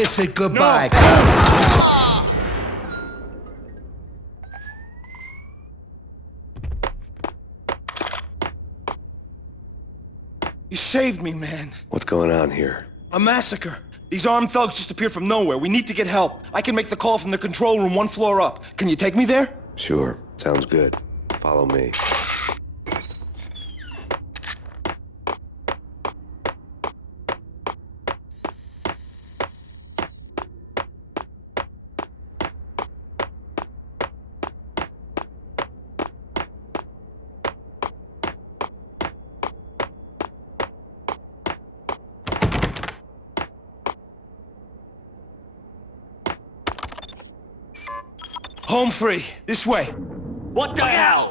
kiss it goodbye. You saved me, man. What's going on here? A massacre. These armed thugs just appeared from nowhere. We need to get help. I can make the call from the control room one floor up. Can you take me there? Sure. Sounds good. Follow me. Home free. This way. What the hell?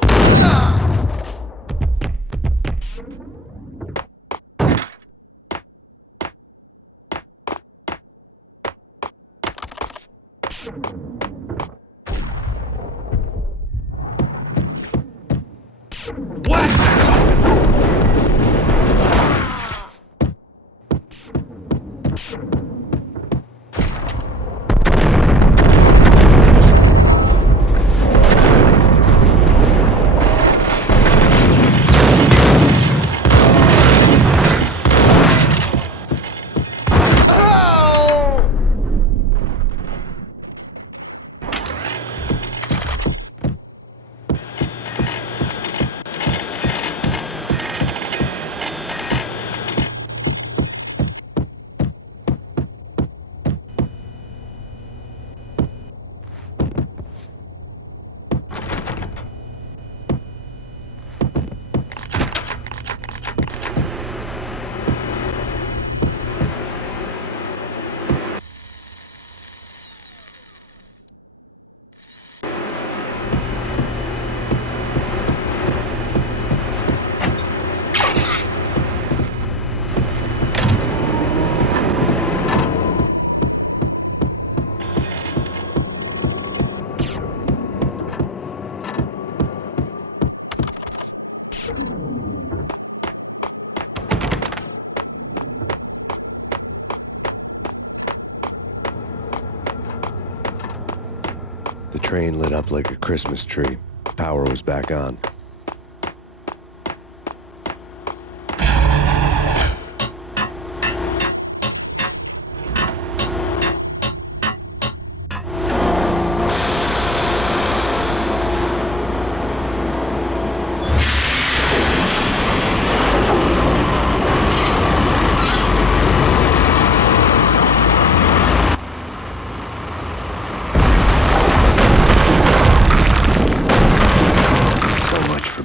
The train lit up like a Christmas tree. Power was back on.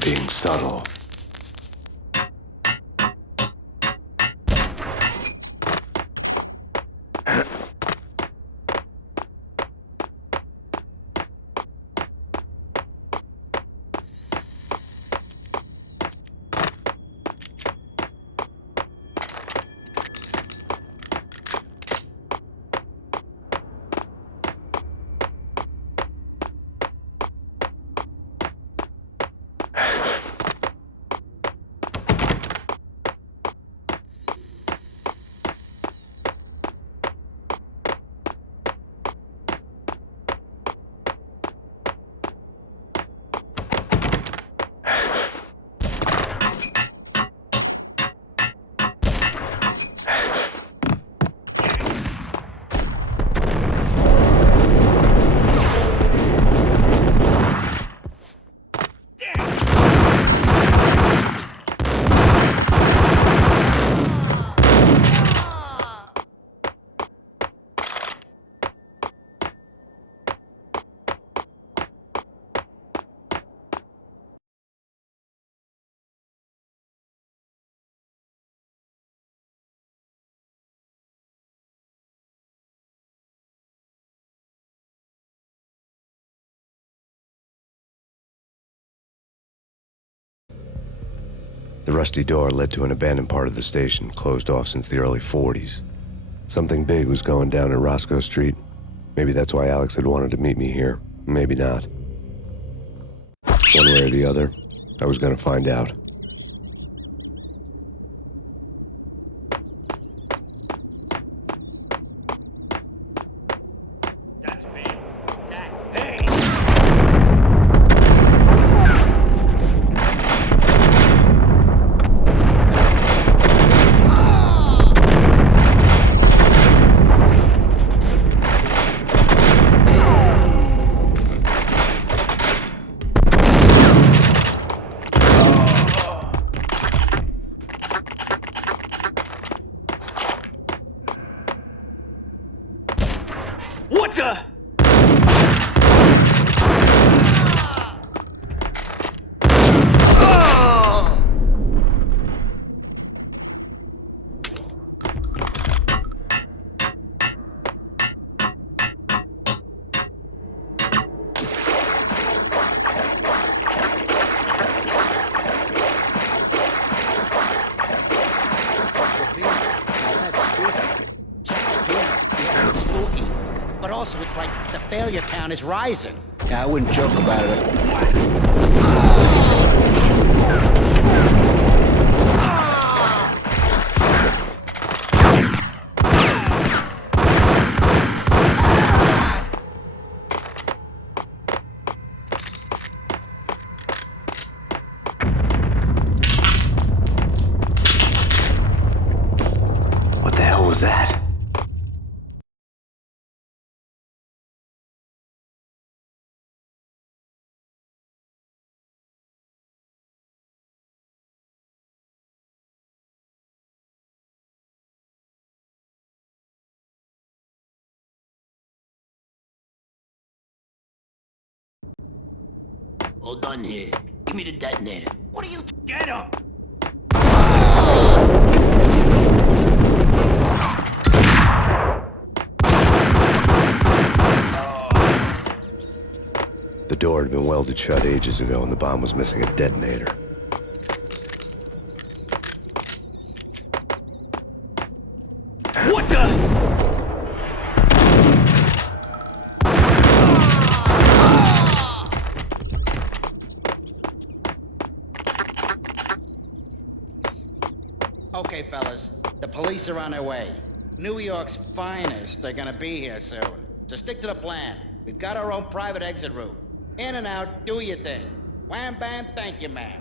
Being subtle. The rusty door led to an abandoned part of the station, closed off since the early 40s. Something big was going down at Roscoe Street. Maybe that's why Alex had wanted to meet me here. Maybe not. One way or the other, I was gonna find out. failure count is rising. Yeah, I wouldn't joke about it. What the hell was that? All done here. Give me the detonator. What are you... Get him! The door had been welded shut ages ago and the bomb was missing a detonator. What the? Okay, fellas, the police are on their way. New York's finest are gonna be here soon. So stick to the plan. We've got our own private exit route. In and out, do your thing. Wham bam, thank you, ma'am.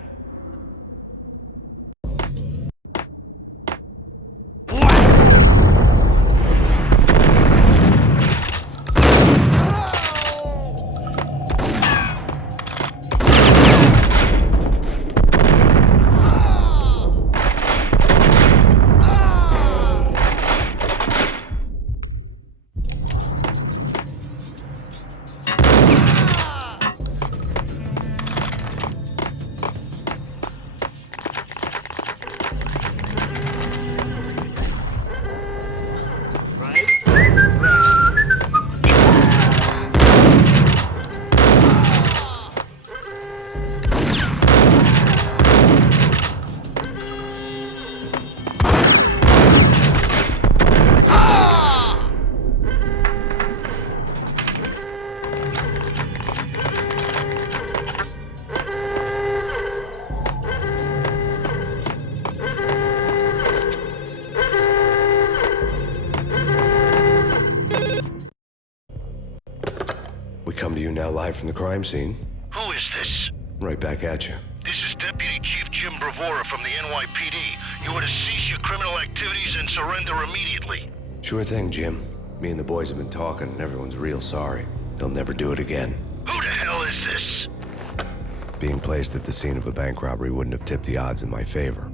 We come to you now live from the crime scene. Who is this? Right back at you. This is Deputy Chief Jim Bravura from the NYPD. You are to cease your criminal activities and surrender immediately. Sure thing, Jim. Me and the boys have been talking and everyone's real sorry. They'll never do it again. Who the hell is this? Being placed at the scene of a bank robbery wouldn't have tipped the odds in my favor.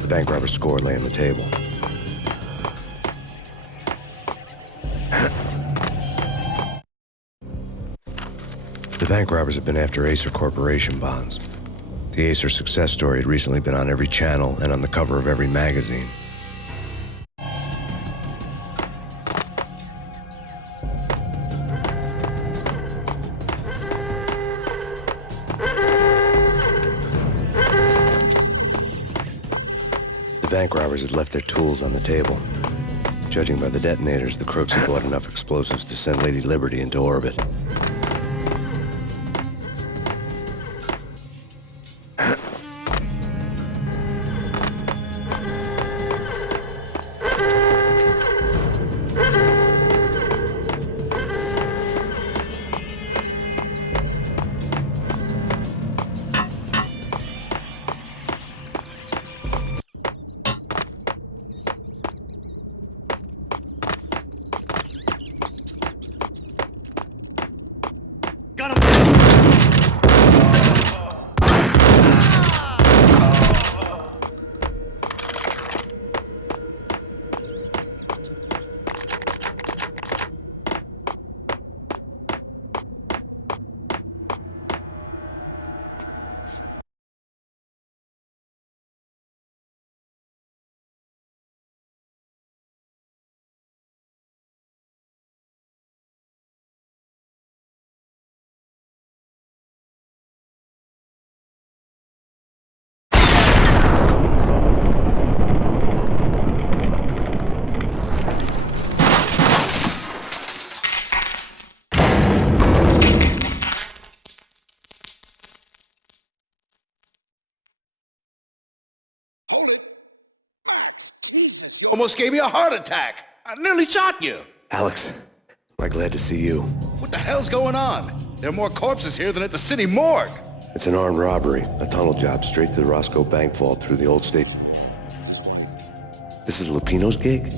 The bank robber's score lay on the table. The bank robbers have been after Acer Corporation bonds. The Acer success story had recently been on every channel and on the cover of every magazine. The bank robbers had left their tools on the table. Judging by the detonators, the crooks had bought enough explosives to send Lady Liberty into orbit. Hold it. Max, Jesus, you almost gave me a heart attack. I nearly shot you. Alex, I'm glad to see you. What the hell's going on? There are more corpses here than at the city morgue. It's an armed robbery, a tunnel job straight to the Roscoe Bank vault through the old state. This is Lupino's gig?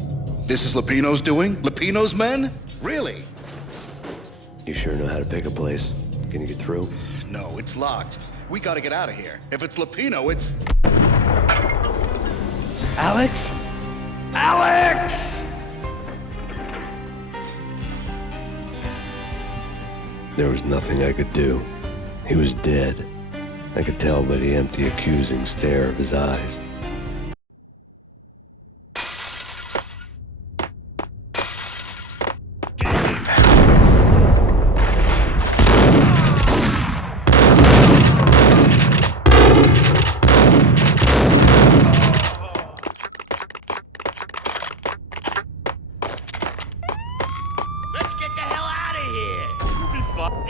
This is Lupino's doing? Lupino's men? Really? You sure know how to pick a place. Can you get through? No, it's locked. We gotta get out of here. If it's Lupino, it's... Alex? Alex! There was nothing I could do. He was dead. I could tell by the empty, accusing stare of his eyes. Let's get the hell out of here! You'll be fucked.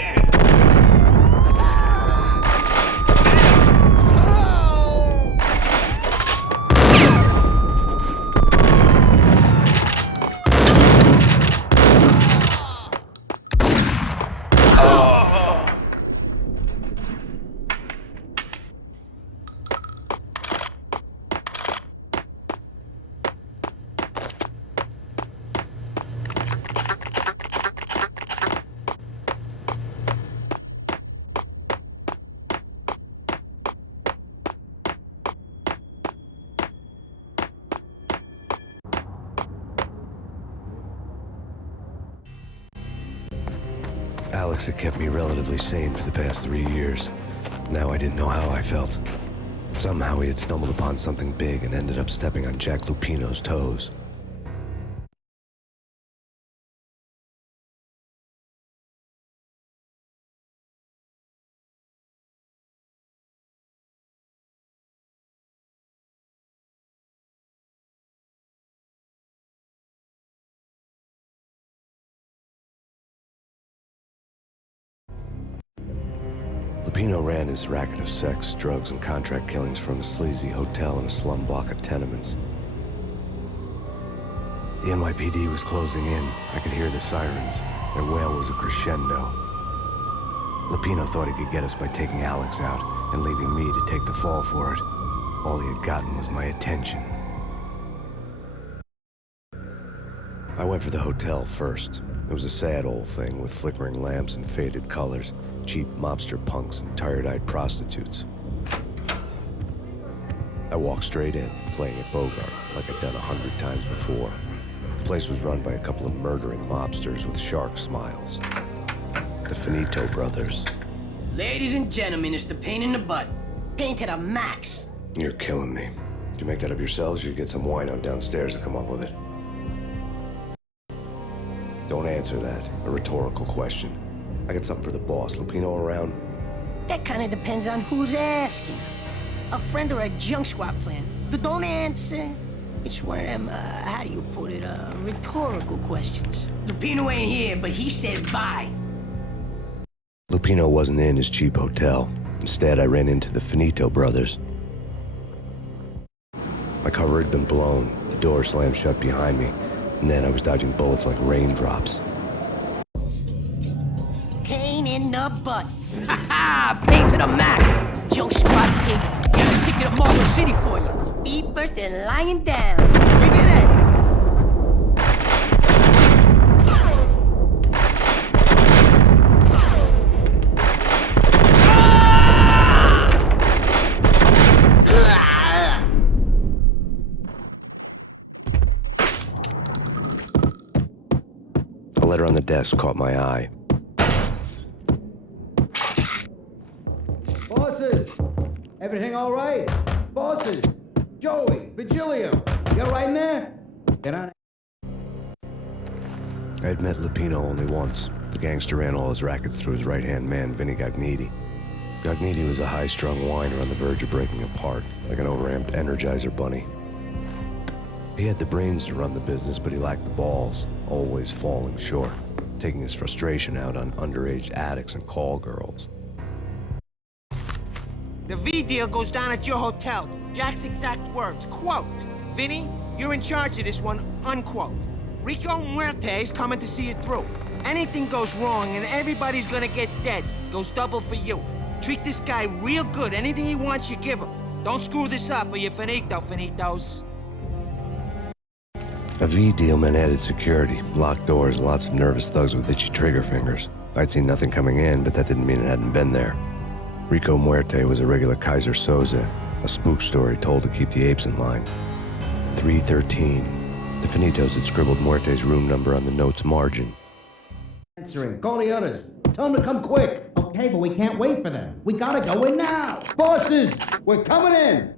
Alex had kept me relatively sane for the past 3 years. Now I didn't know how I felt. Somehow he had stumbled upon something big and ended up stepping on Jack Lupino's toes. Lupino ran his racket of sex, drugs, and contract killings from a sleazy hotel in a slum block of tenements. The NYPD was closing in. I could hear the sirens. Their wail was a crescendo. Lupino thought he could get us by taking Alex out and leaving me to take the fall for it. All he had gotten was my attention. I went for the hotel first. It was a sad old thing with flickering lamps and faded colors, cheap mobster punks and tired-eyed prostitutes. I walked straight in, playing at Bogart, like I'd done 100 times before. The place was run by a couple of murdering mobsters with shark smiles. The Finito brothers. Ladies and gentlemen, it's the Payne in the butt. Payne to the max. You're killing me. Did you make that up yourselves, or you get some wine out downstairs to come up with it? Don't answer that. A rhetorical question. I got something for the boss. Lupino around? That kind of depends on who's asking. A friend or a junk squad plan. Don't answer. It's one of them, how do you put it, rhetorical questions. Lupino ain't here, but he said bye. Lupino wasn't in his cheap hotel. Instead, I ran into the Finito brothers. My cover had been blown. The door slammed shut behind me. And then I was dodging bullets like raindrops. Payne in the butt. Ha ha! Payne to the max. Junk squad pig. Got a ticket to Marble City for you. Feet first and lying down. Figure that. A letter on the desk caught my eye. Bosses! Everything all right? Bosses! Joey! Vigilio! You all right in there? Get on. I had met Lupino only once. The gangster ran all his rackets through his right-hand man, Vinny Gagnetti. Gagnetti was a high-strung whiner on the verge of breaking apart, like an overamped Energizer bunny. He had the brains to run the business, but he lacked the balls, always falling short, taking his frustration out on underage addicts and call girls. The V deal goes down at your hotel. Jack's exact words, quote, "Vinny, you're in charge of this one," unquote. Rico Muerte's coming to see it through. Anything goes wrong and everybody's gonna get dead, goes double for you. Treat this guy real good. Anything he wants, you give him. Don't screw this up or you're finito, finitos. A V deal meant added security, locked doors, and lots of nervous thugs with itchy trigger fingers. I'd seen nothing coming in, but that didn't mean it hadn't been there. Rico Muerte was a regular Kaiser Soze, a spook story told to keep the apes in line. 313. The Finitos had scribbled Muerte's room number on the note's margin. Answering. Call the others. Tell them to come quick. Okay, but we can't wait for them. We gotta go in now. Bosses, we're coming in.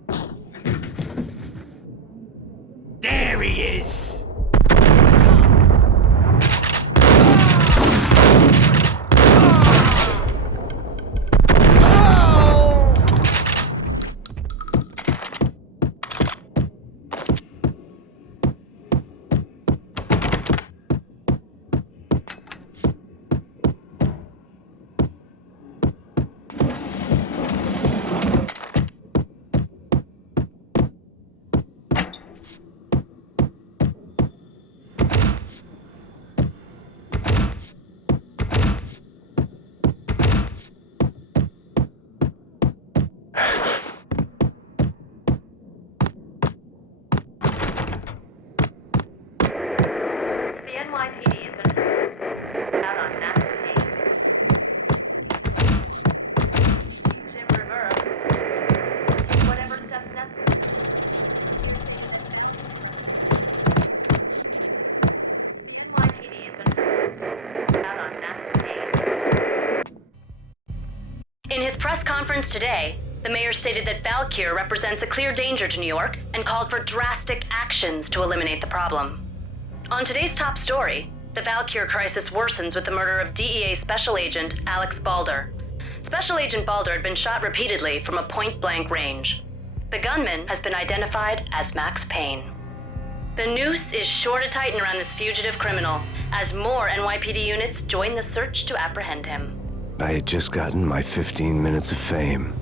There he is! In his press conference today, the mayor stated that Valkyr represents a clear danger to New York and called for drastic actions to eliminate the problem. On today's top story, the Valkyr crisis worsens with the murder of DEA Special Agent Alex Balder. Special Agent Balder had been shot repeatedly from a point-blank range. The gunman has been identified as Max Payne. The noose is sure to tighten around this fugitive criminal as more NYPD units join the search to apprehend him. I had just gotten my 15 minutes of fame.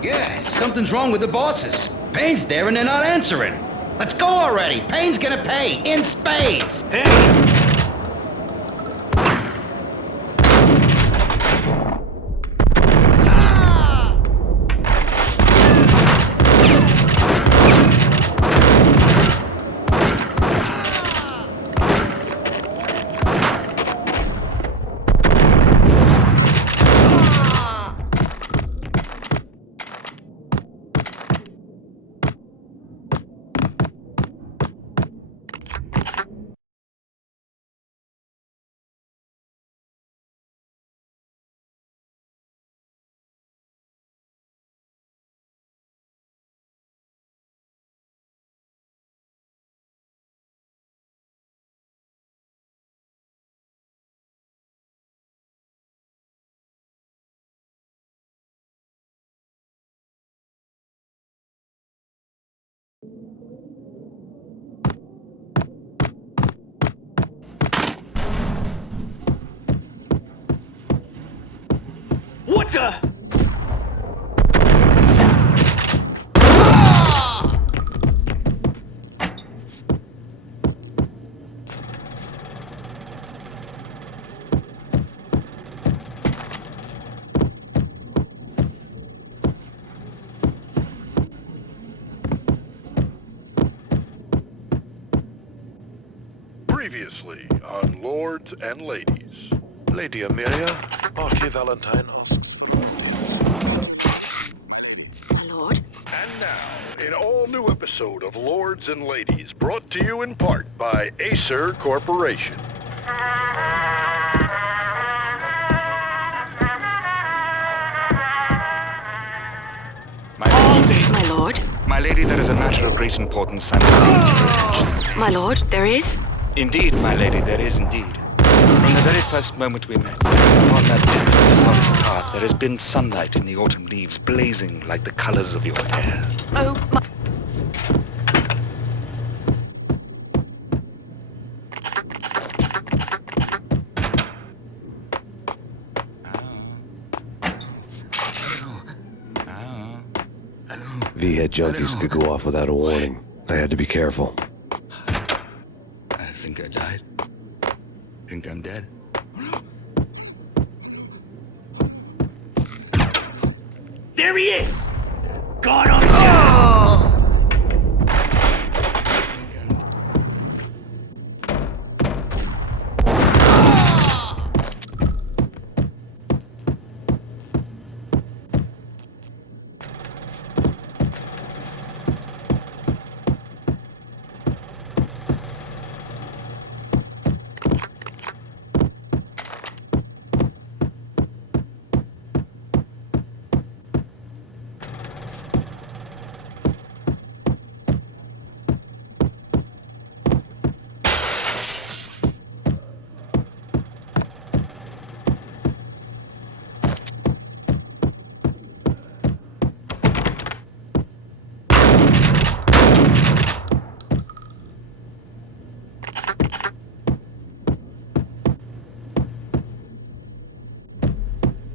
Yeah, something's wrong with the bosses. Payne's there and they're not answering. Let's go already. Payne's gonna pay in spades. What the? Previously on Lords and Ladies. Lady Amelia, Marquis Valentine asks for... My lord. And now, An all-new episode of Lords and Ladies, brought to you in part by Acer Corporation. My lord? My lady, there is a matter of great importance I must bring to your attention. My lord, there is? Indeed, my lady, there is indeed. From the very first moment we met, upon that distant forest path, there has been sunlight in the autumn leaves blazing like the colors of your hair. Oh, my... V-head junkies could go off without a warning. I had to be careful. I think I died. Think I'm dead. There he is! God on down!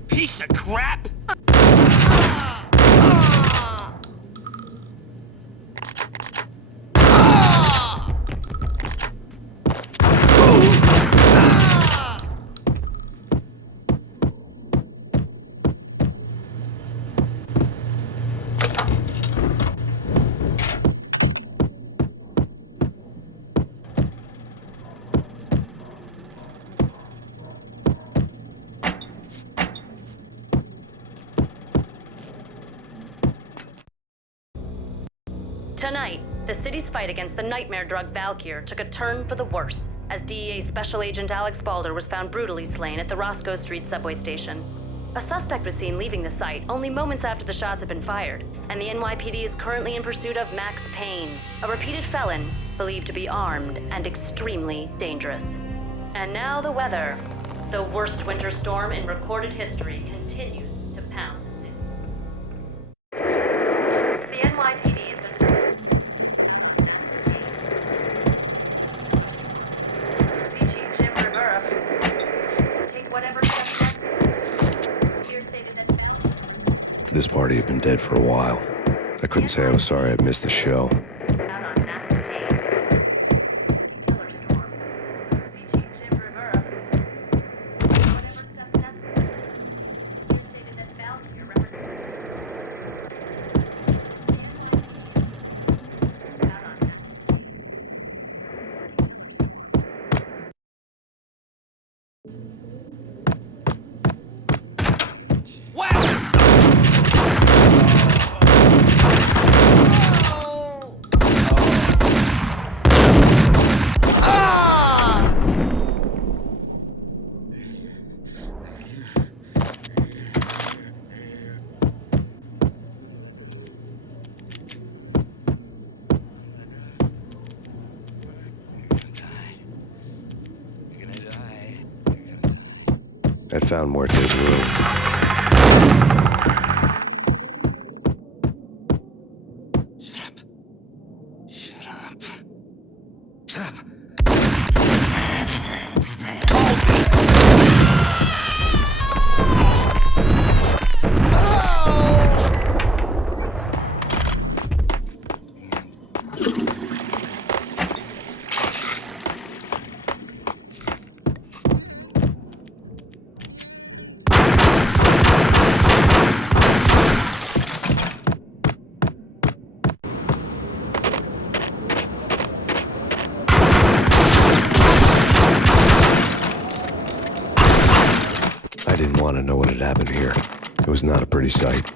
Piece of crap! Tonight, the city's fight against the nightmare drug Valkyr took a turn for the worse as DEA Special Agent Alex Balder was found brutally slain at the Roscoe Street subway station. A suspect was seen leaving the site only moments after the shots had been fired, and the NYPD is currently in pursuit of Max Payne, a repeated felon believed to be armed and extremely dangerous. And now the weather. The worst winter storm in recorded history continues to pound the city. The NYPD has been... Chief Jim Rivera, take whatever steps necessary. Here stated that... This party had been dead for a while. I couldn't say I was sorry I'd missed the show. I'd found Muerte's room. I didn't want to know what had happened here. It was not a pretty sight.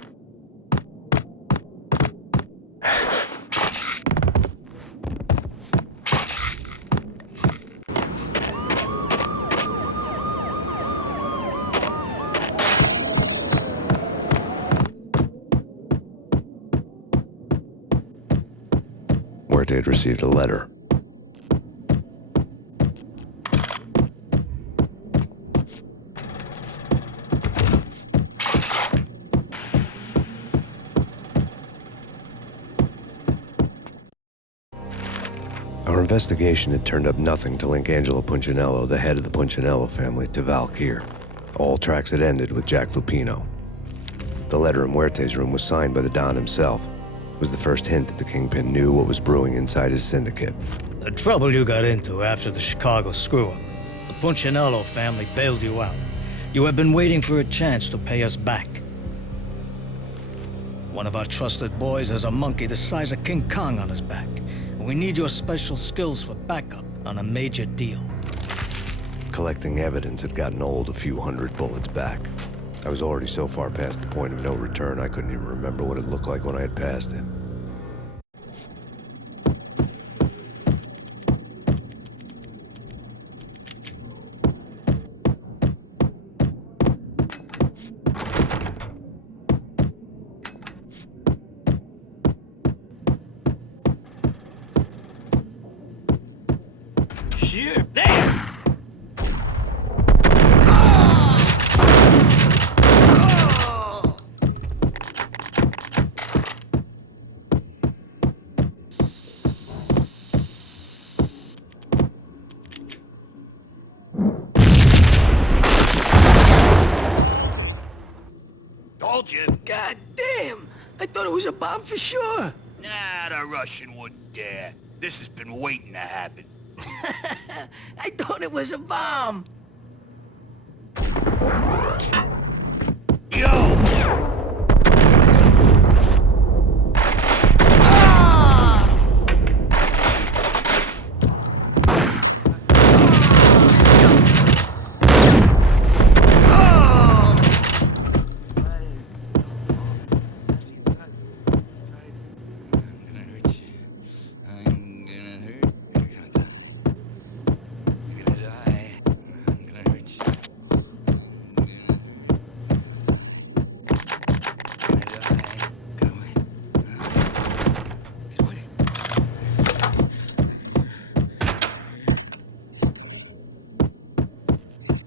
Muerte had received a letter. Our investigation had turned up nothing to link Angelo Punchinello, the head of the Punchinello family, to Val Kier. All tracks had ended with Jack Lupino. The letter in Muerte's room was signed by the Don himself. It was the first hint that the Kingpin knew what was brewing inside his syndicate. The trouble you got into after the Chicago screw-up. The Punchinello family bailed you out. You have been waiting for a chance to pay us back. One of our trusted boys has a monkey the size of King Kong on his back. We need your special skills for backup on a major deal. Collecting evidence had gotten old a few hundred bullets back. I was already so far past the point of no return, I couldn't even remember what it looked like when I had passed it. Here, there! Told you. God damn! I thought it was a bomb for sure. Nah, the Russian wouldn't dare. This has been waiting to happen. I thought it was a bomb. Yo!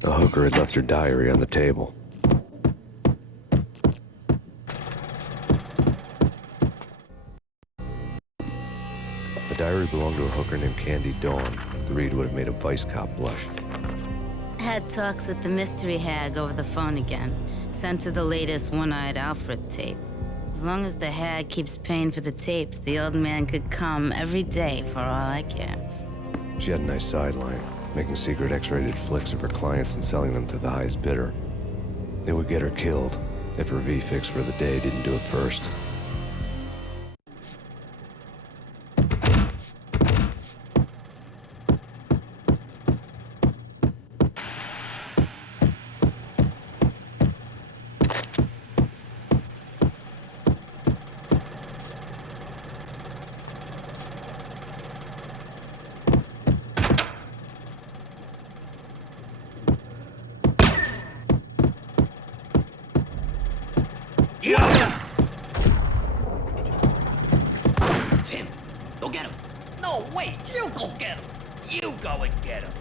The hooker had left her diary on the table. The diary belonged to a hooker named Candy Dawn. The read would have made a vice cop blush. Had talks with the mystery hag over the phone again. Sent her the latest One-Eyed Alfred tape. As long as the hag keeps paying for the tapes, the old man could come every day for all I care. She had a nice sideline, making secret X-rated flicks of her clients and selling them to the highest bidder. It would get her killed if her V-fix for the day didn't do it first. Tim, go get him. No, wait, you go get him. You go and get him.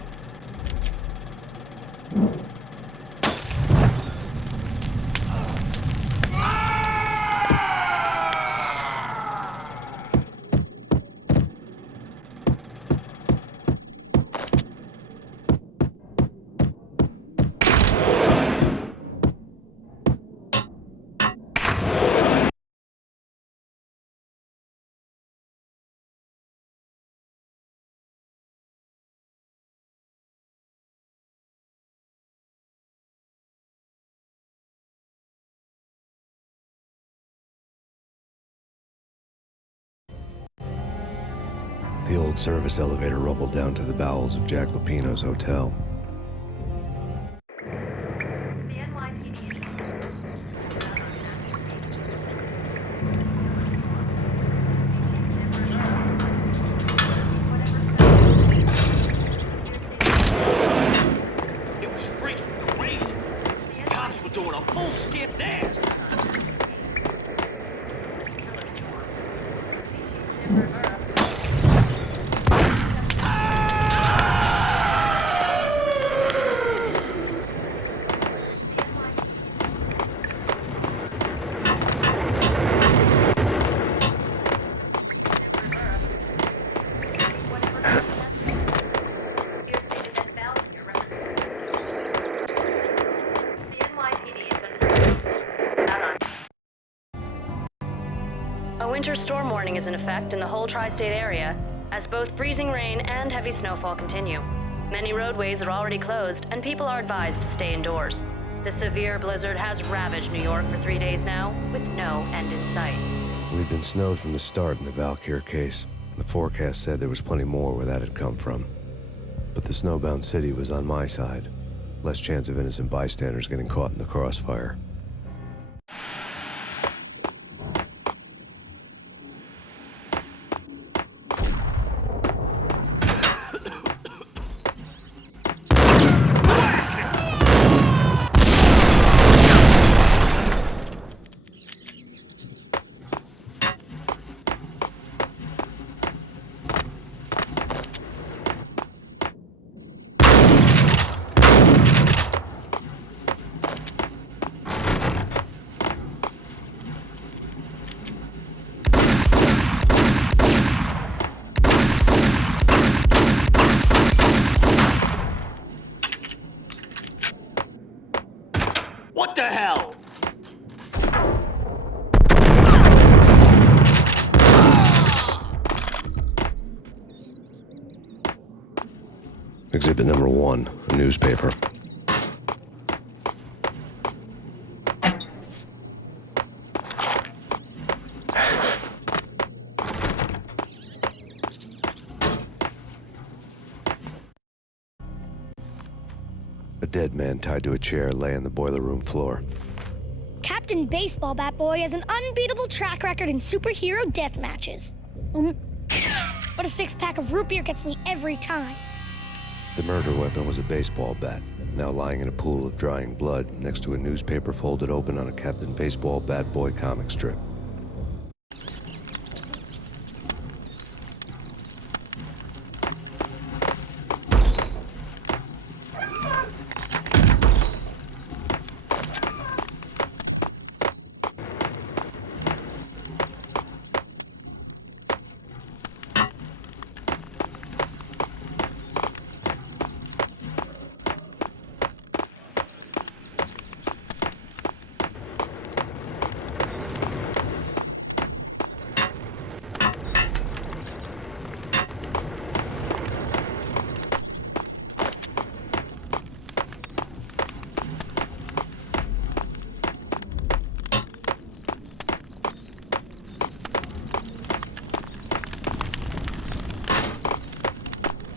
The old service elevator rumbled down to the bowels of Jack Lupino's hotel. It was freaking crazy. Cops were doing a full skip there. winter storm warning is in effect in the whole tri-state area, as both freezing rain and heavy snowfall continue. Many roadways are already closed, and people are advised to stay indoors. The severe blizzard has ravaged New York for 3 days now, with no end in sight. We'd been snowed from the start in the Valkyr case. The forecast said there was plenty more where that had come from. But the snowbound city was on my side. Less chance of innocent bystanders getting caught in the crossfire. What the hell? Exhibit number 1, a newspaper. A dead man tied to a chair lay on the boiler room floor. Captain Baseball Bat Boy has an unbeatable track record in superhero death matches. But a 6-pack of root beer gets me every time. The murder weapon was a baseball bat, now lying in a pool of drying blood next to a newspaper folded open on a Captain Baseball Bat Boy comic strip.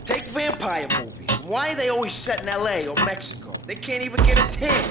Take vampire movies. Why are they always set in LA or Mexico? They can't even get a 10.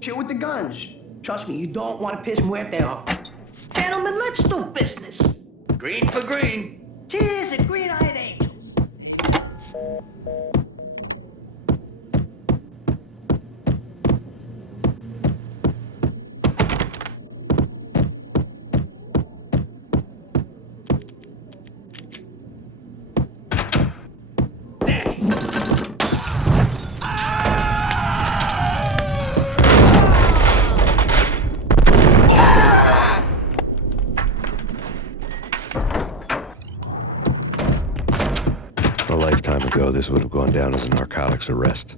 Shit with the guns. Trust me, you don't want to piss Muerte off. Gentlemen, let's do business. Green for green. Cheers and green-eyed angels. A lifetime ago, this would have gone down as a narcotics arrest.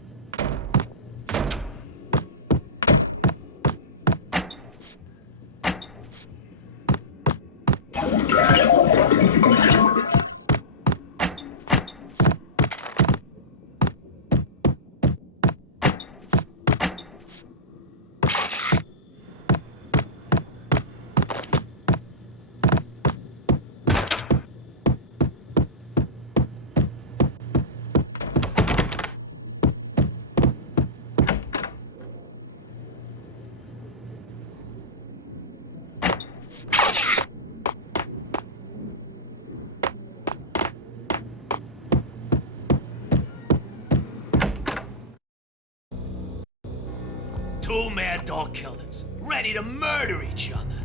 dog killers, ready to murder each other.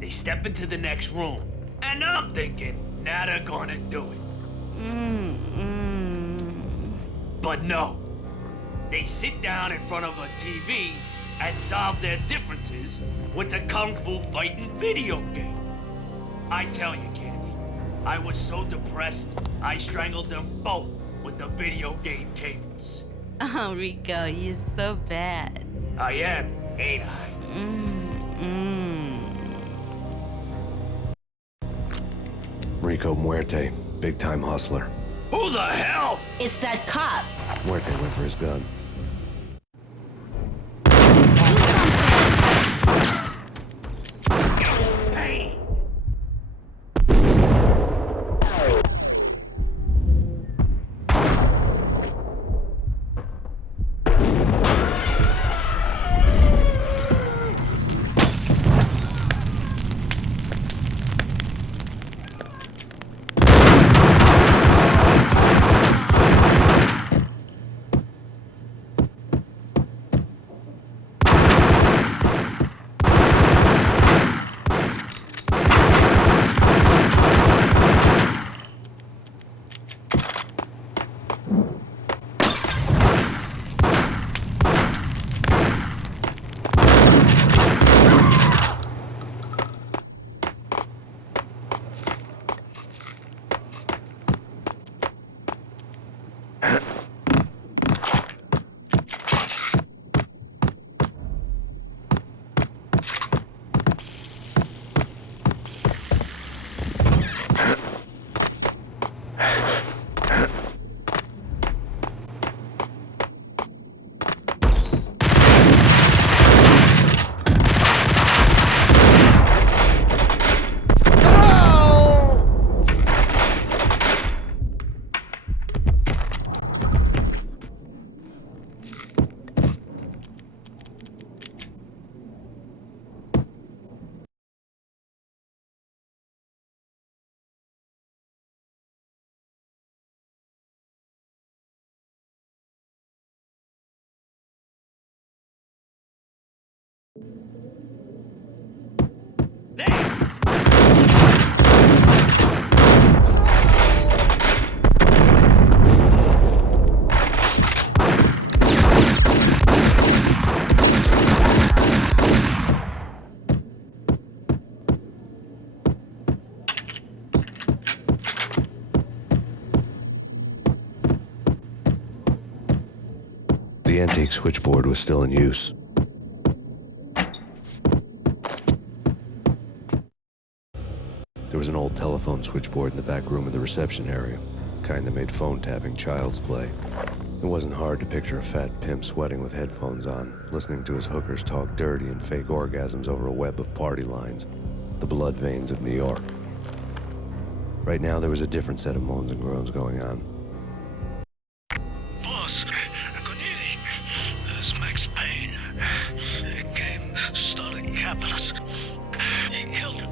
They step into the next room, and I'm thinking, now they're gonna do it. But no. They sit down in front of a TV and solve their differences with a kung fu fighting video game. I tell you, Candy, I was so depressed, I strangled them both with the video game cables. Oh, Rico, you're so bad. I am, ain't I? Rico Muerte, big-time hustler. Who the hell? It's that cop. Muerte went for his gun. Payne! The antique switchboard was still in use. There was an old telephone switchboard in the back room of the reception area, the kind that made phone tapping child's play. It wasn't hard to picture a fat pimp sweating with headphones on, listening to his hookers talk dirty and fake orgasms over a web of party lines, the blood veins of New York. Right now, there was a different set of moans and groans going on. Boss, good evening. This is Max Payne. He came, started capping us. He killed him.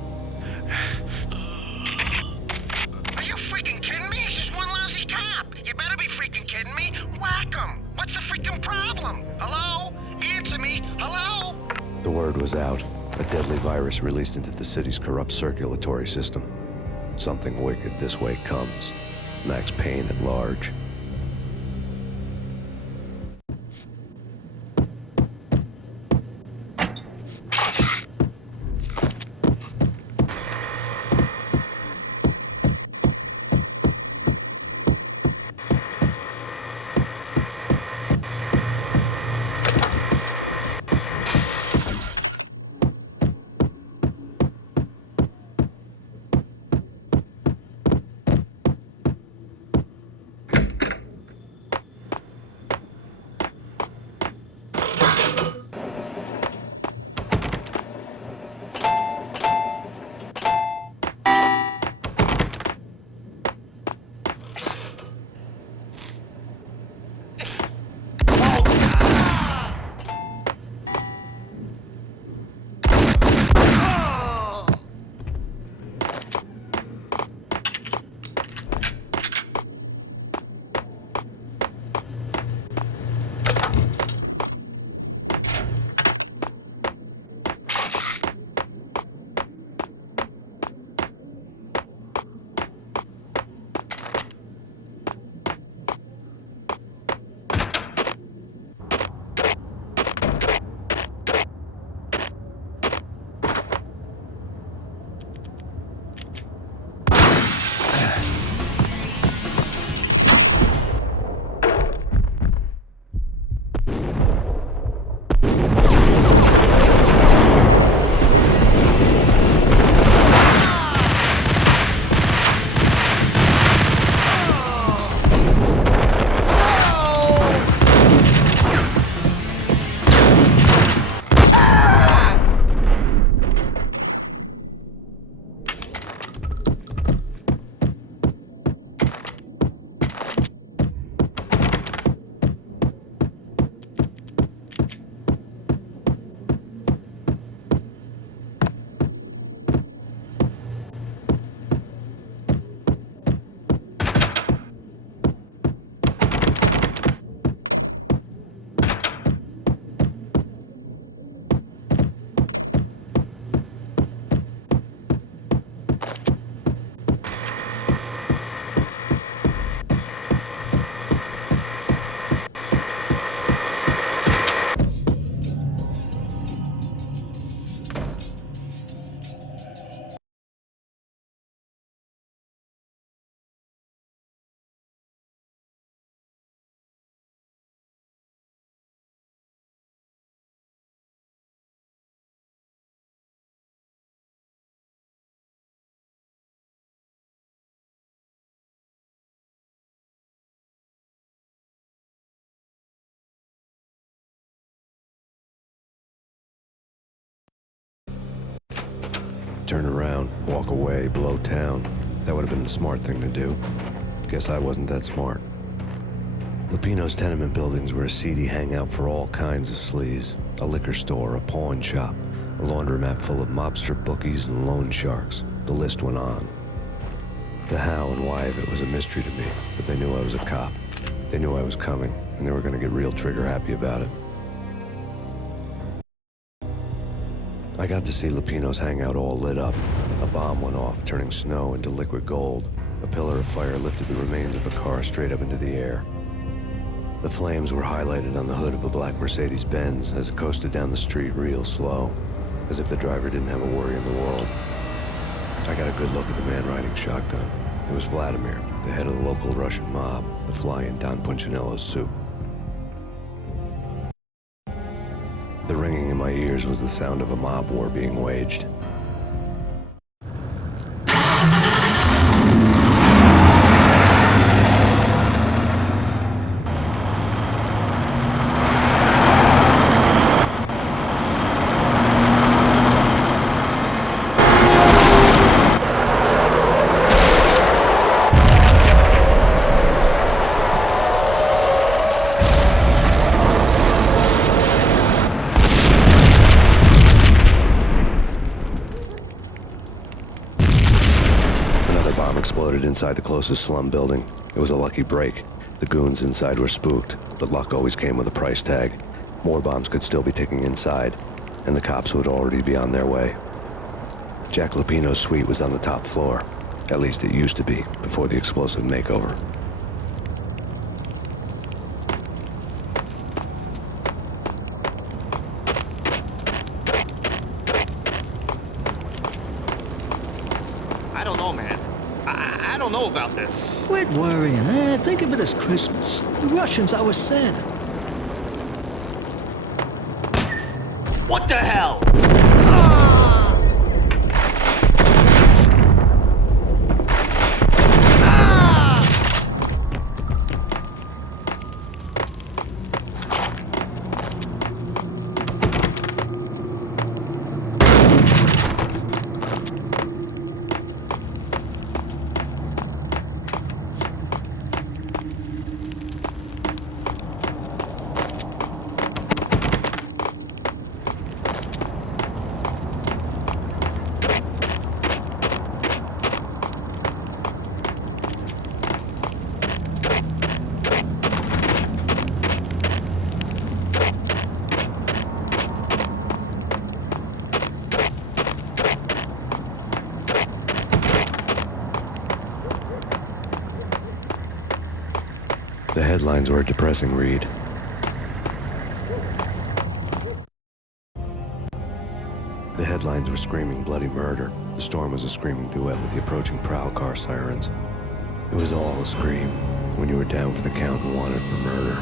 Are you freaking kidding me? He's just one lousy cop. You better be freaking kidding me. Whack him. What's the freaking problem? Hello? Answer me. Hello? The word was out. A deadly virus released into the city's corrupt circulatory system. Something wicked this way comes. Max Payne at large. turn around, walk away, blow town. That would have been the smart thing to do. Guess I wasn't that smart. Lupino's tenement buildings were a seedy hangout for all kinds of sleaze. A liquor store, a pawn shop, a laundromat full of mobster bookies and loan sharks. The list went on. The how and why of it was a mystery to me, but they knew I was a cop. They knew I was coming, and they were going to get real trigger-happy about it. I got to see Lupino's hangout all lit up. A bomb went off, turning snow into liquid gold. A pillar of fire lifted the remains of a car straight up into the air. The flames were highlighted on the hood of a black Mercedes-Benz as it coasted down the street real slow, as if the driver didn't have a worry in the world. I got a good look at the man riding shotgun. It was Vladimir, the head of the local Russian mob, the fly in Don Punchinello's soup. The ringing in my ears was the sound of a mob war being waged. Exploded inside the closest slum building. It was a lucky break. The goons inside were spooked, but luck always came with a price tag. More bombs could still be ticking inside, and the cops would already be on their way. Jack Lupino's suite was on the top floor. At least it used to be, before the explosive makeover. I don't know, man. I don't know about this. Quit worrying, Think of it as Christmas. The Russians are with Santa. What the hell? The headlines were a depressing read. The headlines were screaming bloody murder. The storm was a screaming duet with the approaching prowl car sirens. It was all a scream when you were down for the count and wanted for murder.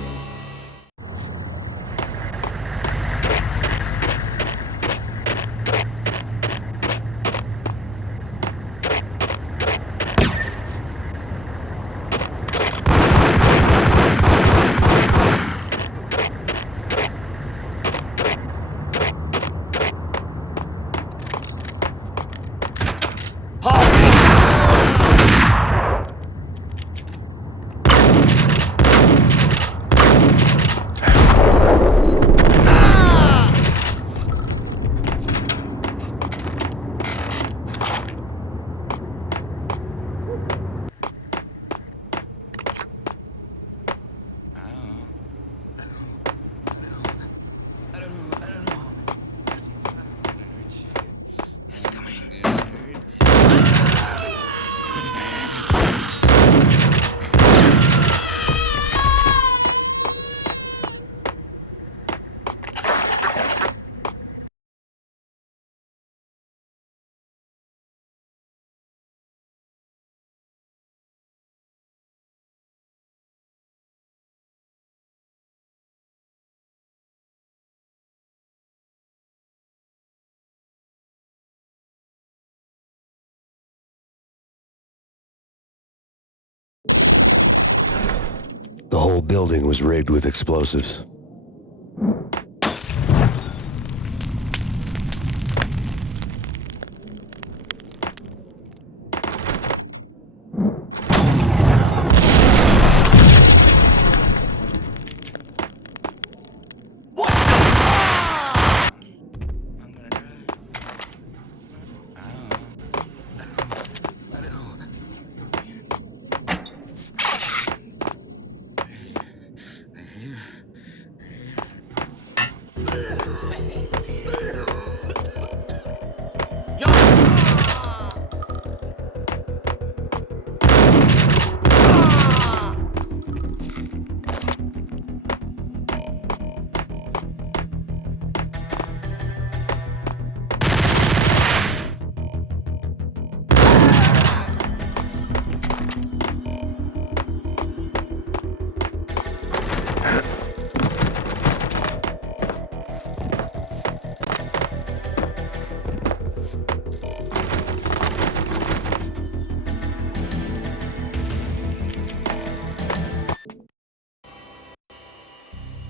The whole building was rigged with explosives.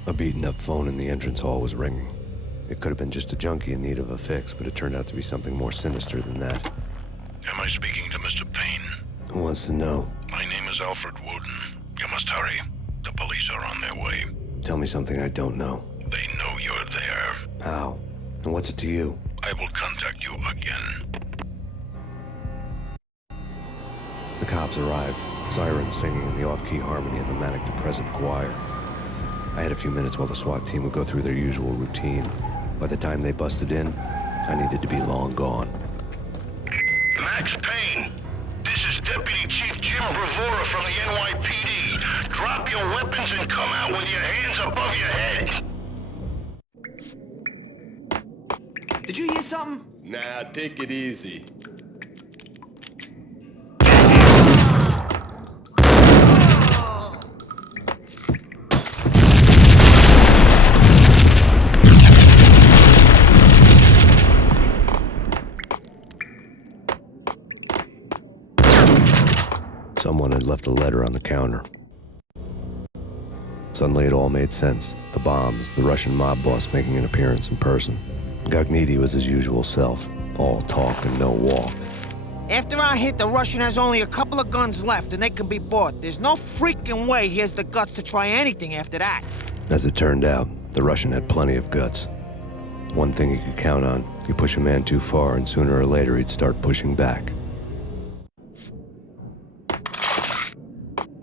A beaten-up phone in the entrance hall was ringing. It could have been just a junkie in need of a fix, but it turned out to be something more sinister than that. Am I speaking to Mr. Payne? Who wants to know? My name is Alfred Wooden. You must hurry. The police are on their way. Tell me something I don't know. They know you're there. How? And what's it to you? I will contact you again. The cops arrived, sirens singing in the off-key harmony of a manic-depressive choir. I had a few minutes while the SWAT team would go through their usual routine. By the time they busted in, I needed to be long gone. Max Payne, this is Deputy Chief Jim Bravura from the NYPD. Drop your weapons and come out with your hands above your head. Did you hear something? Nah, take it easy. Someone had left a letter on the counter. Suddenly it all made sense. The bombs, the Russian mob boss making an appearance in person. Gagniti was his usual self, all talk and no walk. After our hit, the Russian has only a couple of guns left, and they can be bought. There's no freaking way he has the guts to try anything after that. As it turned out, the Russian had plenty of guts. One thing you could count on, you push a man too far and sooner or later he'd start pushing back.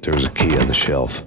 There was a key on the shelf.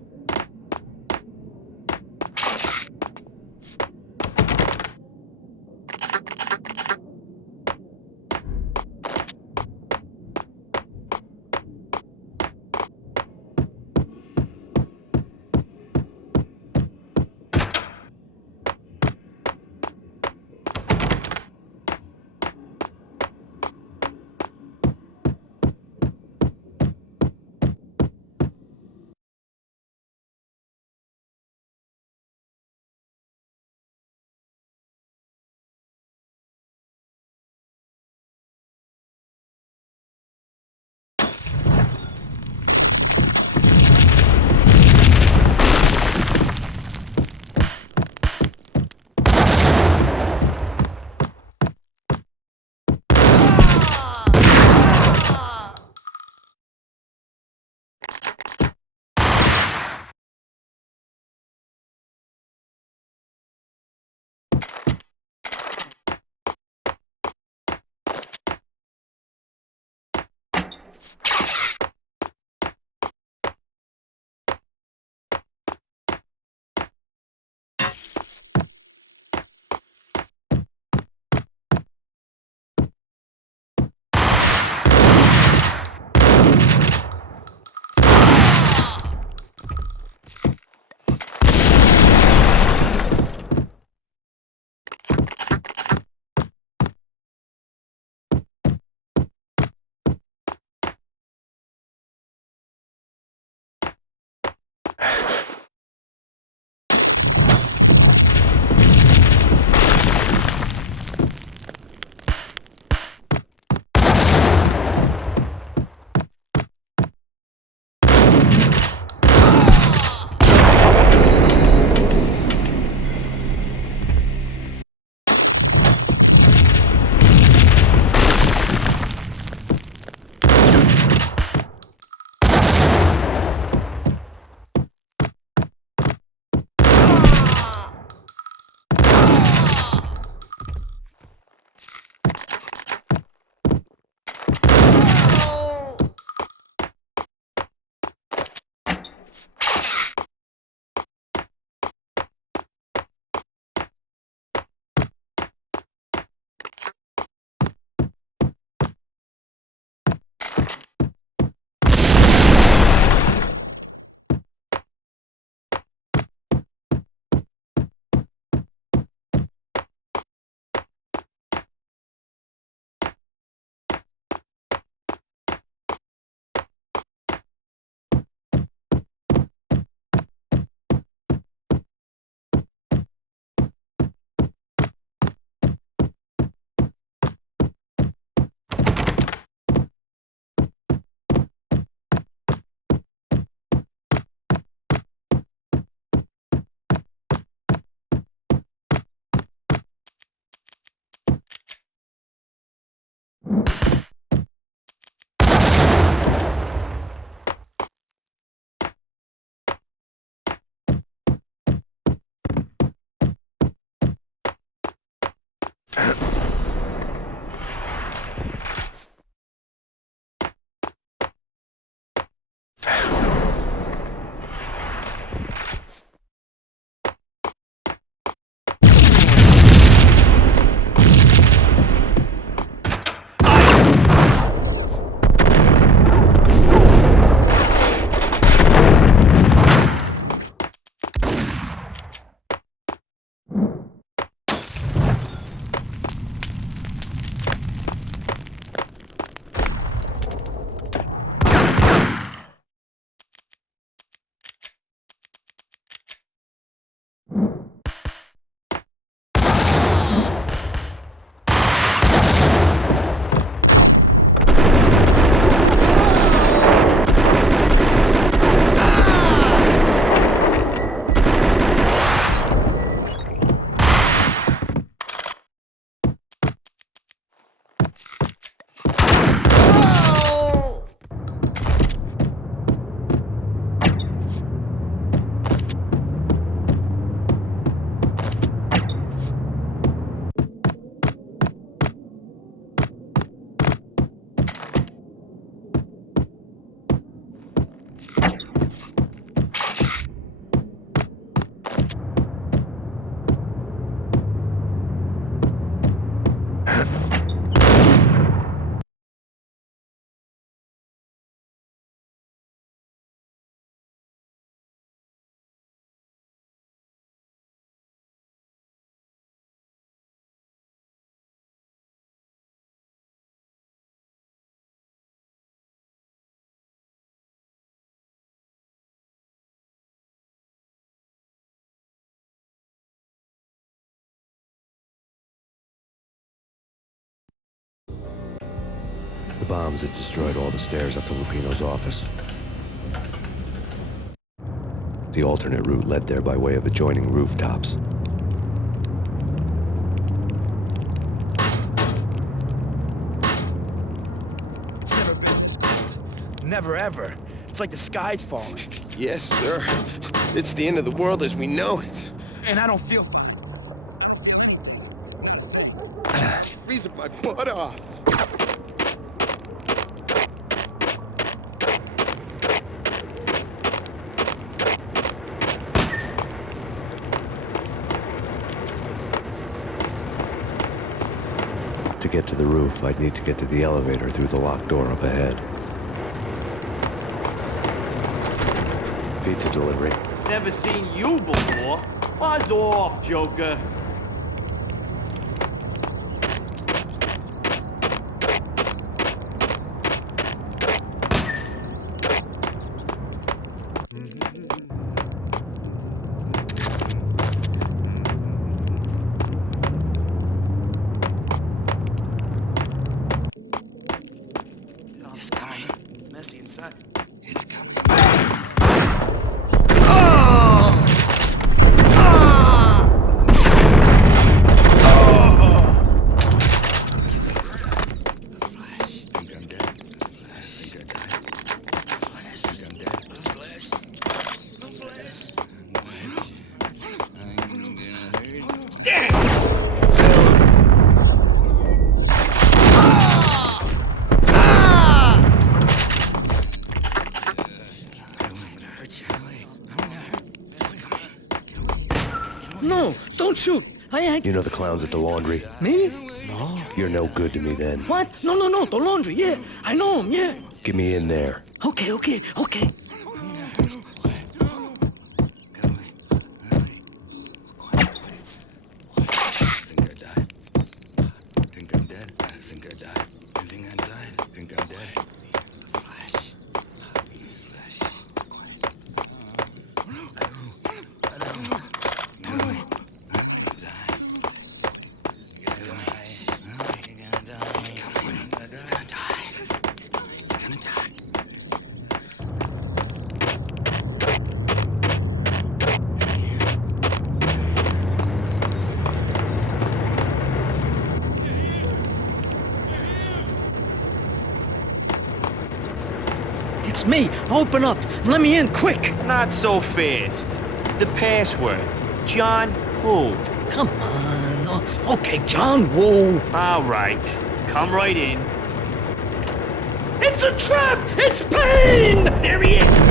The bombs had destroyed all the stairs up to Lupino's office. The alternate route led there by way of adjoining rooftops. It's never been. Never ever. It's like the sky's falling. Yes, sir. It's the end of the world as we know it. And I don't feel fine. Freezing my butt off. To get to the roof, I'd need to get to the elevator through the locked door up ahead. Pizza delivery. Never seen you before. Buzz off, Joker. It's coming. Messy inside. It's coming. No, don't shoot. I ain't... You know the clowns at the laundry? Me? No. You're no good to me then. What? No, the laundry, yeah. I know him, yeah. Get me in there. Okay. It's me. Open up. Let me in, quick. Not so fast. The password. John who? Come on. Oh, okay, John Woo. All right. Come right in. It's a trap! It's Payne! There he is!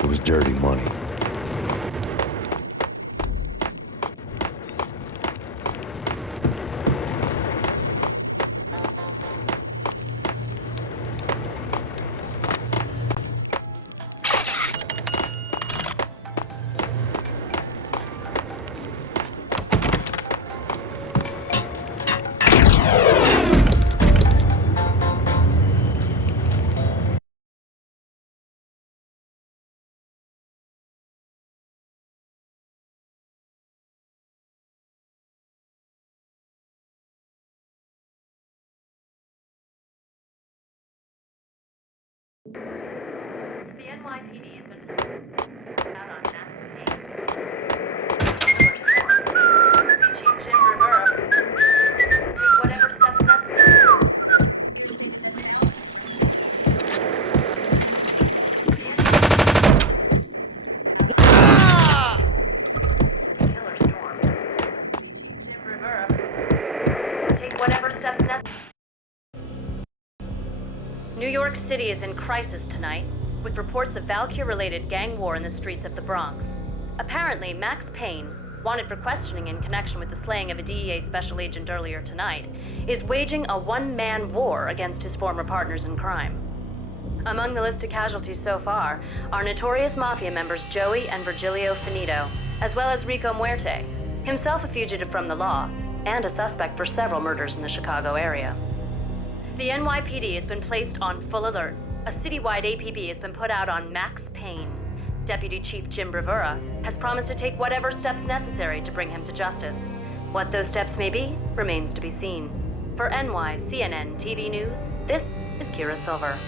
It was dirty money. The NYPD has been out on Jackson Payne. Chief Jim Rivera. Take whatever steps necessary. Killer Storm. Jim Rivera. Take New York City is in crisis tonight, with reports of Valkyr-related gang war in the streets of the Bronx. Apparently, Max Payne, wanted for questioning in connection with the slaying of a DEA special agent earlier tonight, is waging a one-man war against his former partners in crime. Among the list of casualties so far are notorious mafia members Joey and Virgilio Finito, as well as Rico Muerte, himself a fugitive from the law, and a suspect for several murders in the Chicago area. The NYPD has been placed on full alert. A citywide APB has been put out on Max Payne. Deputy Chief Jim Bravura has promised to take whatever steps necessary to bring him to justice. What those steps may be remains to be seen. For NYCNN TV News, this is Kira Silver.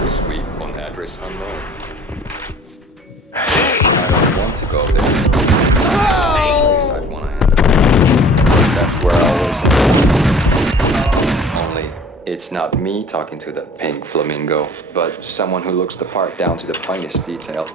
This week on Address Unknown. I don't want to go there. At least I'd want to end it. That's where I always am. Only, it's not me talking to the pink flamingo, but someone who looks the part down to the finest detail.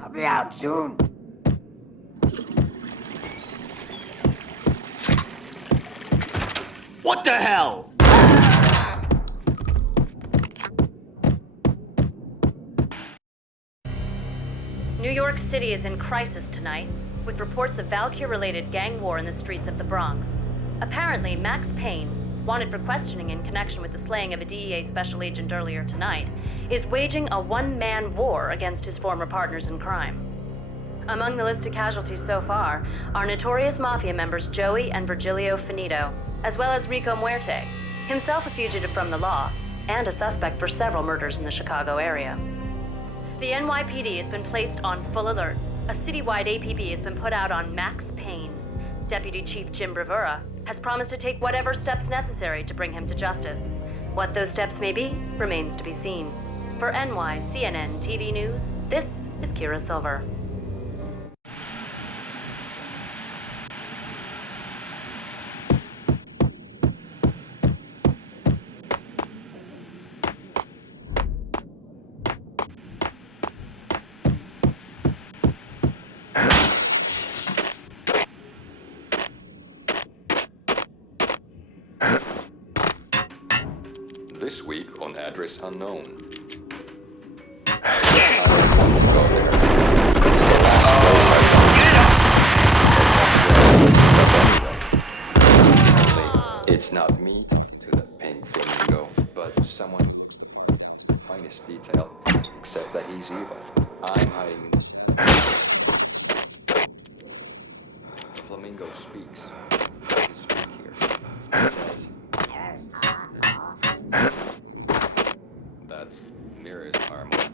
I'll be out soon. What the hell? New York City is in crisis tonight, with reports of Valkyr-related gang war in the streets of the Bronx. Apparently, Max Payne, wanted for questioning in connection with the slaying of a DEA special agent earlier tonight, is waging a one-man war against his former partners in crime. Among the list of casualties so far are notorious mafia members Joey and Virgilio Finito, as well as Rico Muerte, himself a fugitive from the law, and a suspect for several murders in the Chicago area. The NYPD has been placed on full alert. A citywide APB has been put out on Max Payne. Deputy Chief Jim Bravura has promised to take whatever steps necessary to bring him to justice. What those steps may be remains to be seen. For NYCNN TV News, this is Kira Silver. This week on Address Unknown. I don't want to go there. It's the last place I Only, it's not me talking to the pink flamingo, but someone down to the finest detail, except that he's evil. I'm hiding. The flamingo speaks. I can speak here. It says. That's near as harmonic.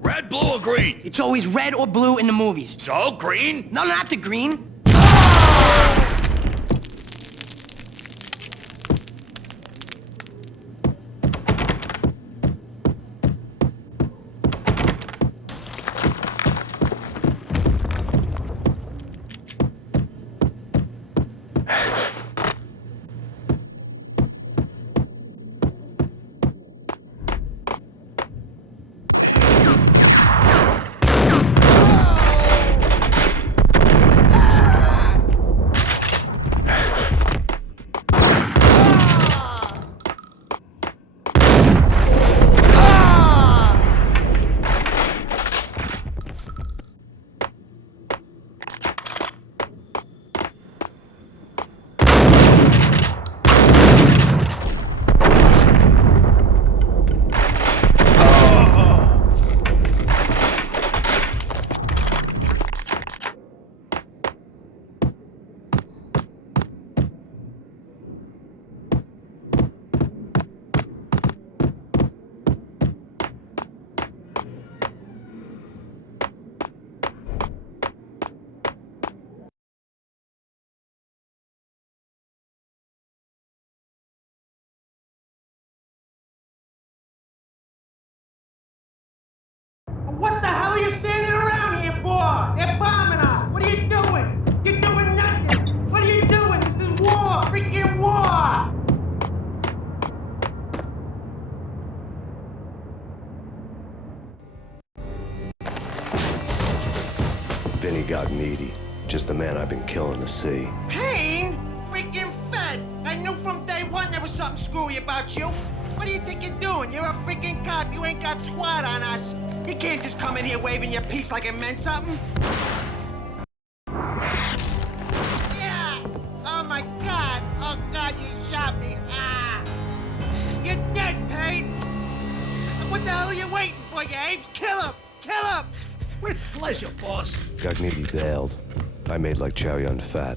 Red, blue, or green? It's always red or blue in the movies. So, green? No, not the green. Just the man I've been killing to see. Payne? Freaking fed! I knew from day one there was something screwy about you. What do you think you're doing? You're a freaking cop. You ain't got squad on us. You can't just come in here waving your piece like it meant something. Yeah! Oh my God! Oh God, you shot me! Ah! You're dead, Payne! What the hell are you waiting for, you apes? Kill him! Kill him! With pleasure, boss. Gognitti bailed. I made like Chow Yun Fat.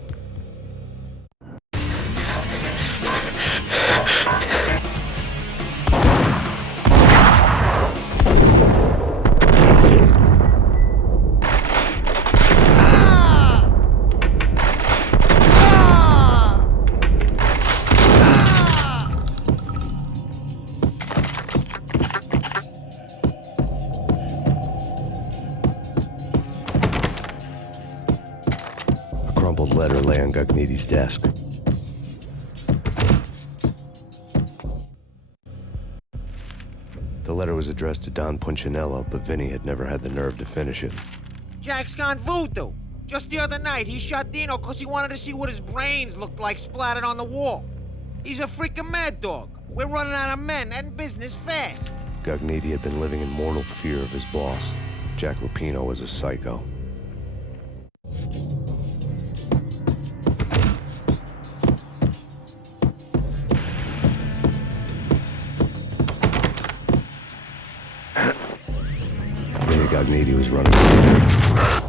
Crumpled letter lay on Gognitti's desk. The letter was addressed to Don Punchinello, but Vinny had never had the nerve to finish it. Jack's gone voodoo. Just the other night, he shot Dino because he wanted to see what his brains looked like splattered on the wall. He's a freaking mad dog. We're running out of men and business fast. Gognitti had been living in mortal fear of his boss. Jack Lupino was a psycho. Gognitti was running.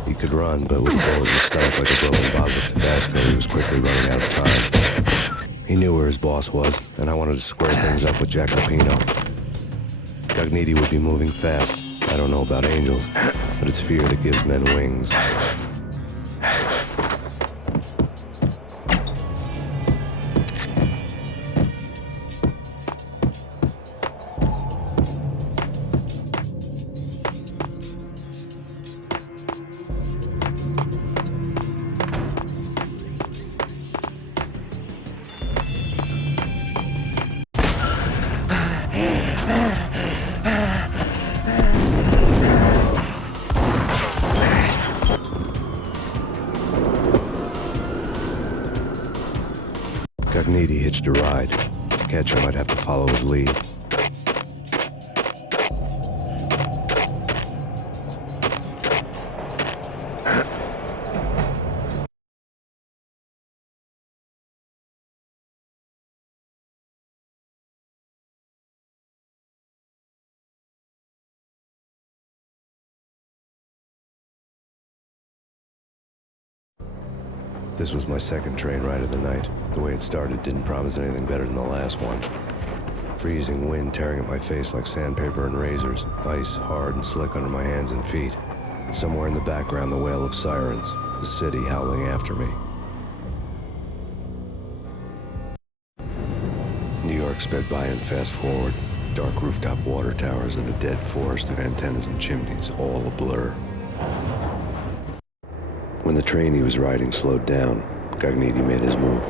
He could run, but with a bullet in his stomach like a broken bottle of Tabasco, he was quickly running out of time. He knew where his boss was, and I wanted to square things up with Jack Lupino. Gognitti would be moving fast. I don't know about angels, but it's fear that gives men wings. Gognitti hitched a ride. To catch him, I'd have to follow his lead. This was my second train ride of the night. The way it started didn't promise anything better than the last one. Freezing wind tearing at my face like sandpaper and razors. Ice hard and slick under my hands and feet. And somewhere in the background, the wail of sirens. The city howling after me. New York sped by in fast forward. Dark rooftop water towers and a dead forest of antennas and chimneys, all a blur. When the train he was riding slowed down, Gognitti made his move.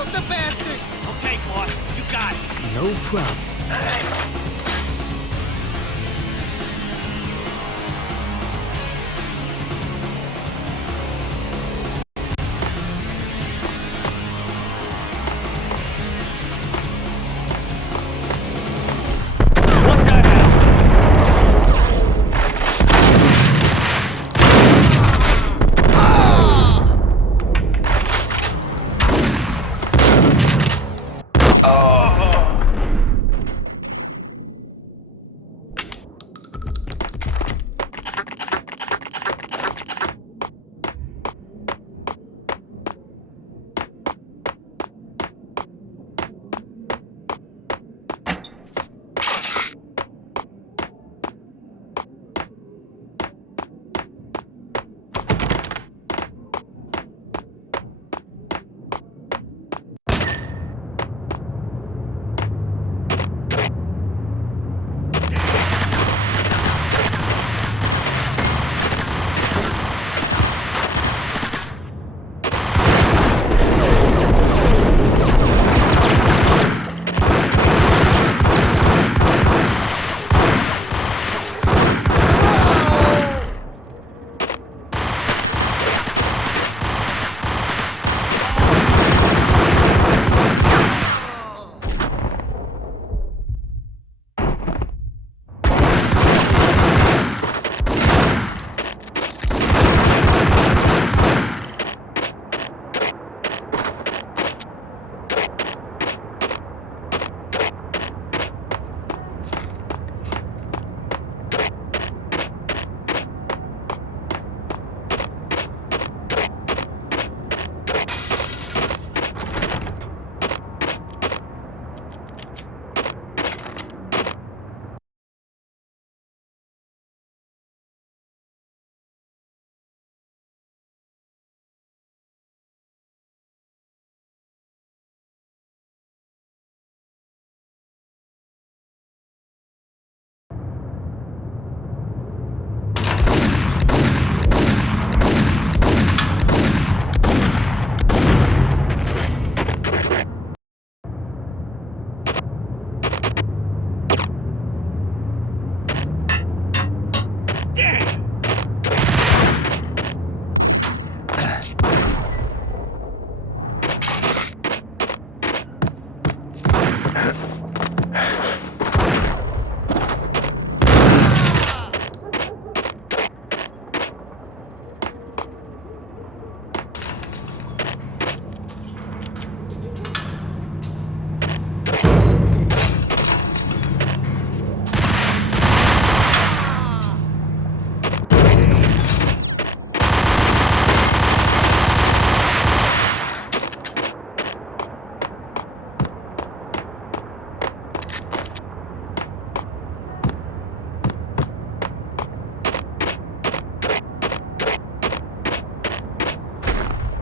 Shoot the bastard! Okay, boss, you got it. No problem.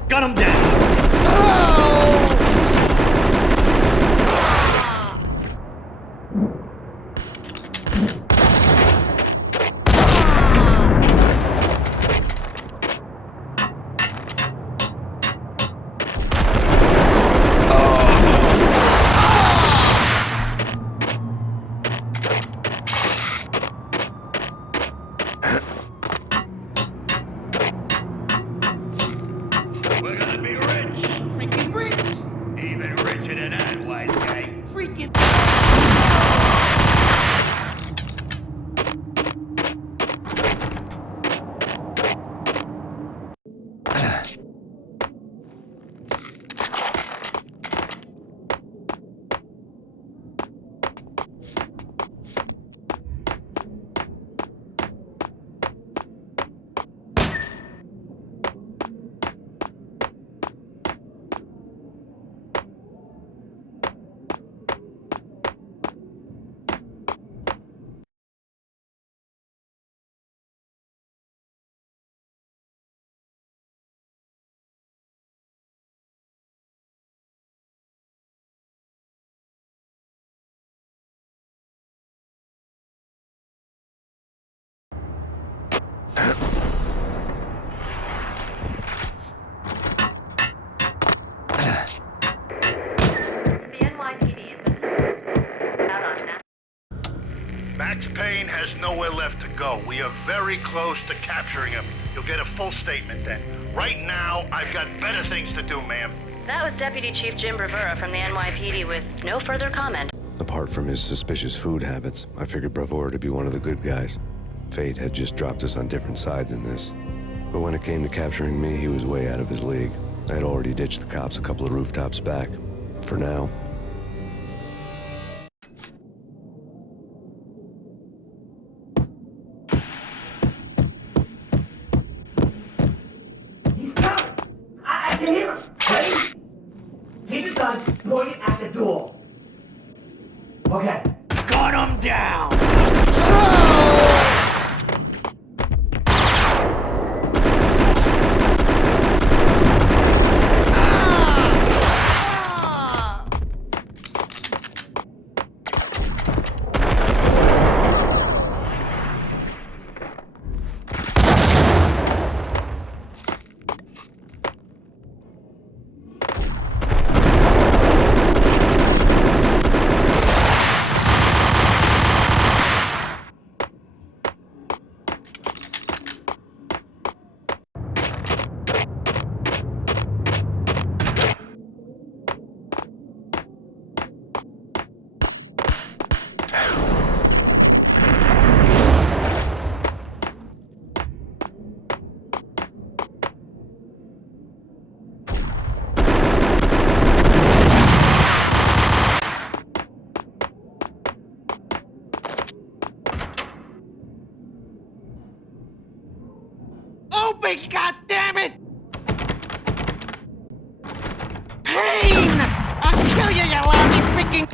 Gun him down! We're gonna be rich. Freaking rich. Even richer than that, wise guy. Freaking. Payne has nowhere left to go. We are very close to capturing him. You'll get a full statement then. Right now, I've got better things to do, ma'am. That was Deputy Chief Jim Bravura from the NYPD with no further comment. Apart from his suspicious food habits, I figured Bravura to be one of the good guys. Fate had just dropped us on different sides in this. But when it came to capturing me, he was way out of his league. I had already ditched the cops a couple of rooftops back. For now. I can hear him. Ready? Keep your gun pointed at the door. Okay. Gun him down! Open, goddammit! Payne! I'll kill you, you lousy freaking...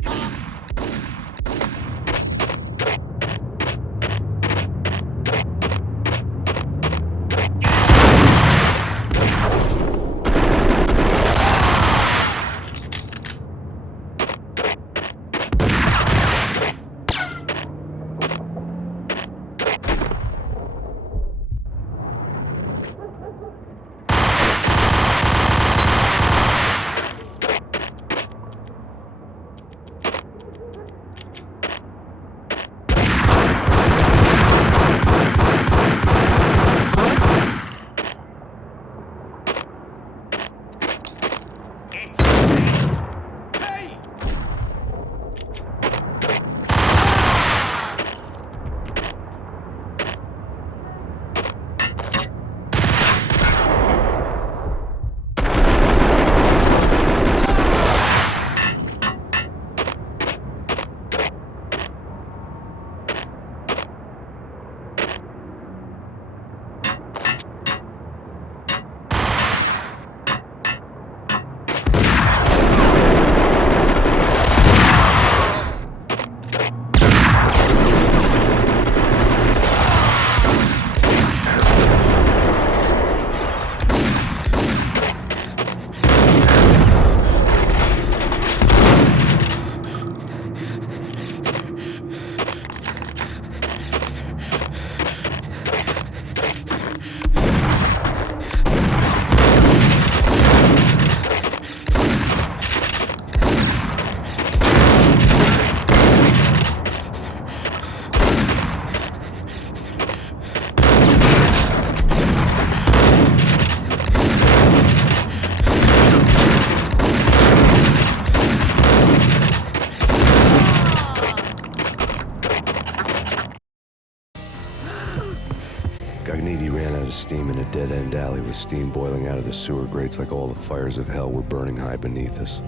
Cogniti ran out of steam in a dead-end alley with steam boiling out of the sewer grates like all the fires of hell were burning high beneath us.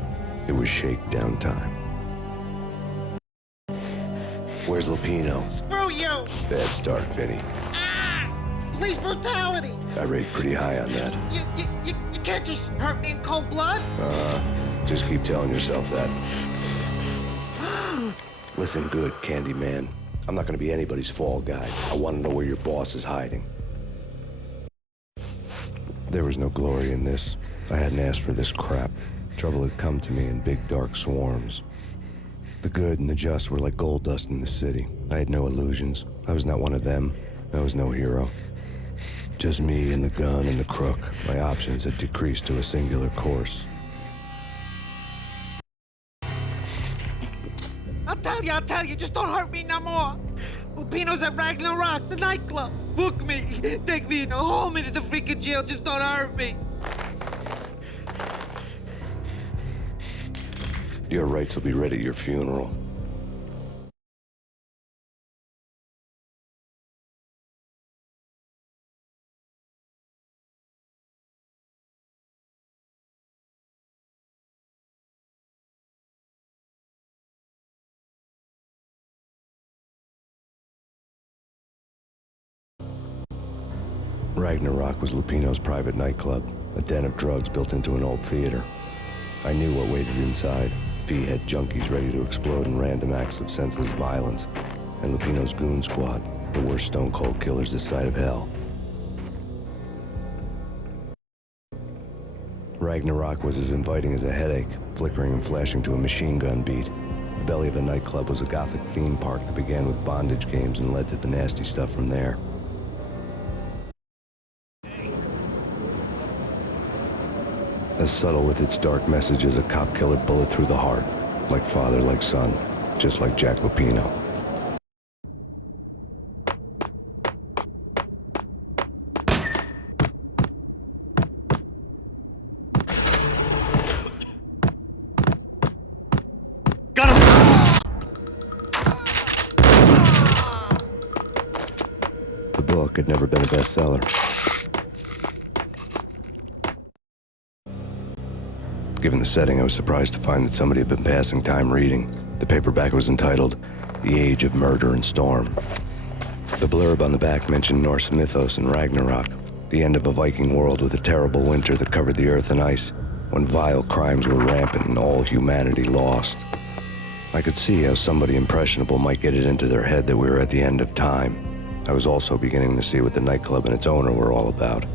It was shakedown time. Where's Lupino? Screw you! Bad start, Vinny. Police brutality! I rate pretty high on that. You can't just hurt me in cold blood? Just keep telling yourself that. Listen good, Candyman. I'm not gonna be anybody's fall guy. I want to know where your boss is hiding. There was no glory in this. I hadn't asked for this crap. Trouble had come to me in big dark swarms. The good and the just were like gold dust in the city. I had no illusions. I was not one of them. I was no hero. Just me and the gun and the crook. My options had decreased to a singular course. I'll tell you, just don't hurt me no more. Lupino's at Ragnarok, the nightclub. Book me. Take me home into the freaking jail. Just don't hurt me. Your rights will be read at your funeral. Ragnarok was Lupino's private nightclub, a den of drugs built into an old theater. I knew what waited inside. V had junkies ready to explode in random acts of senseless violence, and Lupino's goon squad, the worst stone-cold killers this side of hell. Ragnarok was as inviting as a headache, flickering and flashing to a machine gun beat. The belly of the nightclub was a gothic theme park that began with bondage games and led to the nasty stuff from there. As subtle with its dark message as a cop killer bullet through the heart. Like father, like son. Just like Jack Lupino. Got him! The book had never been a bestseller. Given the setting, I was surprised to find that somebody had been passing time reading. The paperback was entitled, The Age of Murder and Storm. The blurb on the back mentioned Norse mythos and Ragnarok, the end of a Viking world with a terrible winter that covered the earth in ice, when vile crimes were rampant and all humanity lost. I could see how somebody impressionable might get it into their head that we were at the end of time. I was also beginning to see what the nightclub and its owner were all about.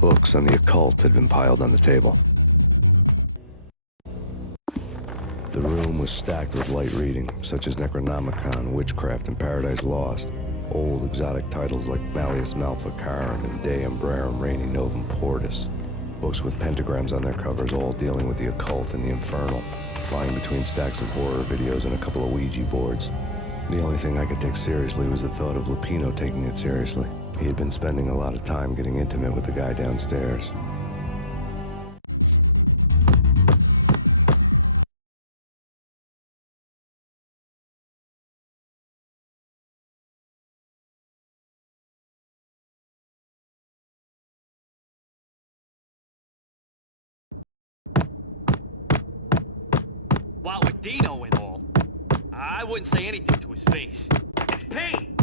Books on the occult had been piled on the table. The room was stacked with light reading, such as Necronomicon, Witchcraft, and Paradise Lost. Old exotic titles like Malleus Maleficarum and De Umbrarum Reini Novum Portus. Books with pentagrams on their covers, all dealing with the occult and the infernal, lying between stacks of horror videos and a couple of Ouija boards. The only thing I could take seriously was the thought of Lupino taking it seriously. He had been spending a lot of time getting intimate with the guy downstairs. What with Dino and all, I wouldn't say anything to his face. It's Payne!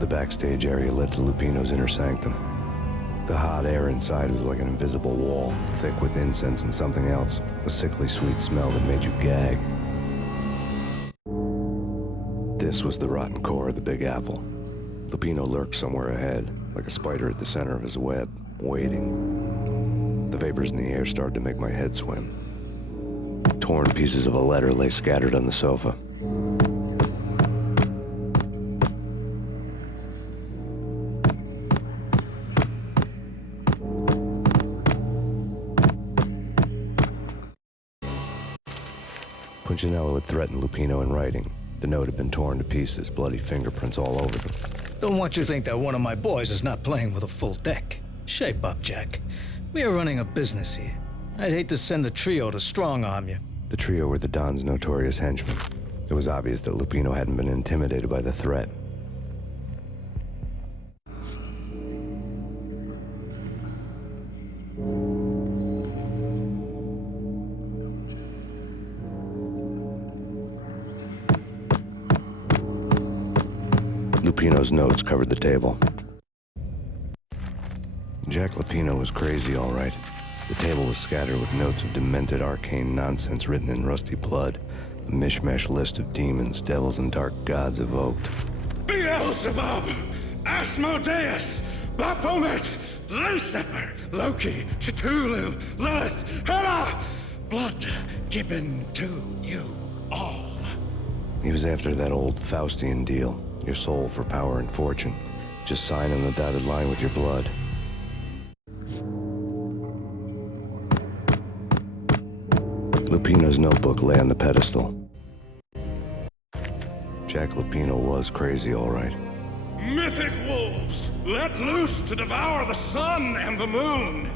The backstage area led to Lupino's inner sanctum. The hot air inside was like an invisible wall, thick with incense and something else, a sickly sweet smell that made you gag. This was the rotten core of the Big Apple. Lupino lurked somewhere ahead, like a spider at the center of his web, waiting. The vapors in the air started to make my head swim. Torn pieces of a letter lay scattered on the sofa. Punchinello had threatened Lupino in writing. The note had been torn to pieces, bloody fingerprints all over them. Don't want you to think that one of my boys is not playing with a full deck. Shape up, Jack. We are running a business here. I'd hate to send the trio to strong-arm you. The trio were the Don's notorious henchmen. It was obvious that Lupino hadn't been intimidated by the threat. Lupino's notes covered the table. Jack Lupino was crazy, all right. The table was scattered with notes of demented arcane nonsense written in rusty blood. A mishmash list of demons, devils, and dark gods evoked. Beelzebub, Asmodeus, Baphomet, Lucifer, Loki, Cthulhu, Lilith, Hela! Blood given to you all. He was after that old Faustian deal. Your soul for power and fortune. Just sign on the dotted line with your blood. Lupino's notebook lay on the pedestal. Jack Lupino was crazy, all right. Mythic wolves, let loose to devour the sun and the moon.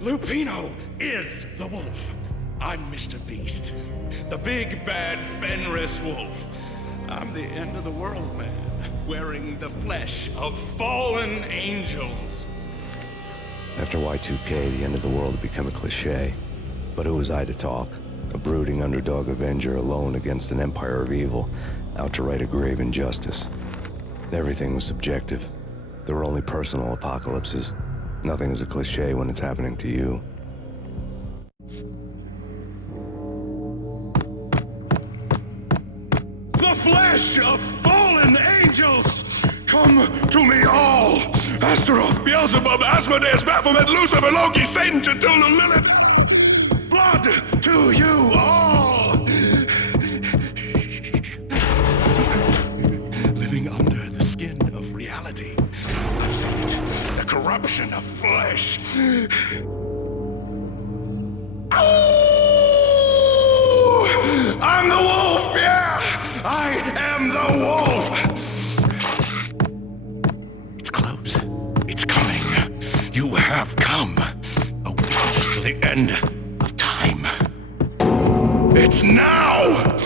Lupino is the wolf. I'm Mr. Beast, the big bad Fenris wolf. I'm the end of the world man, wearing the flesh of fallen angels. After Y2K, the end of the world had become a cliché. But who was I to talk? A brooding underdog avenger alone against an empire of evil, out to right a grave injustice. Everything was subjective. There were only personal apocalypses. Nothing is a cliché when it's happening to you. The flesh of fallen angels! Come to me all! Astaroth, Beelzebub, Asmodeus, Baphomet, Lucifer, Loki, Satan, Cthulhu, Lilith! Blood to you all! Secret, living under the skin of reality. I've seen it. The corruption of flesh. Oh! I'm the wolf, yeah! I am the wolf! It's close. It's coming. You have come. A witness to the end of time. It's now!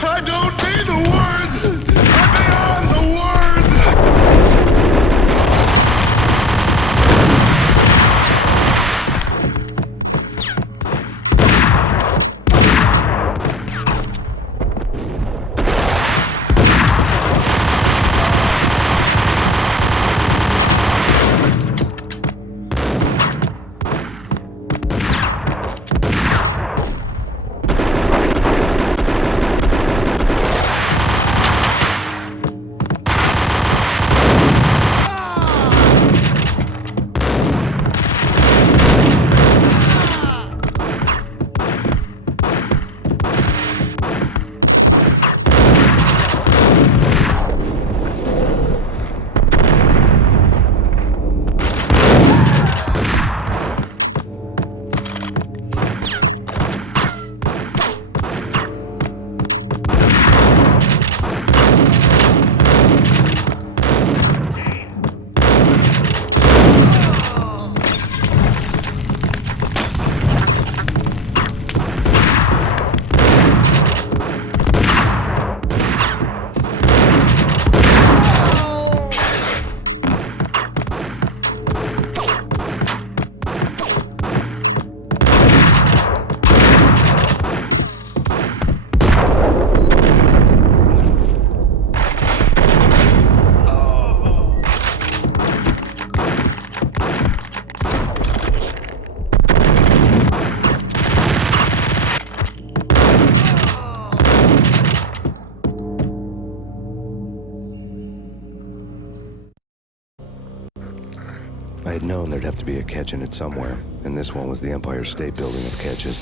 I don't need the words! I'm beyond the words! known there'd have to be a catch in it somewhere, and this one was the Empire State Building of catches.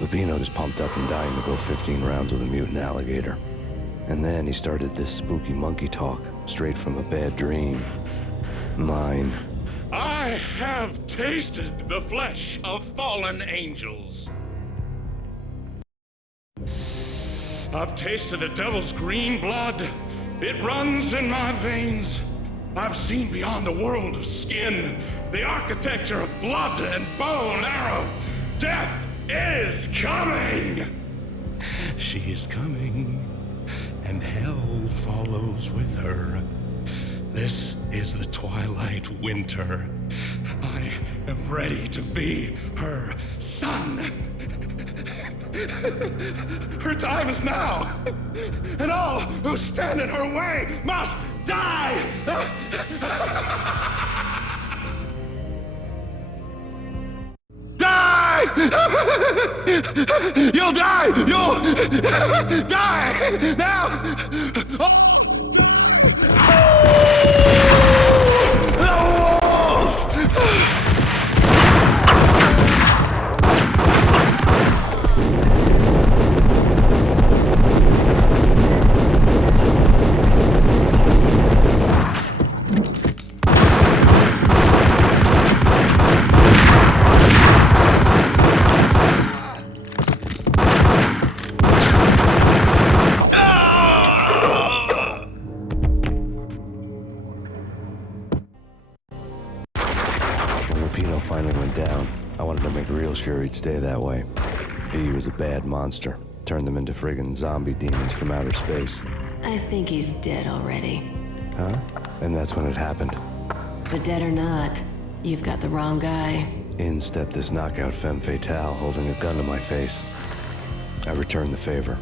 Lupino was pumped up and dying to go 15 rounds with a mutant alligator. And then he started this spooky monkey talk, straight from a bad dream. Mine. I have tasted the flesh of fallen angels. I've tasted the devil's green blood. It runs in my veins. I've seen beyond the world of skin, the architecture of blood and bow and arrow. Death is coming! She is coming, and hell follows with her. This is the twilight winter. I am ready to be her son. Her time is now, and all who stand in her way must die! Die! You'll die! You'll die! Now! Finally went down. I wanted to make real sure he'd stay that way. V was a bad monster. Turned them into friggin' zombie demons from outer space. I think he's dead already. Huh? And that's when it happened. But dead or not, you've got the wrong guy. In stepped this knockout femme fatale holding a gun to my face. I returned the favor.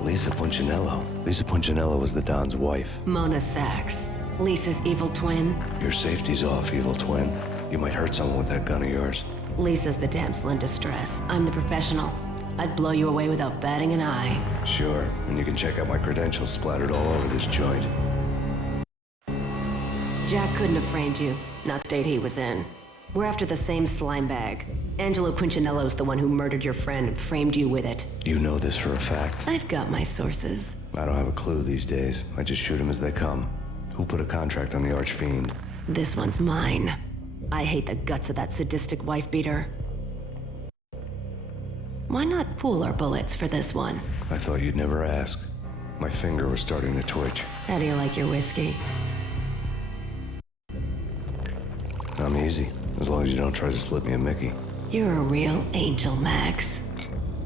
Lisa Punchinello. Lisa Punchinello was the Don's wife. Mona Sachs. Lisa's evil twin. Your safety's off, evil twin. You might hurt someone with that gun of yours. Lisa's the damsel in distress. I'm the professional. I'd blow you away without batting an eye. Sure, and you can check out my credentials splattered all over this joint. Jack couldn't have framed you. Not the state he was in. We're after the same slime bag. Angelo Punchinello's the one who murdered your friend and framed you with it. You know this for a fact. I've got my sources. I don't have a clue these days. I just shoot them as they come. Who put a contract on the Archfiend? This one's mine. I hate the guts of that sadistic wife-beater. Why not pool our bullets for this one? I thought you'd never ask. My finger was starting to twitch. How do you like your whiskey? I'm easy, as long as you don't try to slip me a Mickey. You're a real angel, Max.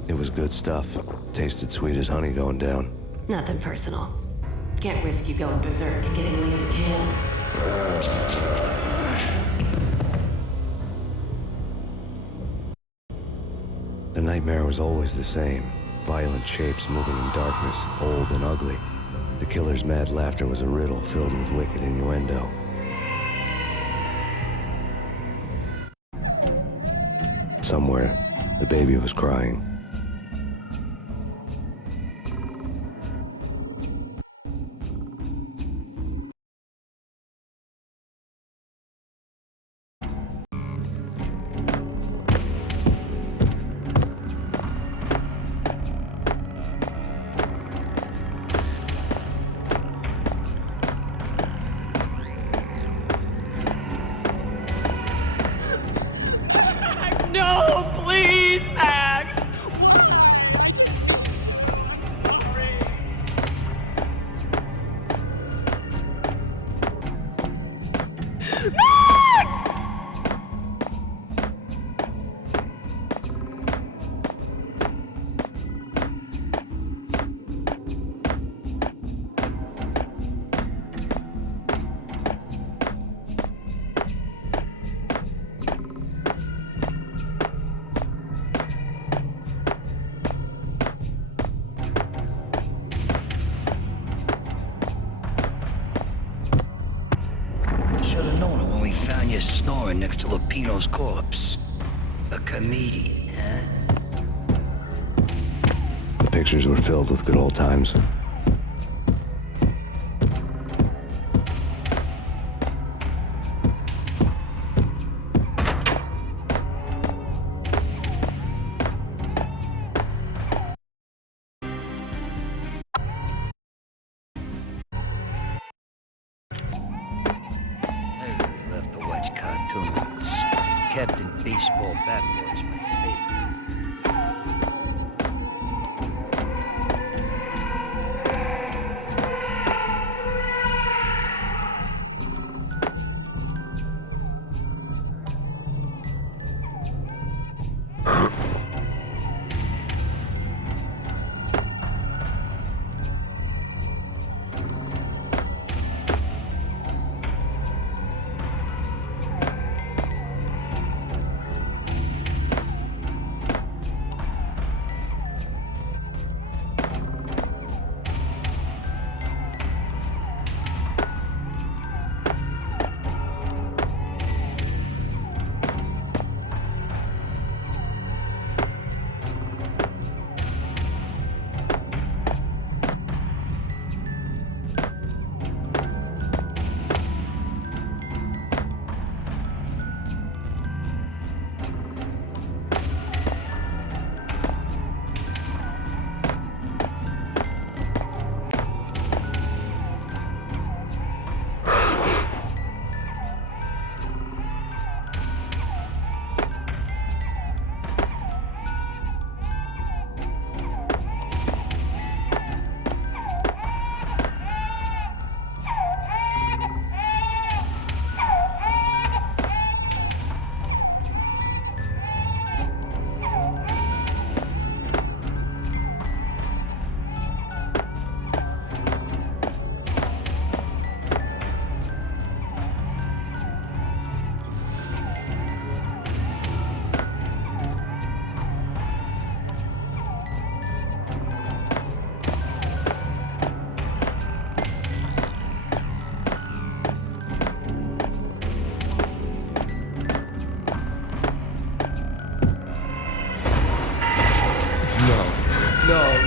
It was good stuff. Tasted sweet as honey going down. Nothing personal. Can't risk you going berserk and getting Lisa killed. The nightmare was always the same. Violent shapes moving in darkness, old and ugly. The killer's mad laughter was a riddle filled with wicked innuendo. Somewhere, the baby was crying. No, please, Max! snoring next to Lupino's corpse. A comedian, huh? The pictures were filled with good old times. Cartoons. Captain Baseball Bat Boy's my favorite.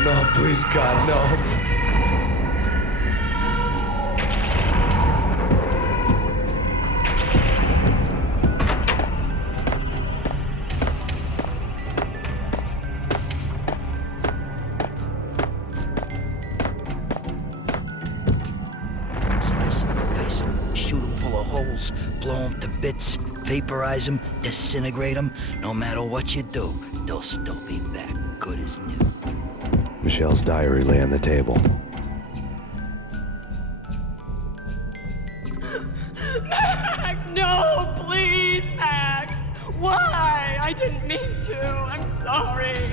No, please, God, no. Slice them, dice them, shoot them full of holes, blow them to bits, vaporize them, disintegrate them. No matter what you do, they'll still be back, good as new. Michelle's diary lay on the table. Max, no, please, Max. Why? I didn't mean to. I'm sorry.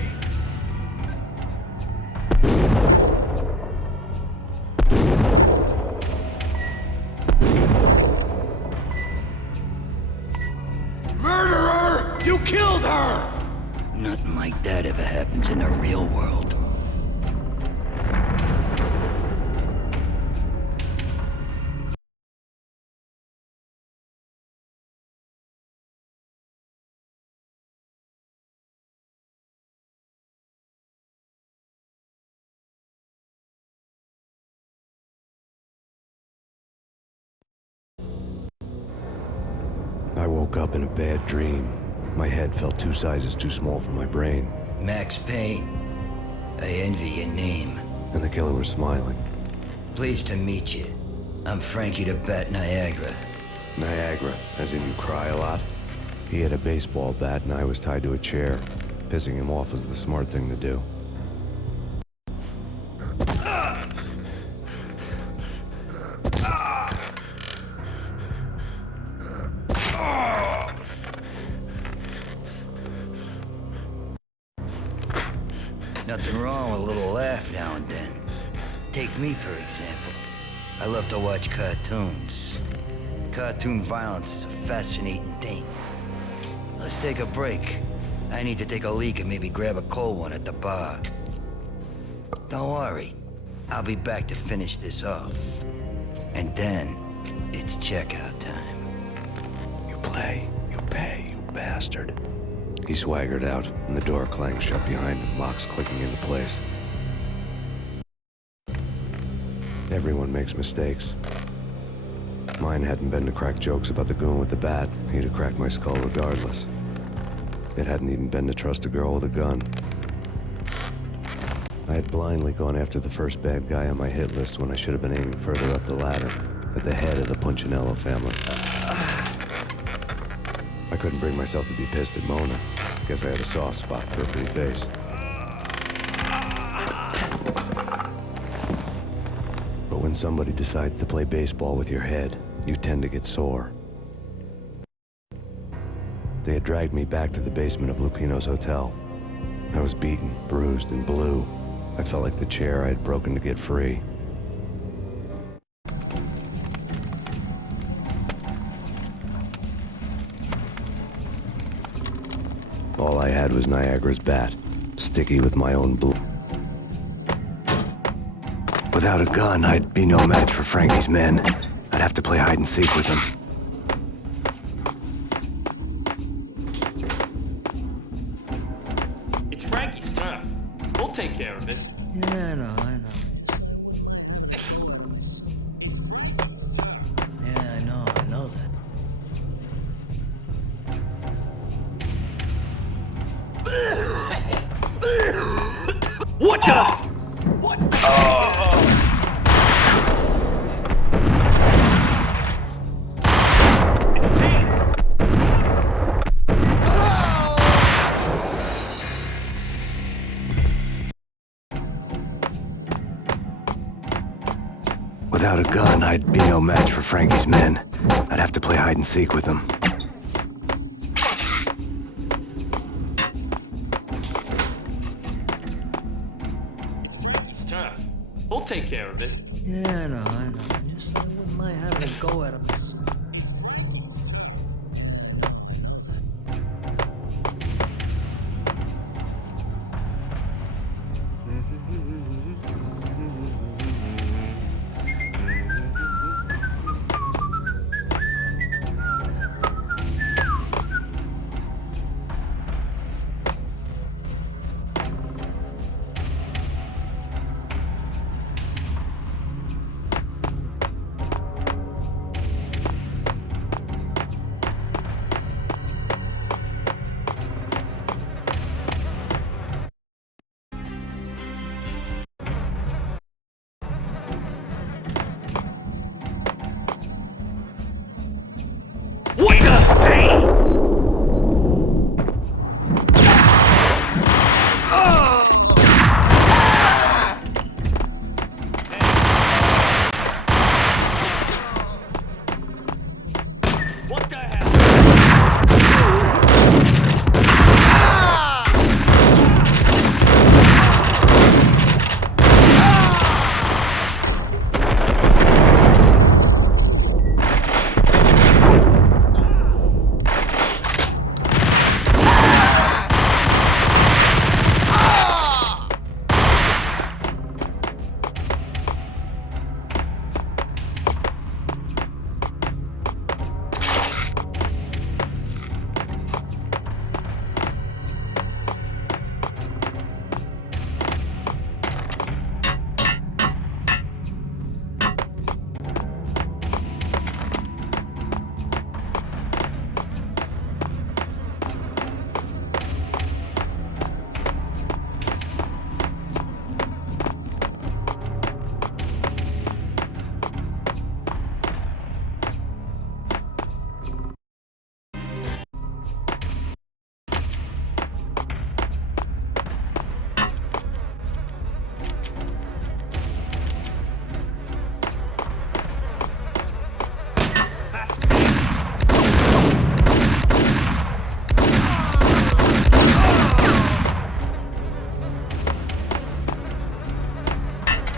Murderer! You killed her! Nothing like that ever happens in the real world. I woke up in a bad dream. My head felt 2 sizes too small for my brain. Max Payne. I envy your name. And the killer was smiling. Pleased to meet you. I'm Frankie the Bat Niagara. Niagara, as in you cry a lot? He had a baseball bat and I was tied to a chair. Pissing him off was the smart thing to do. Nothing wrong with a little laugh now and then. Take me, for example. I love to watch cartoons. Cartoon violence is a fascinating thing. Let's take a break. I need to take a leak and maybe grab a cold one at the bar. Don't worry. I'll be back to finish this off. And then, it's checkout time. You play, you pay, you bastard. He swaggered out, and the door clanged shut behind him, locks clicking into place. Everyone makes mistakes. Mine hadn't been to crack jokes about the goon with the bat. He'd have cracked my skull regardless. It hadn't even been to trust a girl with a gun. I had blindly gone after the first bad guy on my hit list when I should have been aiming further up the ladder, at the head of the Punchinello family. I couldn't bring myself to be pissed at Mona. Guess I had a soft spot for her pretty face. But when somebody decides to play baseball with your head, you tend to get sore. They had dragged me back to the basement of Lupino's hotel. I was beaten, bruised, and blue. I felt like the chair I had broken to get free. All I had was Niagara's bat, sticky with my own blood. Without a gun, I'd be no match for Frankie's men. I'd have to play hide and seek with them. It's Frankie's turf. We'll take care of it. Yeah, I know. Yeah, I know that. What the? What? Without a gun, I'd be no match for Frankie's men. I'd have to play hide and seek with them. Frankie's turf. We'll take care of it. Yeah, I know. I just wouldn't mind having a go at him. What the? Payne! What the hell?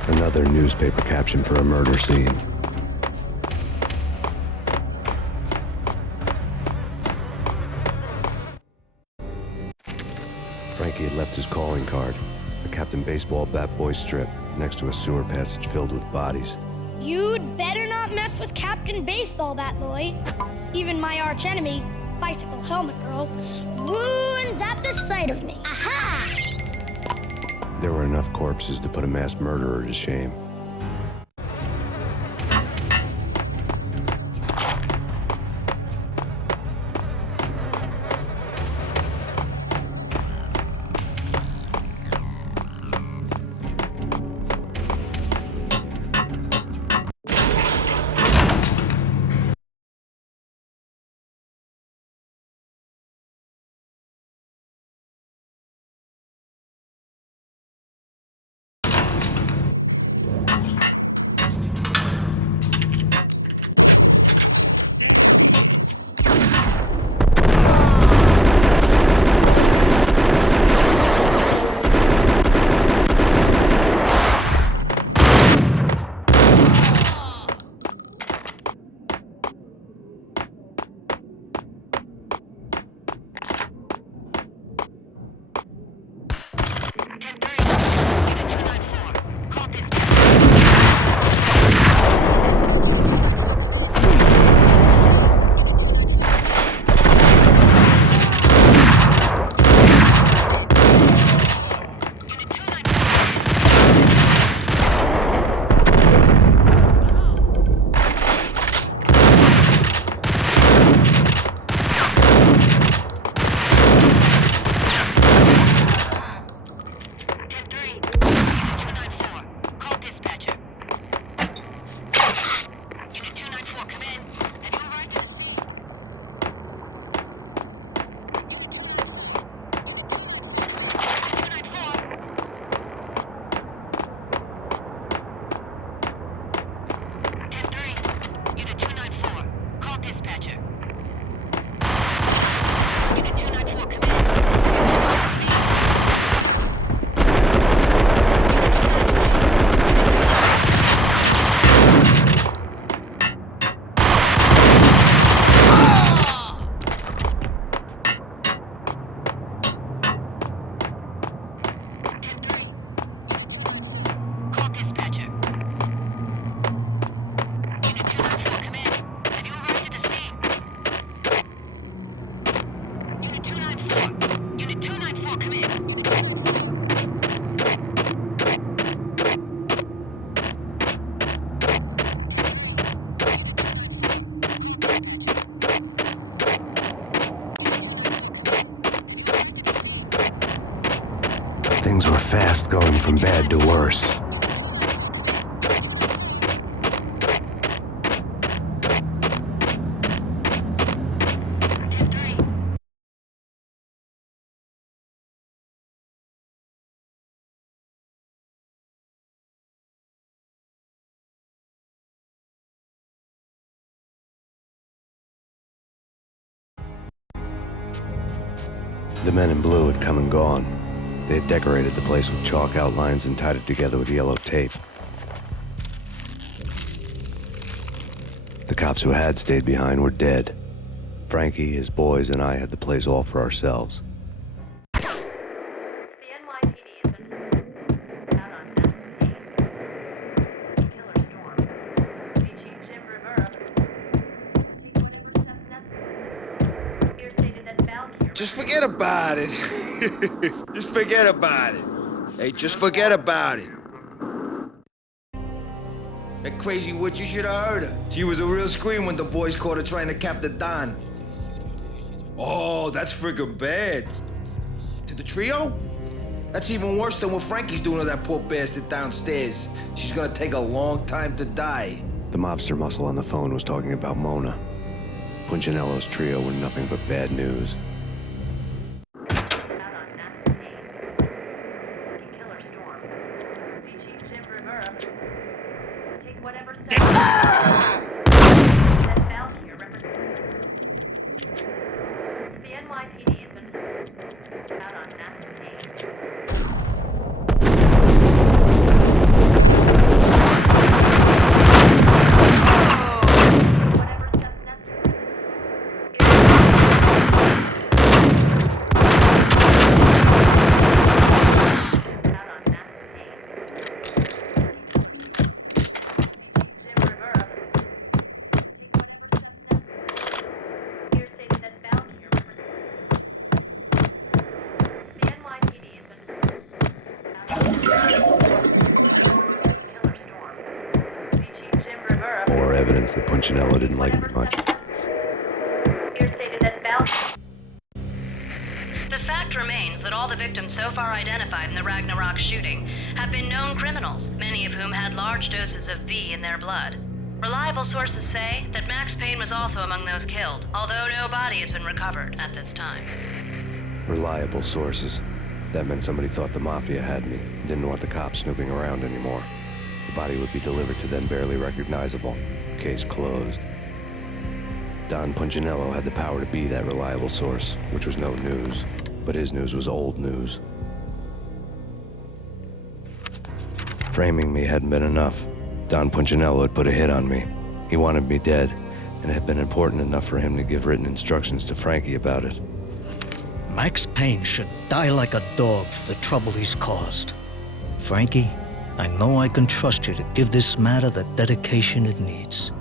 Another newspaper caption for a murder scene. Frankie had left his calling card, a Captain Baseball Bat Boy strip, next to a sewer passage filled with bodies. You'd better not mess with Captain Baseball, Bat Boy. Even my archenemy, Bicycle Helmet Girl, swoons at the sight of me. Aha! There were enough corpses to put a mass murderer to shame. Things were fast going from bad to worse. The men in blue had come and gone. They had decorated the place with chalk outlines and tied it together with yellow tape. The cops who had stayed behind were dead. Frankie, his boys, and I had the place all for ourselves. Just forget about it. Just forget about it. Hey, just forget about it. That crazy witch, you should have heard her. She was a real scream when the boys caught her trying to cap the Don. Oh, that's friggin' bad. To the trio? That's even worse than what Frankie's doing to that poor bastard downstairs. She's gonna take a long time to die. The mobster muscle on the phone was talking about Mona. Punchinello's trio were nothing but bad news. convinced that Punchinello didn't like me much. The fact remains that all the victims so far identified in the Ragnarok shooting have been known criminals, many of whom had large doses of V in their blood. Reliable sources say that Max Payne was also among those killed, although no body has been recovered at this time. Reliable sources. That meant somebody thought the Mafia had me, didn't want the cops snooping around anymore. The body would be delivered to them barely recognizable. Case closed. Don Punchinello had the power to be that reliable source, which was no news. But his news was old news. Framing me hadn't been enough. Don Punchinello had put a hit on me. He wanted me dead, and it had been important enough for him to give written instructions to Frankie about it. Max Payne should die like a dog for the trouble he's caused. Frankie, I know I can trust you to give this matter the dedication it needs.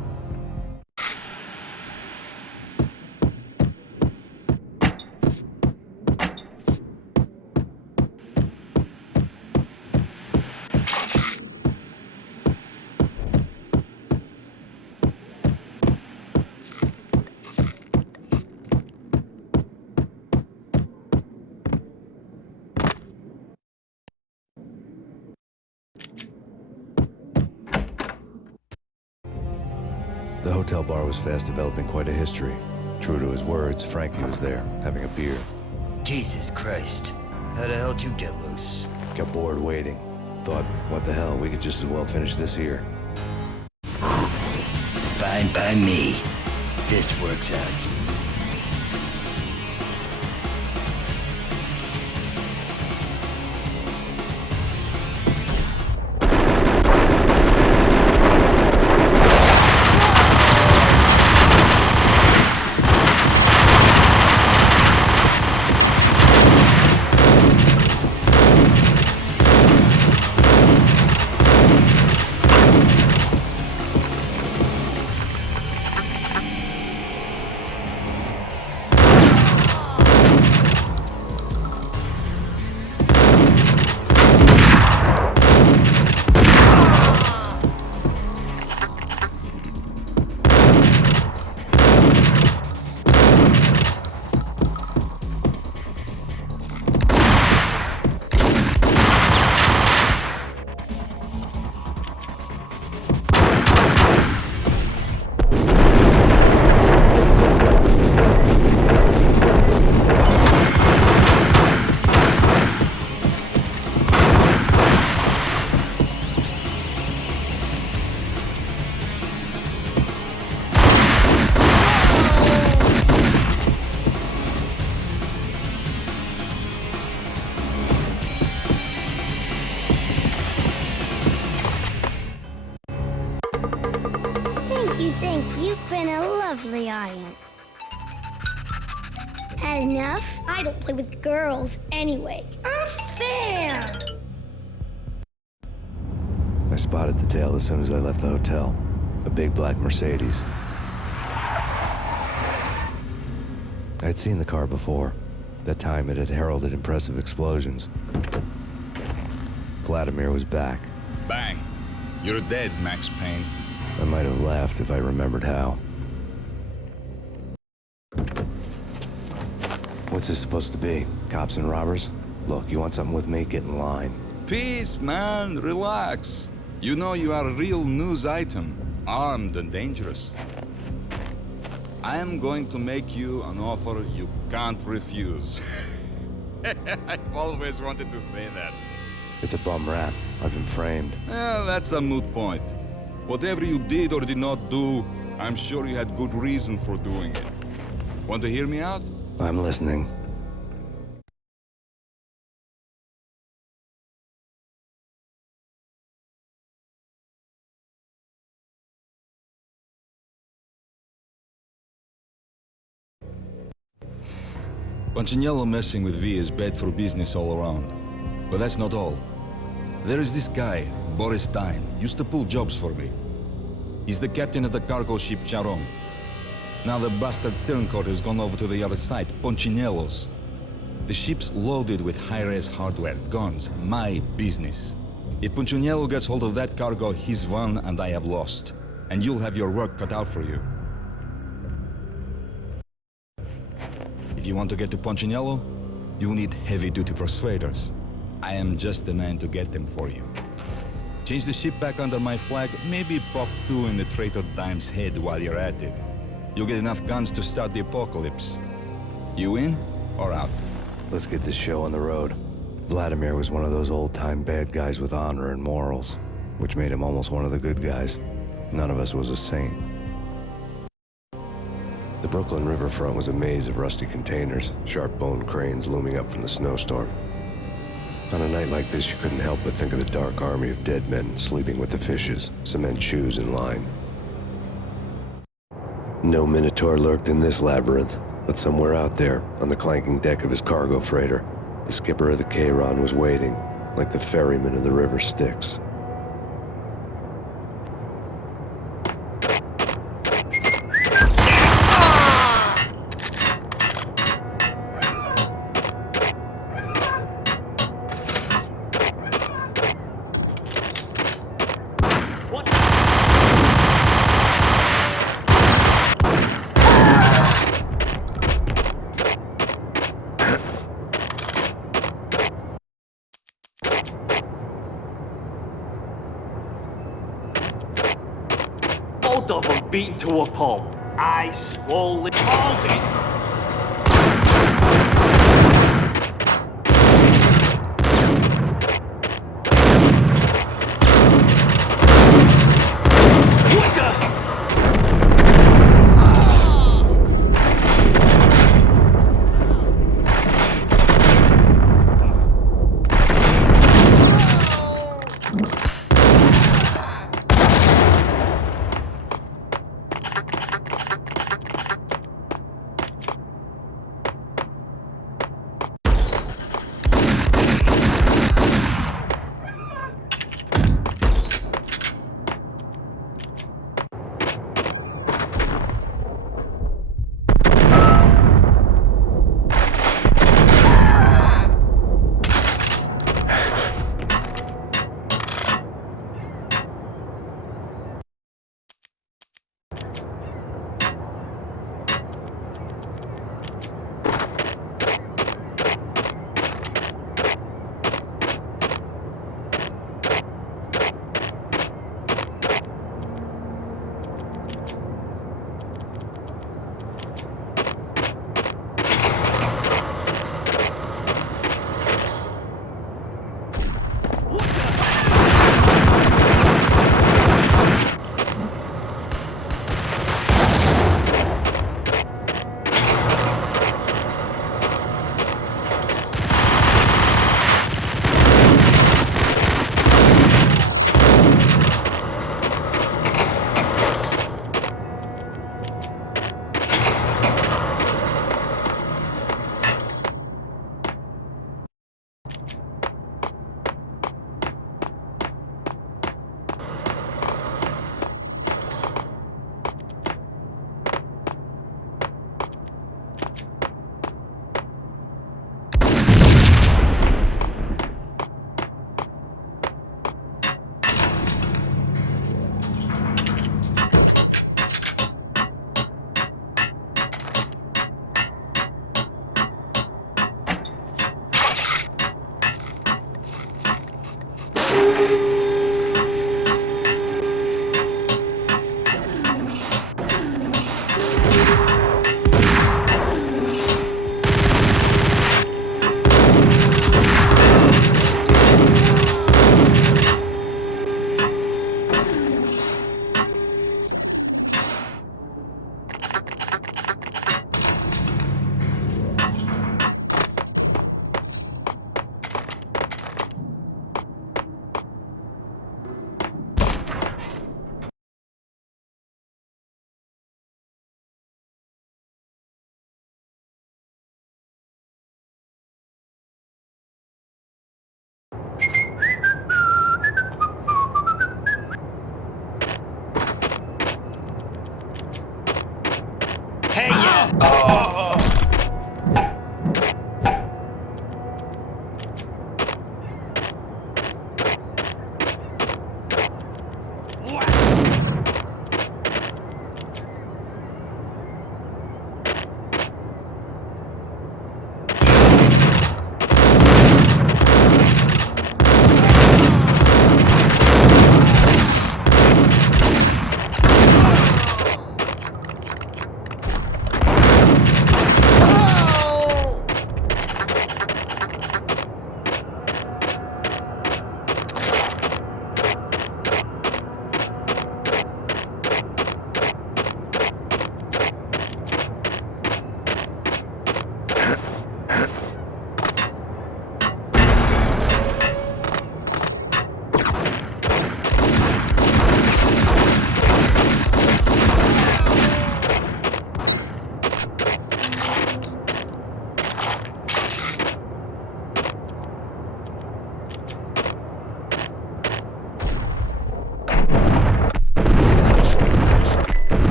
The hotel bar was fast developing quite a history. True to his words, Frankie was there, having a beer. Jesus Christ. How the hell did you get loose? Got bored waiting. Thought, what the hell, we could just as well finish this here. Fine by me. This works out. Thank you. You've been a lovely aunt. Had enough? I don't play with girls anyway. Unfair! I spotted the tail as soon as I left the hotel. A big black Mercedes. I'd seen the car before. That time it had heralded impressive explosions. Vladimir was back. Bang! You're dead, Max Payne. I might have laughed if I remembered how. What's this supposed to be? Cops and robbers? Look, you want something with me? Get in line. Peace, man. Relax. You know you are a real news item. Armed and dangerous. I am going to make you an offer you can't refuse. I've always wanted to say that. It's a bum rap. I've been framed. That's a moot point. Whatever you did or did not do, I'm sure you had good reason for doing it. Want to hear me out? I'm listening. Punchinello messing with V is bad for business all around. But that's not all. There is this guy, Boris Stein, used to pull jobs for me. He's the captain of the cargo ship Charon. Now the bastard turncoat has gone over to the other side, Punchinello's. The ship's loaded with high-res hardware, guns, my business. If Punchinello gets hold of that cargo, he's won and I have lost. and you'll have your work cut out for you. If you want to get to Punchinello, you'll need heavy-duty persuaders. I am just the man to get them for you. Change the ship back under my flag, maybe pop 2 in the traitor Dime's head while you're at it. You'll get enough guns to start the apocalypse. You in or out? Let's get this show on the road. Vladimir was one of those old-time bad guys with honor and morals, which made him almost one of the good guys. None of us was a saint. The Brooklyn riverfront was a maze of rusty containers, sharp-boned cranes looming up from the snowstorm. On a night like this, you couldn't help but think of the dark army of dead men sleeping with the fishes, cement shoes in line. No Minotaur lurked in this labyrinth, but somewhere out there, on the clanking deck of his cargo freighter, the skipper of the Cheiron was waiting, like the ferryman of the River Styx. Both of them beaten to a pulp. I swollen called it. What the?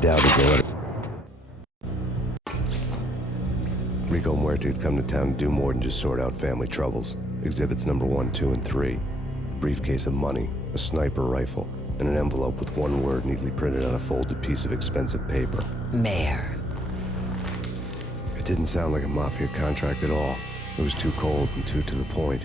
doubted they let it. Rico Muerte had come to town to do more than just sort out family troubles. Exhibits number 1, 2, and 3. Briefcase of money, a sniper rifle, and an envelope with one word neatly printed on a folded piece of expensive paper. Mayor. It didn't sound like a mafia contract at all. It was too cold and too to the point.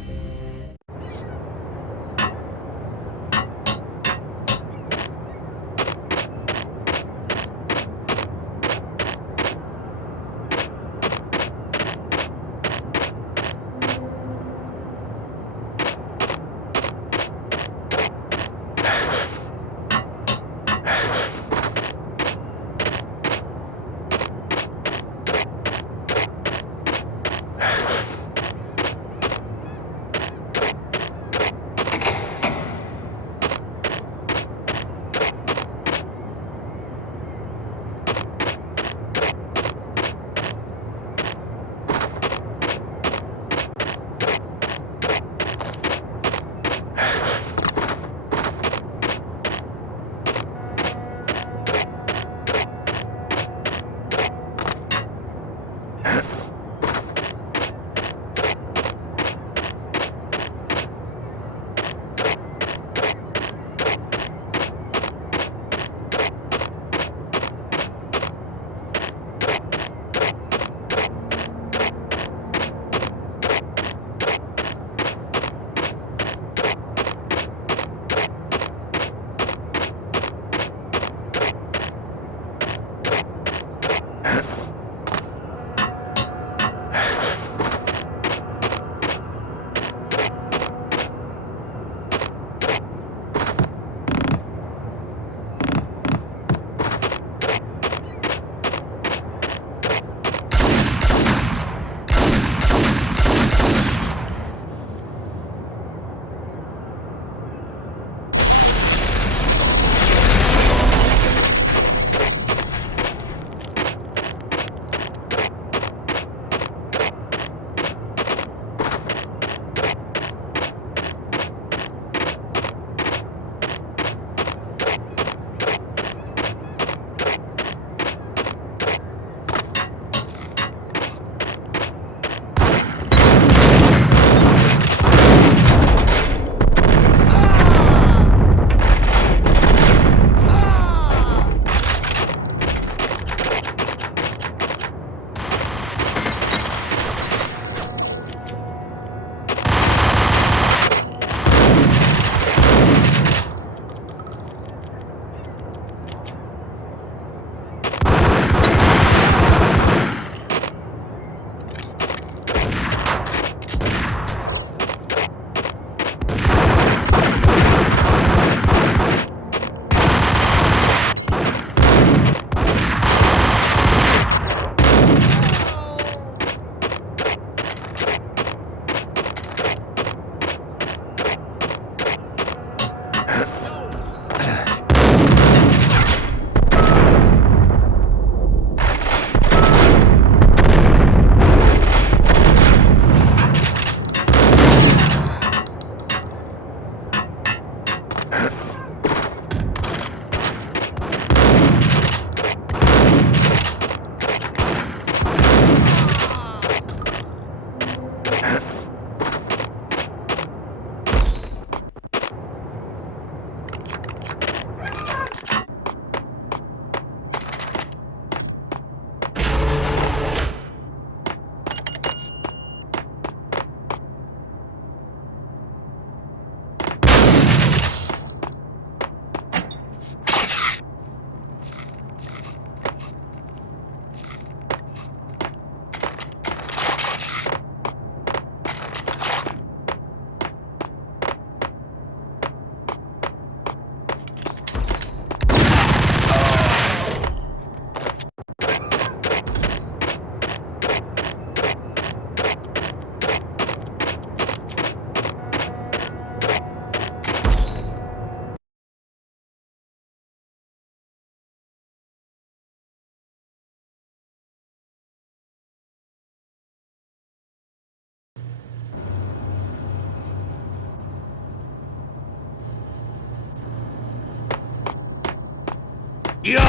Yo!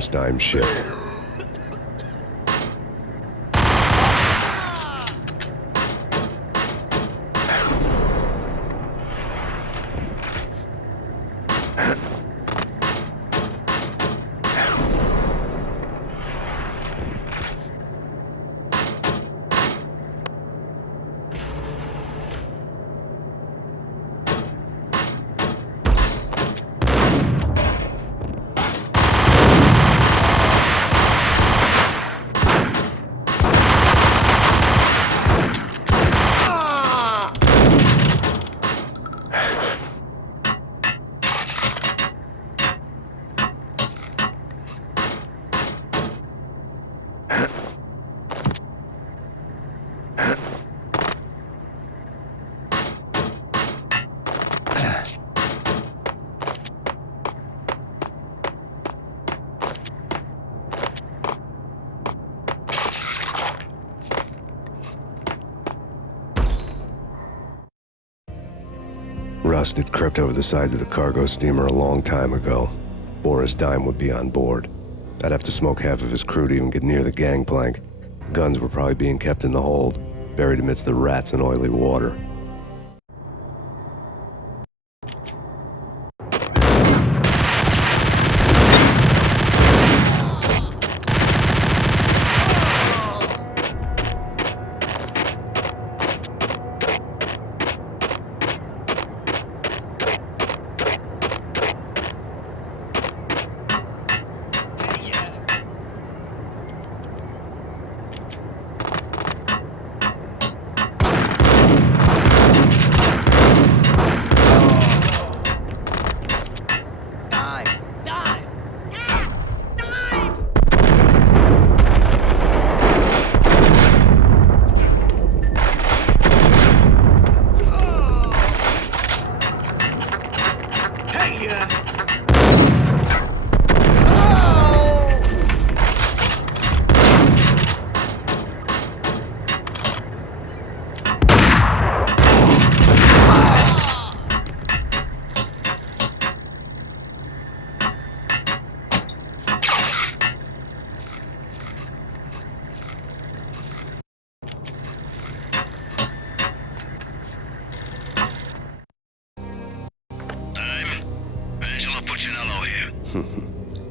Boris Dime's ship. Rust had crept over the sides of the cargo steamer a long time ago. Boris Dime would be on board. I'd have to smoke half of his crew to even get near the gangplank. Guns were probably being kept in the hold, buried amidst the rats and oily water.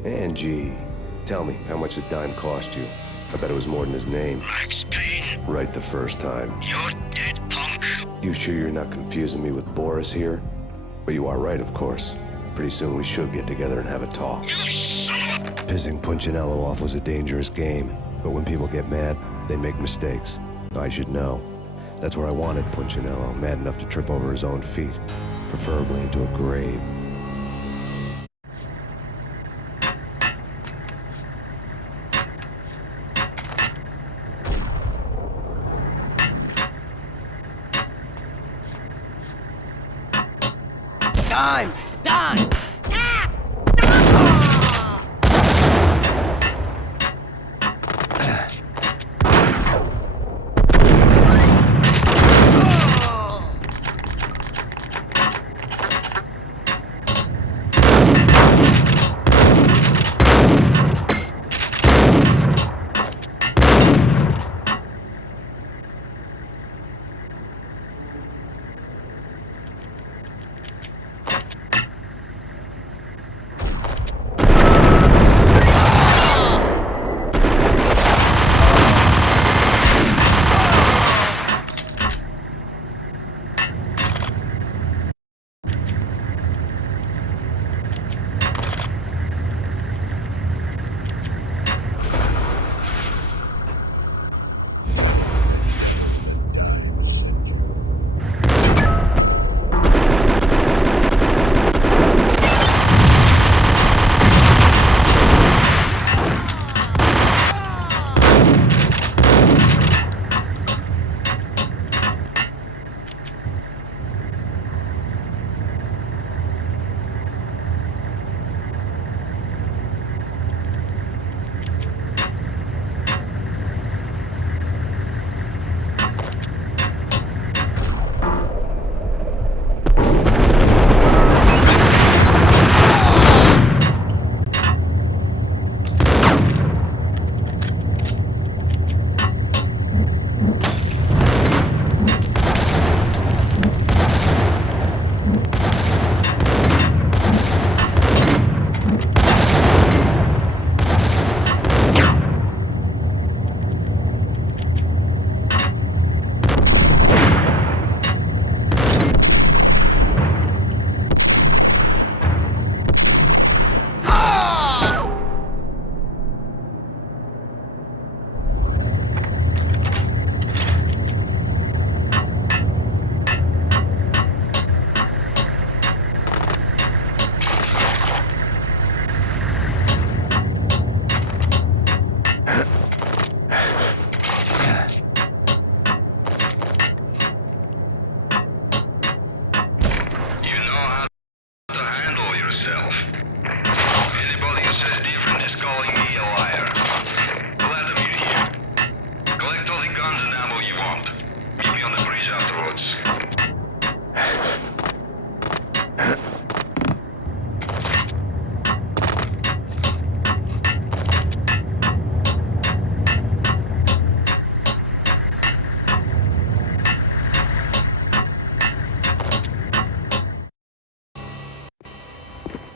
Angie, tell me, how much did Dime cost you? I bet it was more than his name. Max Payne. Right the first time. You're dead, punk. You sure you're not confusing me with Boris here? But you are right, of course. Pretty soon we should get together and have a talk. You son of a... Pissing Punchinello off was a dangerous game, but when people get mad, they make mistakes. I should know. That's where I wanted Punchinello, mad enough to trip over his own feet, preferably into a grave. Dime! Dime!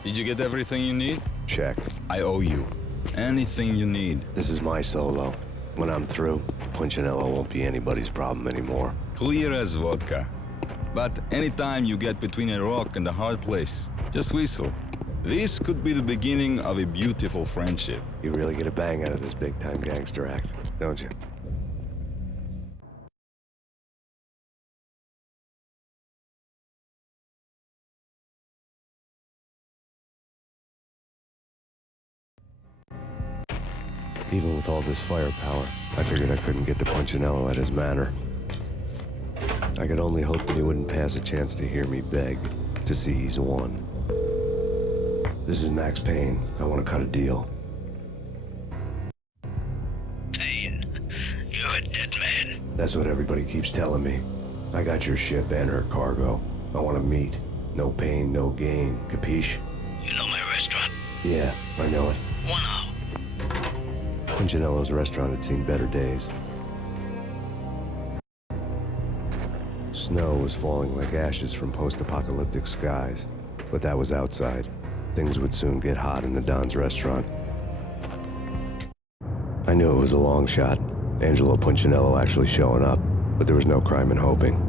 Did you get everything you need? Check. I owe you. Anything you need. This is my solo. When I'm through, Punchinello won't be anybody's problem anymore. Clear as vodka. But anytime you get between a rock and a hard place, just whistle. This could be the beginning of a beautiful friendship. You really get a bang out of this big-time gangster act, don't you? Even with all this firepower, I figured I couldn't get to Punchinello at his manor. I could only hope that he wouldn't pass a chance to hear me beg to see he's won. This is Max Payne. I want to cut a deal. Payne, you're a dead man. That's what everybody keeps telling me. I got your ship and her cargo. I want to meet. No pain, no gain. Capiche? You know my restaurant? Yeah, I know it. 1 hour. Punchinello's restaurant had seen better days. Snow was falling like ashes from post-apocalyptic skies, but that was outside. Things would soon get hot in the Don's restaurant. I knew it was a long shot, Angelo Punchinello actually showing up, but there was no crime in hoping.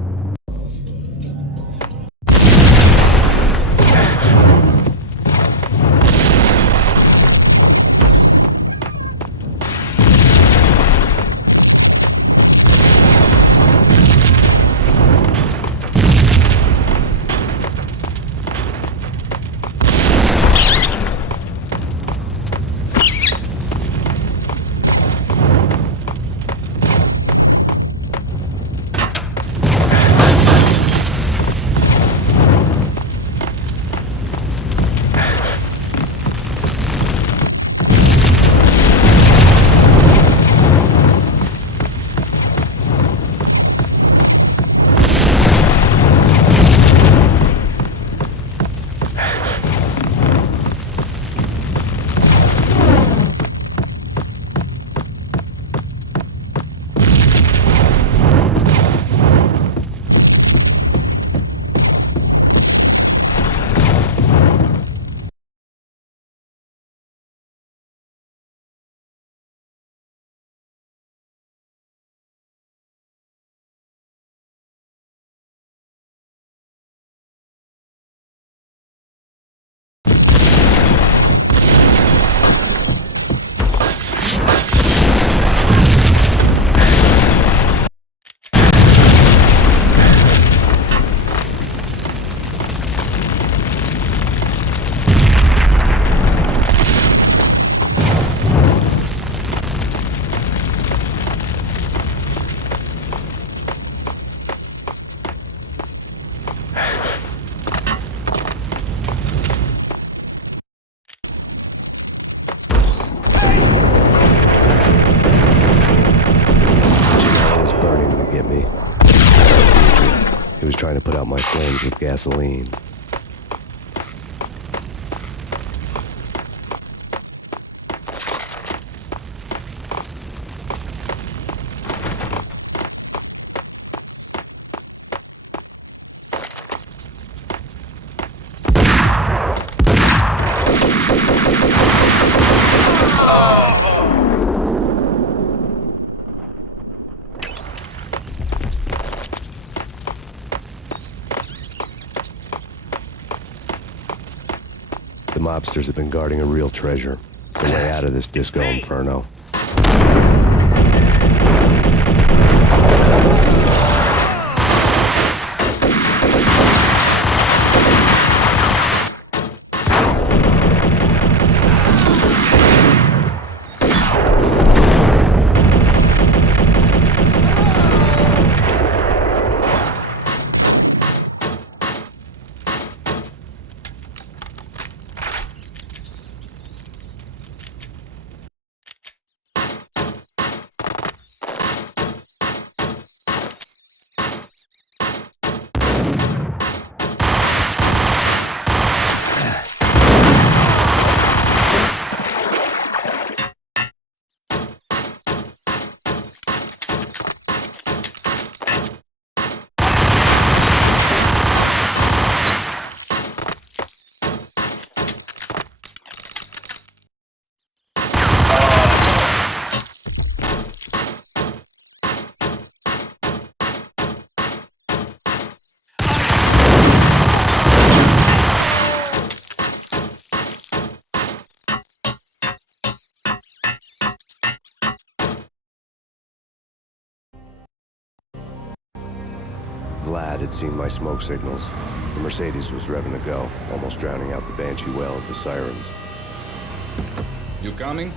He was trying to put out my flames with gasoline. The mobsters have been guarding a real treasure. The way out of this disco inferno. lad had seen my smoke signals. The Mercedes was revving to go, almost drowning out the banshee wail of the sirens. You coming?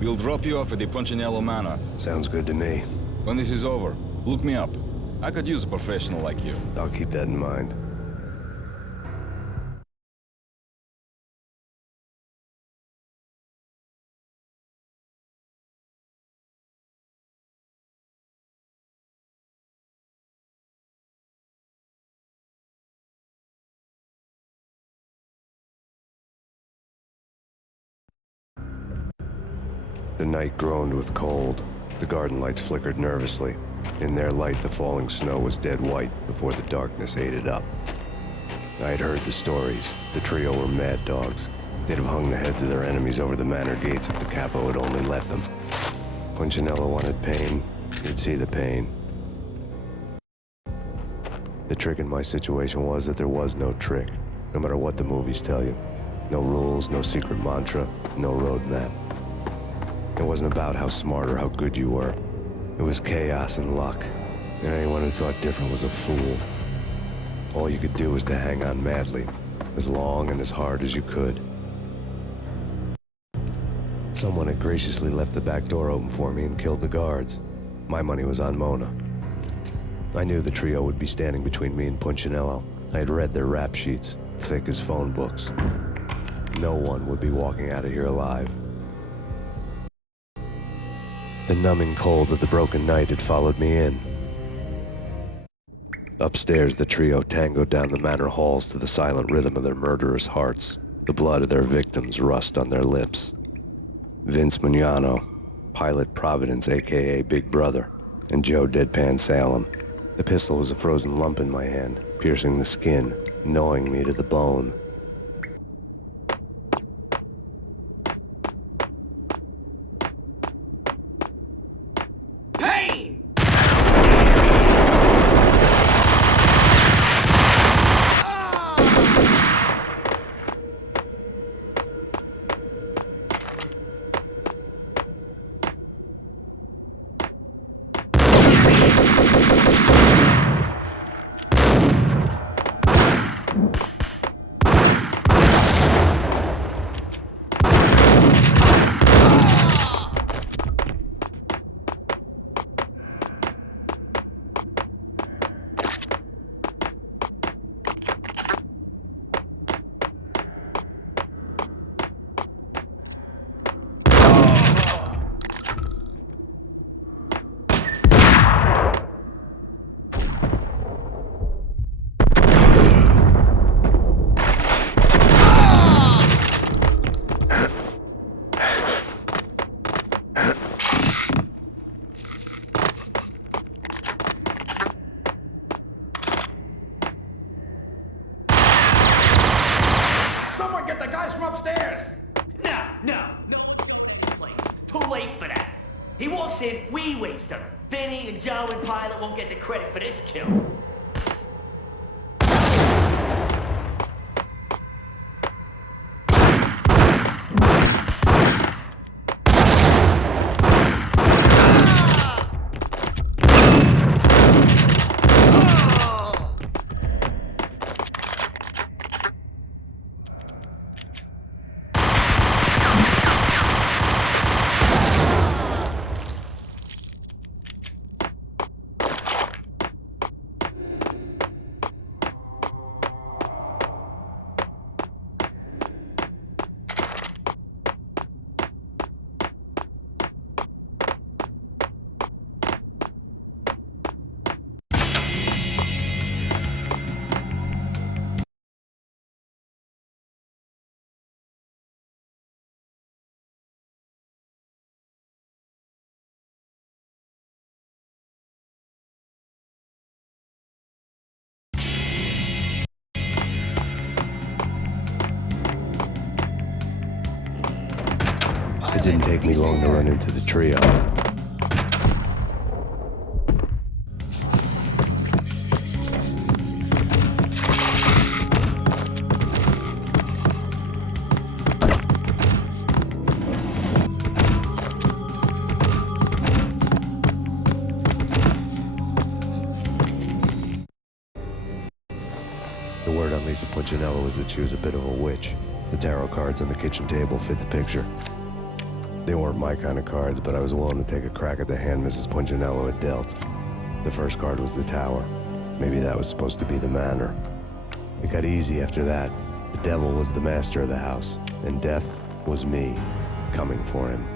We'll drop you off at the Punchinello Manor. Sounds good to me. When this is over, look me up. I could use a professional like you. I'll keep that in mind. The night groaned with cold. The garden lights flickered nervously. In their light, the falling snow was dead white before the darkness ate it up. I had heard the stories. The trio were mad dogs. They'd have hung the heads of their enemies over the manor gates if the capo had only let them. Punchinello wanted Payne. He'd see the pain. The trick in my situation was that there was no trick, no matter what the movies tell you. No rules, no secret mantra, no roadmap. It wasn't about how smart or how good you were. It was chaos and luck, and anyone who thought different was a fool. All you could do was to hang on madly, as long and as hard as you could. Someone had graciously left the back door open for me and killed the guards. My money was on Mona. I knew the trio would be standing between me and Punchinello. I had read their rap sheets, thick as phone books. No one would be walking out of here alive. The numbing cold of the broken night had followed me in. Upstairs, the trio tangoed down the manor halls to the silent rhythm of their murderous hearts, the blood of their victims rust on their lips. Vince Mignano, Pilot Providence, a.k.a. Big Brother, and Joe Deadpan Salem. The pistol was a frozen lump in my hand, piercing the skin, gnawing me to the bone. Payne! He walks in, we waste him. Vinny and Joe and Pilot won't get the credit for this kill. It didn't take me long to run into the trio. The word on Lisa Punchinello was that she was a bit of a witch. The tarot cards on the kitchen table fit the picture. They weren't my kind of cards, but I was willing to take a crack at the hand Mrs. Punchinello had dealt. The first card was the Tower. Maybe that was supposed to be the Manor. It got easy after that. The devil was the master of the house, and death was me, coming for him.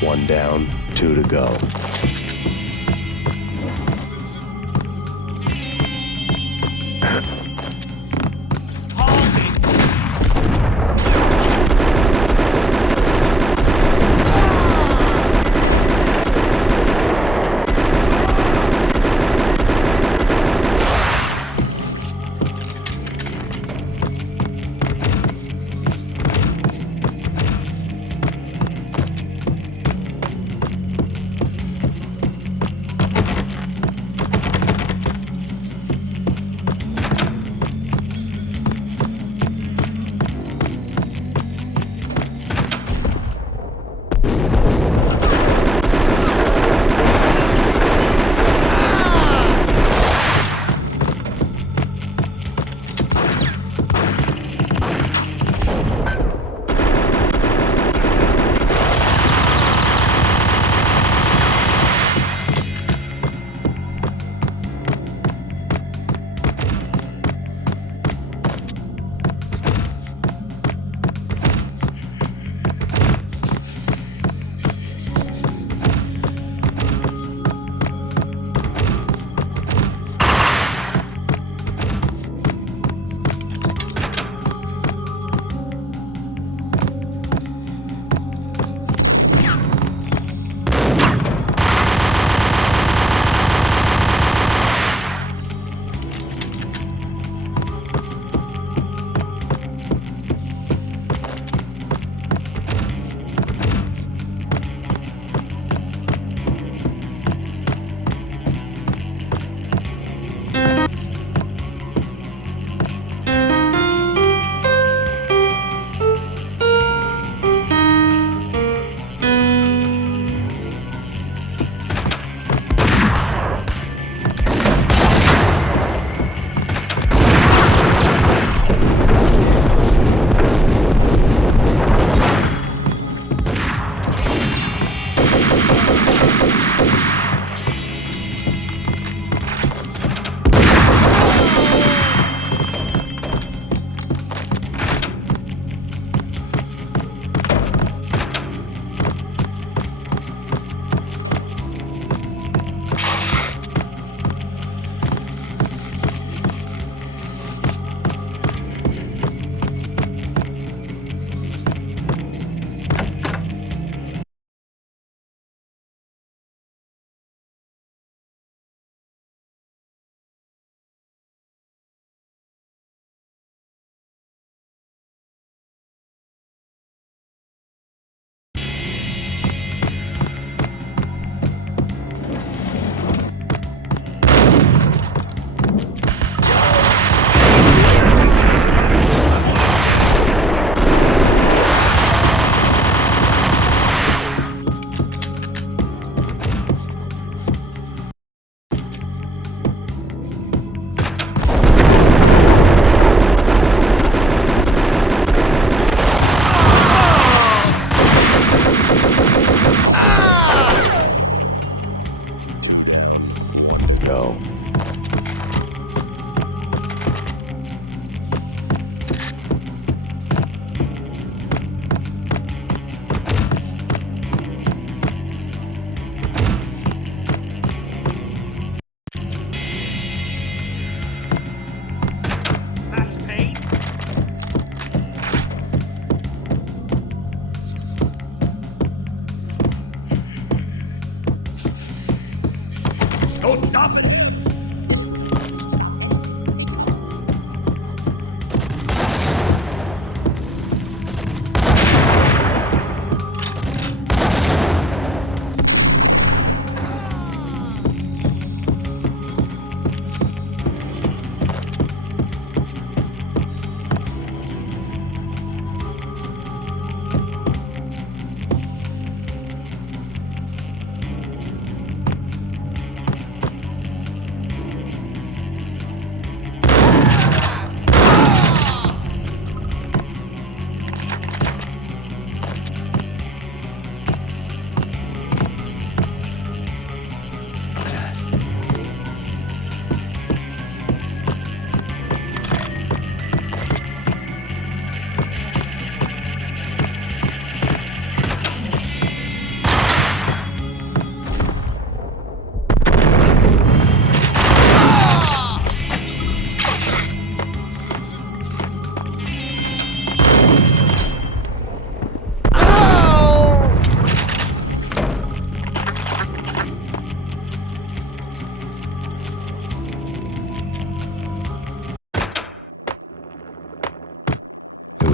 One down, 2 to go.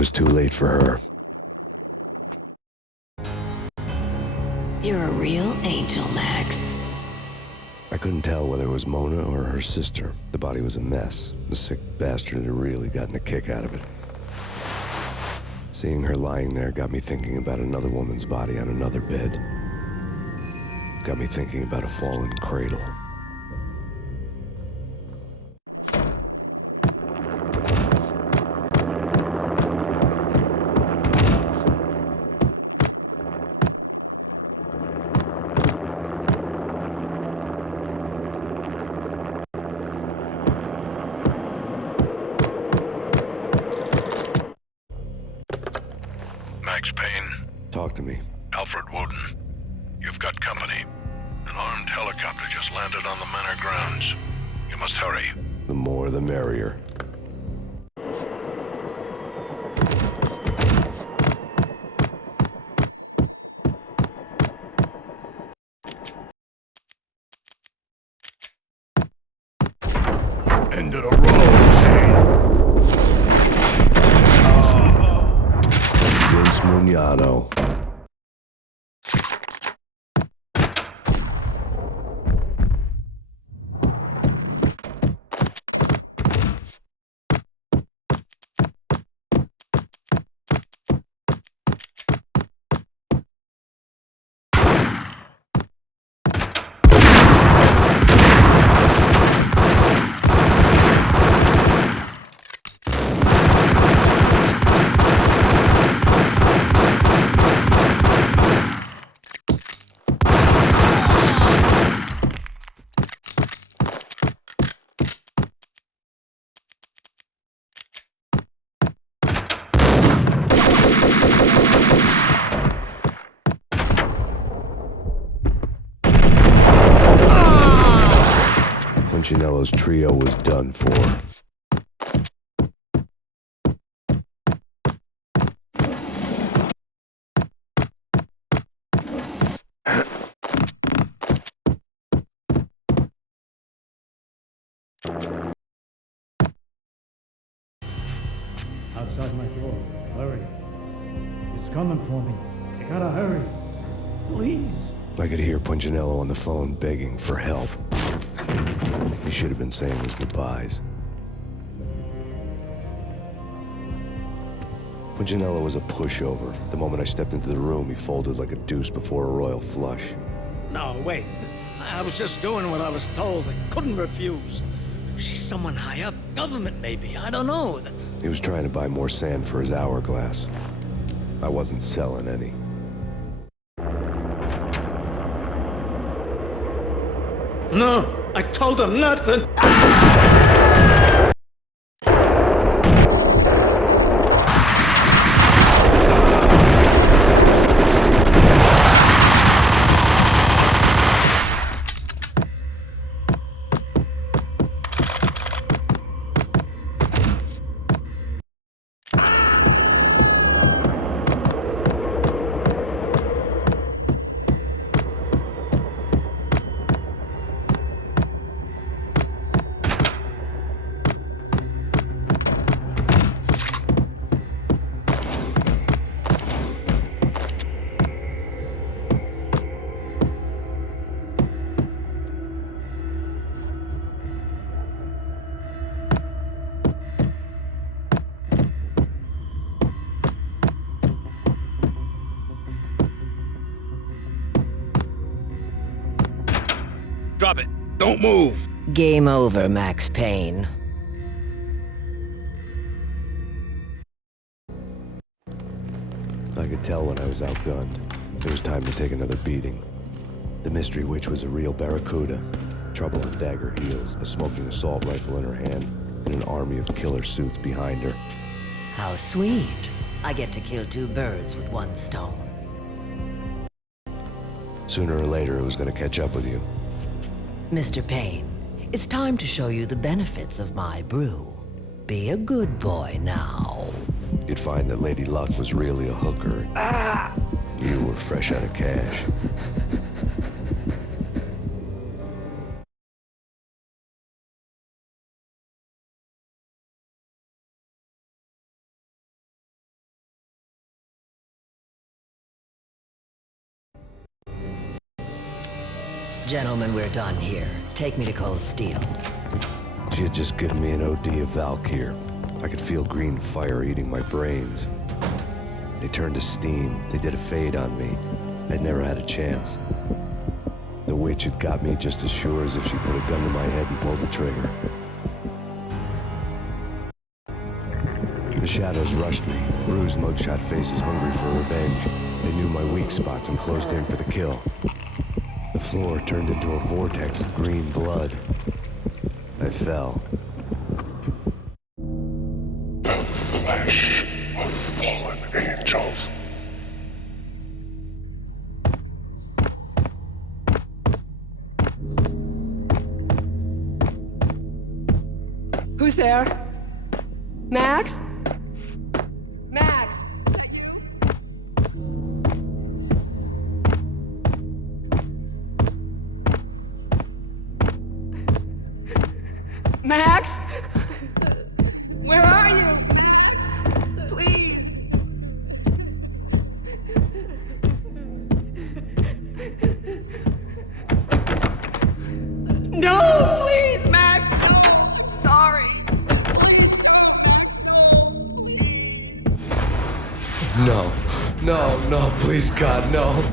was too late for her. You're a real angel, Max. I couldn't tell whether it was Mona or her sister. The body was a mess. The sick bastard had really gotten a kick out of it. Seeing her lying there got me thinking about another woman's body on another bed. Got me thinking about a fallen cradle. Max Payne. Talk to me. Alfred Woden. You've got company. An armed helicopter just landed on the manor grounds. You must hurry. The more the merrier. End of the road, Vince Mugnano. Punchinello's trio was done for. Outside my door. Hurry. He's coming for me. You gotta hurry. Please. I could hear Punchinello on the phone begging for help. He should have been saying his goodbyes. Punchinello was a pushover. The moment I stepped into the room, he folded like a deuce before a royal flush. No, wait. I was just doing what I was told. I couldn't refuse. She's someone high up. Government, maybe. I don't know. He was trying to buy more sand for his hourglass. I wasn't selling any. No, I told him nothing. Drop it. Don't move. Game over, Max Payne. I could tell when I was outgunned. It was time to take another beating. The mystery witch was a real barracuda. Trouble in dagger heels, a smoking assault rifle in her hand, and an army of killer suits behind her. How sweet. I get to kill two birds with one stone. Sooner or later, it was gonna catch up with you. Mr. Payne, it's time to show you the benefits of my brew. Be a good boy now. You'd find that Lady Luck was really a hooker. You were fresh out of cash. Gentlemen, we're done here. Take me to Cold Steel. She had just given me an OD of Valkyr. I could feel green fire eating my brains. They turned to steam. They did a fade on me. I'd never had a chance. The witch had got me just as sure as if she put a gun to my head and pulled the trigger. The shadows rushed me. Bruised mugshot faces hungry for revenge. They knew my weak spots and closed in for the kill. The floor turned into a vortex of green blood. I fell. The flesh of fallen angels. Who's there? Max? Max, is that you? Max? Where are you? Max, please. No, please, Max. I'm sorry. No. No, no, please, God, no.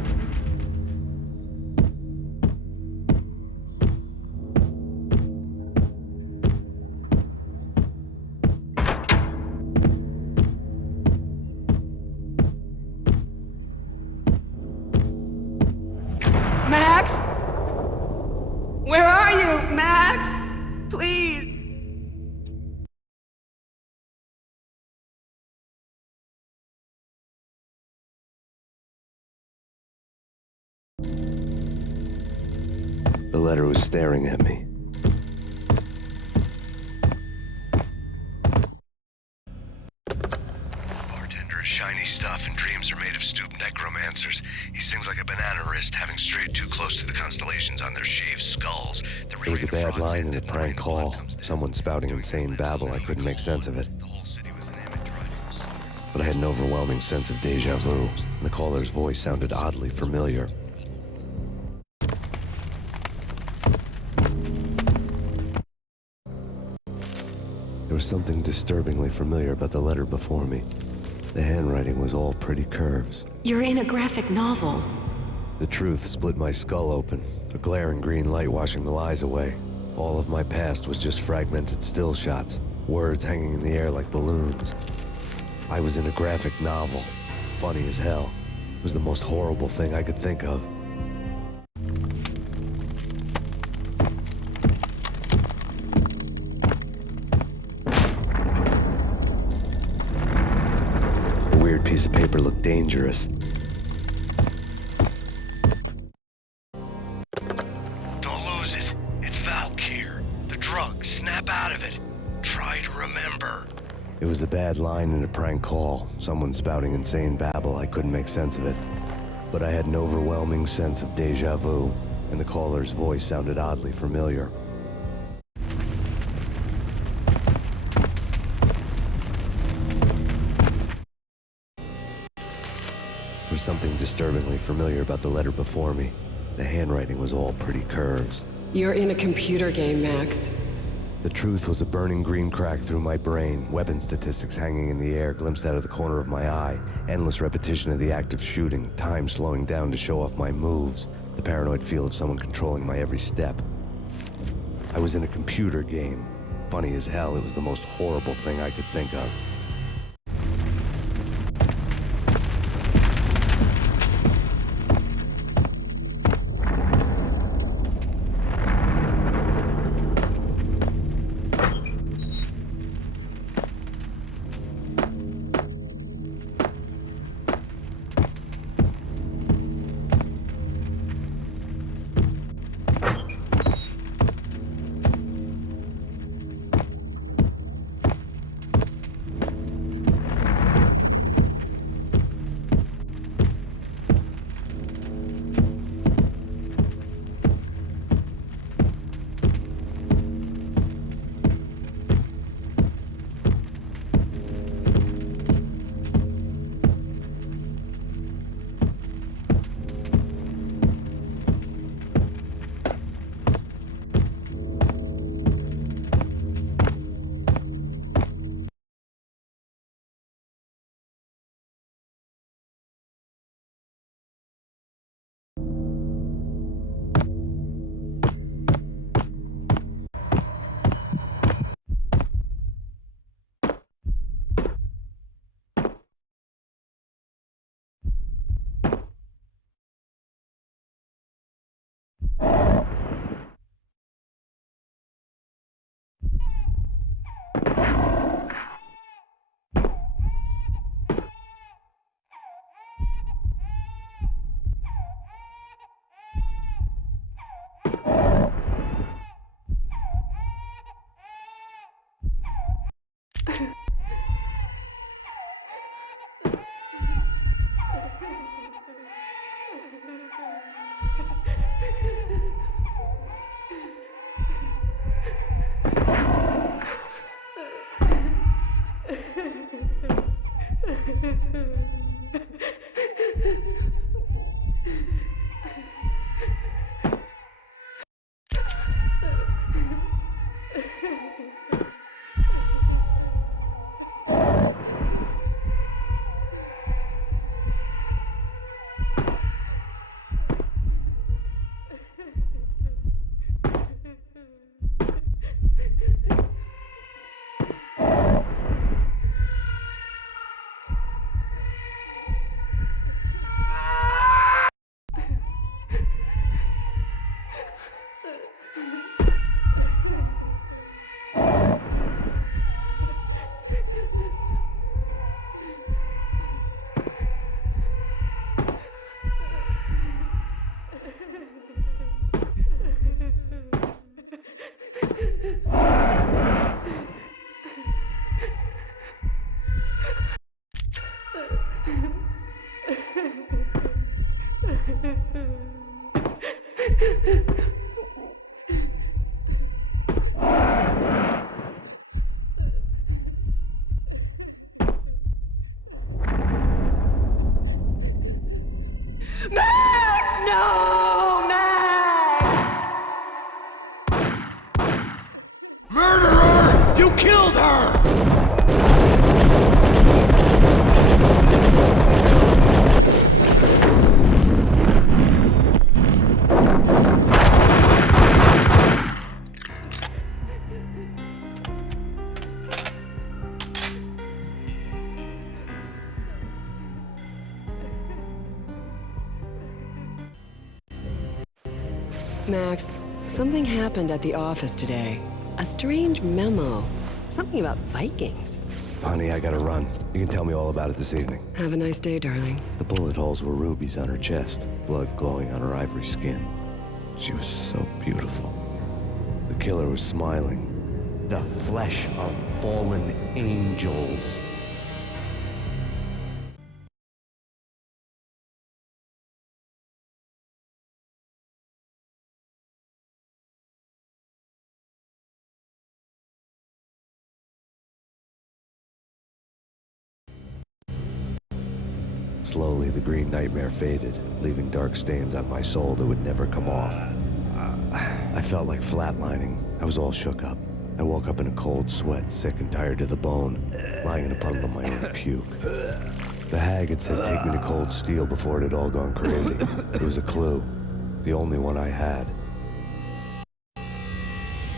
Max? Where are you, Max? Please. The letter was staring at me. Bartender is shiny stuff, and dreams are made of stooped necromancers. He sings like a banana wrist, having strayed too close to the constellations on their shaved skulls. There was a bad line and a prank call. Someone spouting insane babble. I couldn't make sense of it. But I had an overwhelming sense of deja vu, and the caller's voice sounded oddly familiar. There was something disturbingly familiar about the letter before me. The handwriting was all pretty curves. You're in a graphic novel. The truth split my skull open, a glaring green light washing the lies away. All of my past was just fragmented still shots, words hanging in the air like balloons. I was in a graphic novel, funny as hell. It was the most horrible thing I could think of. The weird piece of paper looked dangerous. Don't lose it. It's Valkyr. The drug. Snap out of it. Try to remember. It was a bad line and a prank call. Someone spouting insane babble. I couldn't make sense of it. But I had an overwhelming sense of deja vu, and the caller's voice sounded oddly familiar. There was something disturbingly familiar about the letter before me. The handwriting was all pretty curves. You're in a computer game, Max. The truth was a burning green crack through my brain, weapon statistics hanging in the air, glimpsed out of the corner of my eye, endless repetition of the act of shooting, time slowing down to show off my moves, the paranoid feel of someone controlling my every step. I was in a computer game. Funny as hell, it was the most horrible thing I could think of. Max, something happened at the office today. A strange memo. Something about Vikings. Honey, I gotta run. You can tell me all about it this evening. Have a nice day, darling. The bullet holes were rubies on her chest, blood glowing on her ivory skin. She was so beautiful. The killer was smiling. The flesh of fallen angels. Slowly, the green nightmare faded, leaving dark stains on my soul that would never come off. I felt like flatlining. I was all shook up. I woke up in a cold sweat, sick and tired to the bone, lying in a puddle of my own puke. The hag had said take me to Cold Steel before it had all gone crazy. It was a clue, the only one I had.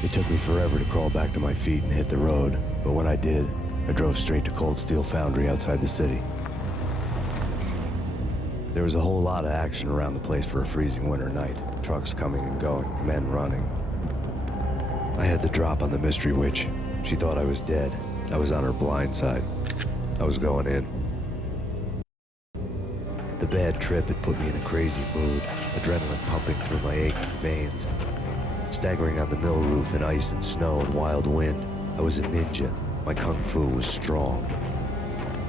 It took me forever to crawl back to my feet and hit the road, but when I did, I drove straight to Cold Steel Foundry outside the city. There was a whole lot of action around the place for a freezing winter night. Trucks coming and going, men running. I had the drop on the mystery witch. She thought I was dead. I was on her blind side. I was going in. The bad trip had put me in a crazy mood, adrenaline pumping through my aching veins. Staggering on the mill roof in ice and snow and wild wind, I was a ninja. My kung fu was strong.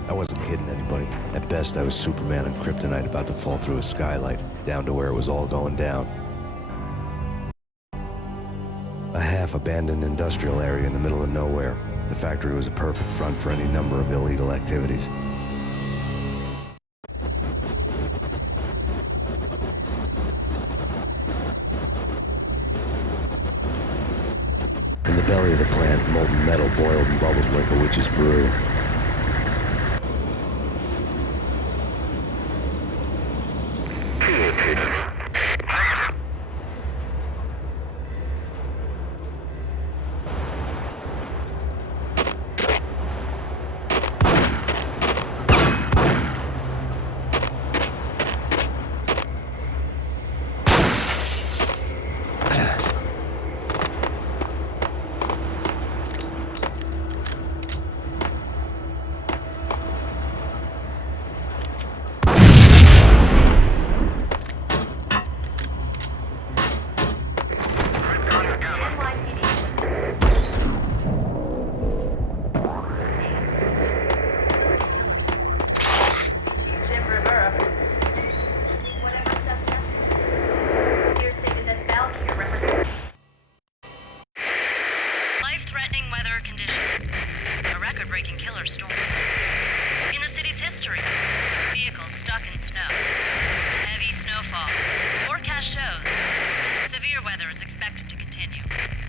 I wasn't kidding anybody. At best, I was Superman on Kryptonite about to fall through a skylight, down to where it was all going down. A half-abandoned industrial area in the middle of nowhere. The factory was a perfect front for any number of illegal activities. In the belly of the plant, molten metal boiled and bubbled like a witch's brew.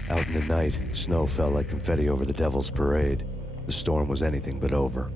Out in the night, snow fell like confetti over the Devil's Parade. The storm was anything but over.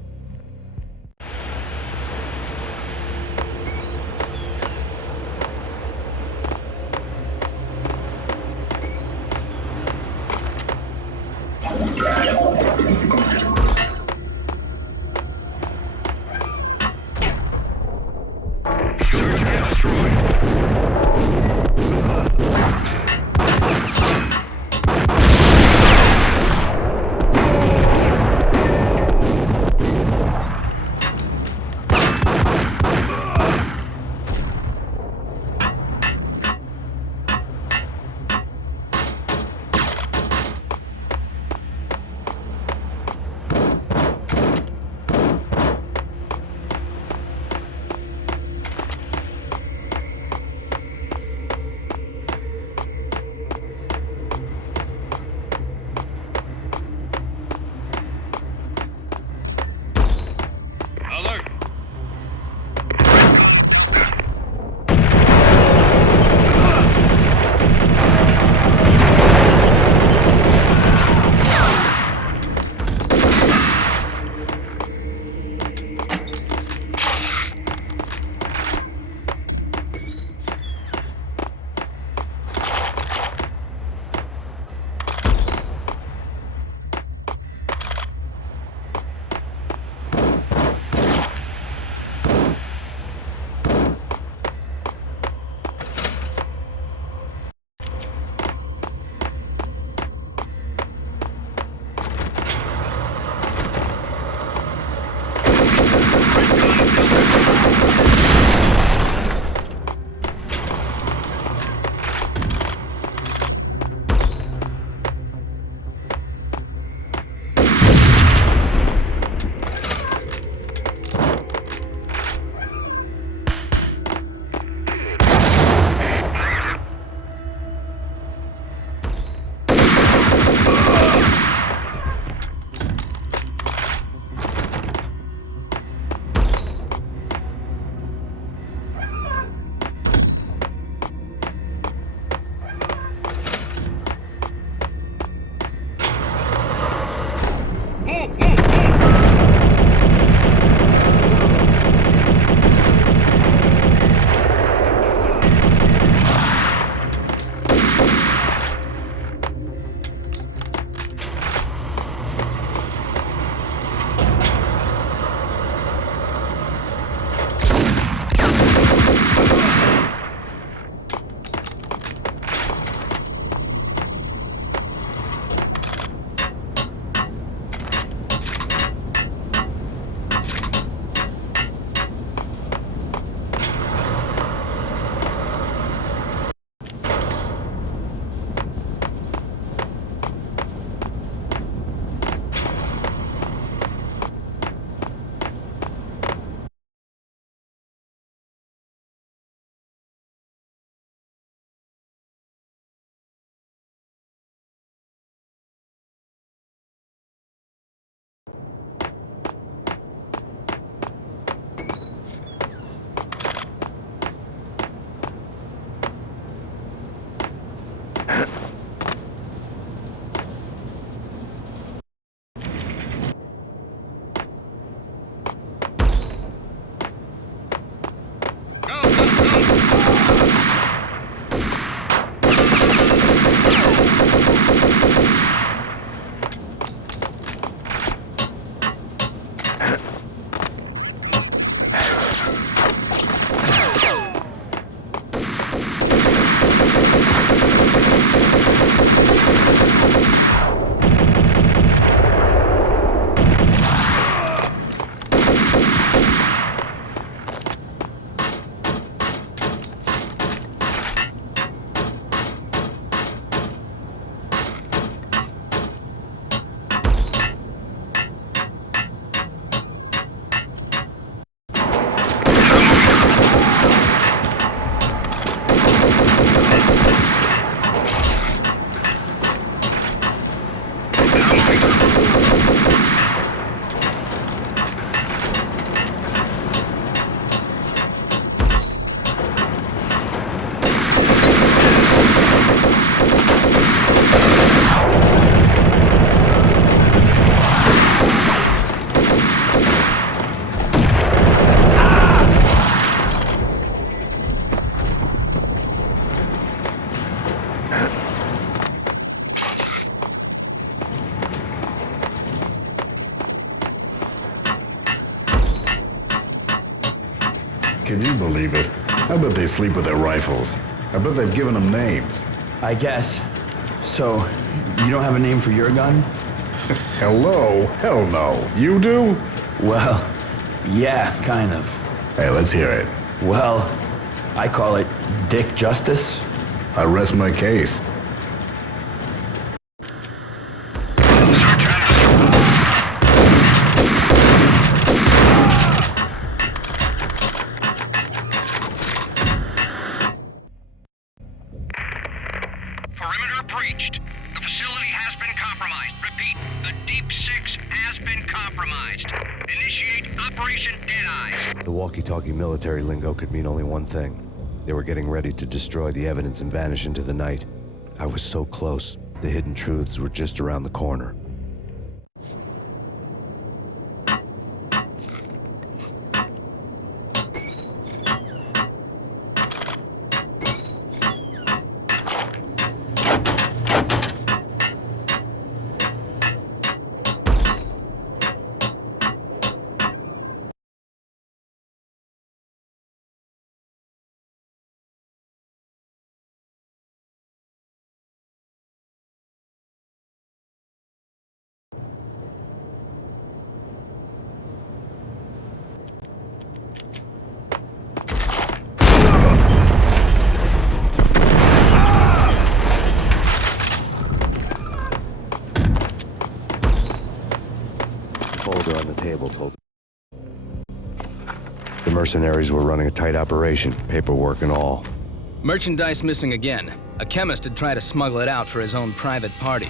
Can you believe it? I bet they sleep with their rifles. I bet they've given them names. I guess. So, you don't have a name for your gun? Hello? Hell no. You do? Well, yeah, kind of. Hey, let's hear it. Well, I call it Dick Justice. I rest my case. Perimeter breached. The facility has been compromised. Repeat, the Deep Six has been compromised. Initiate Operation Deadeye. The walkie-talkie military lingo could mean only one thing. They were getting ready to destroy the evidence and vanish into the night. I was so close. The hidden truths were just around the corner. Folder on the table told the mercenaries were running a tight operation, paperwork and all. Merchandise missing again. A chemist had tried to smuggle it out for his own private party.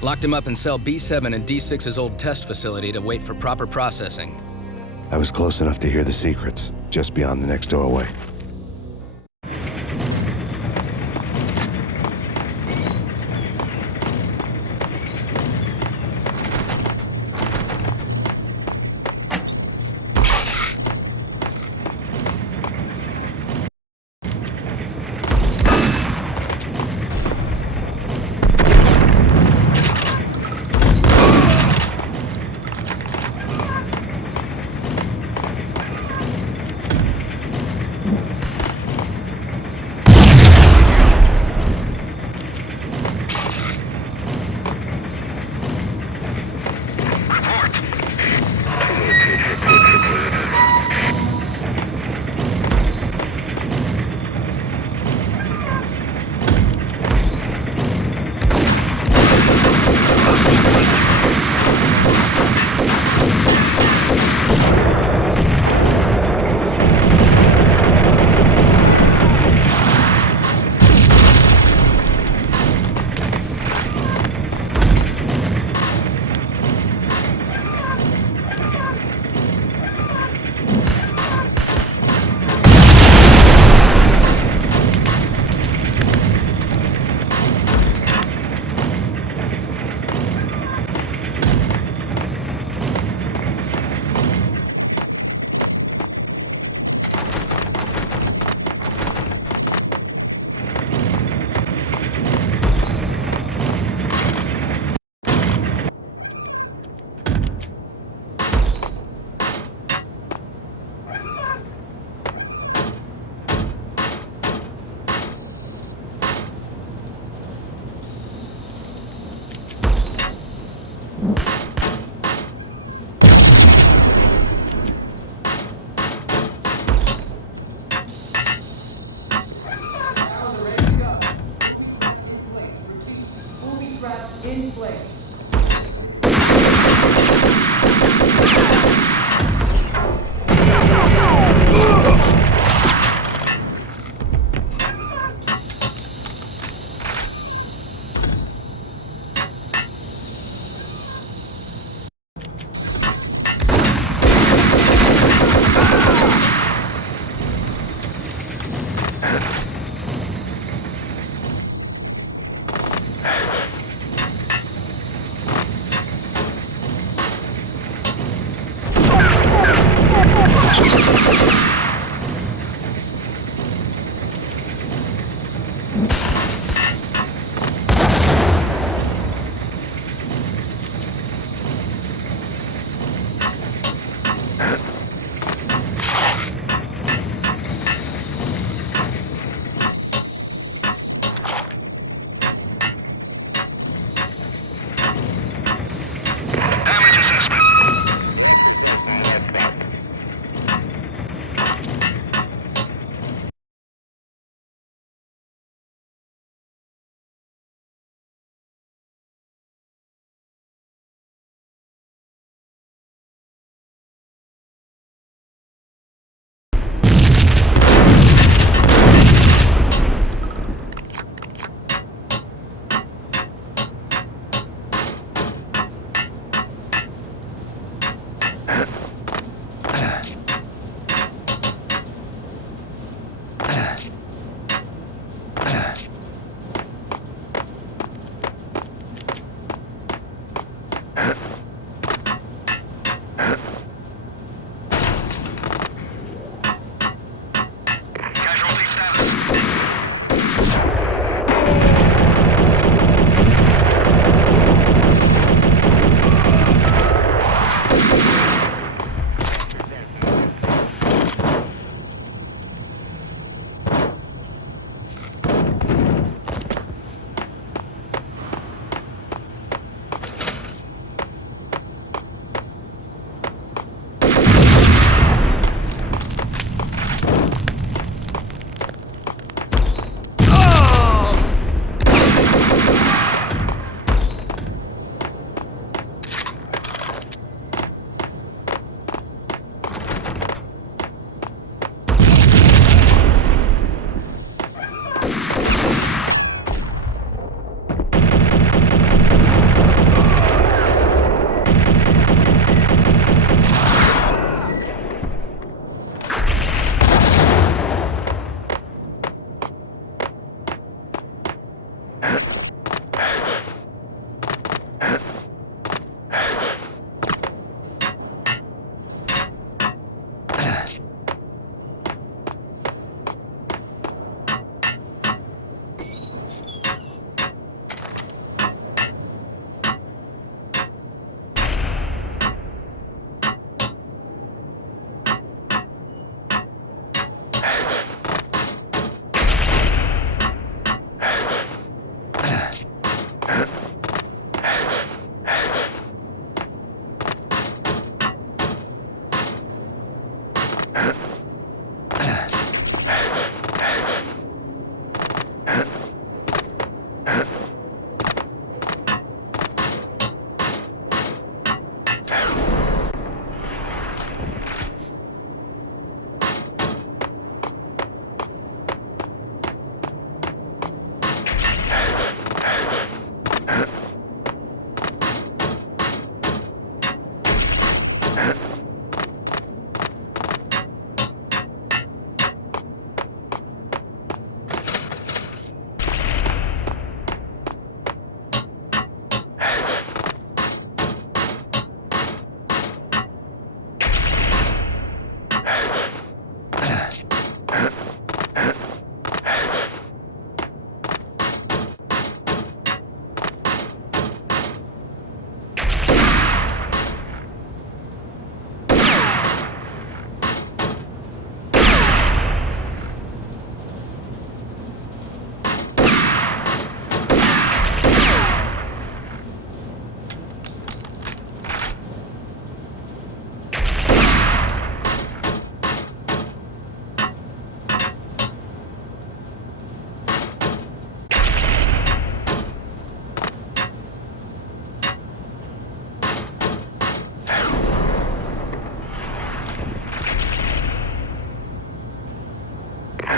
Locked him up in cell B7 in D6's old test facility to wait for proper processing. I was close enough to hear the secrets, just beyond the next doorway. In place.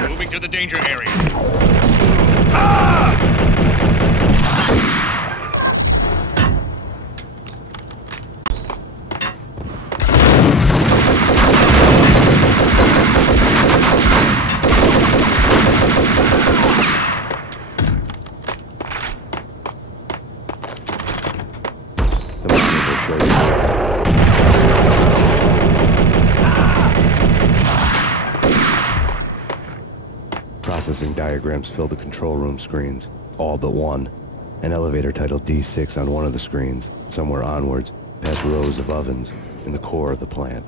Moving to the danger area. Processing diagrams fill the control room screens, all but one. An elevator titled D6 on one of the screens, somewhere onwards, past rows of ovens, in the core of the plant.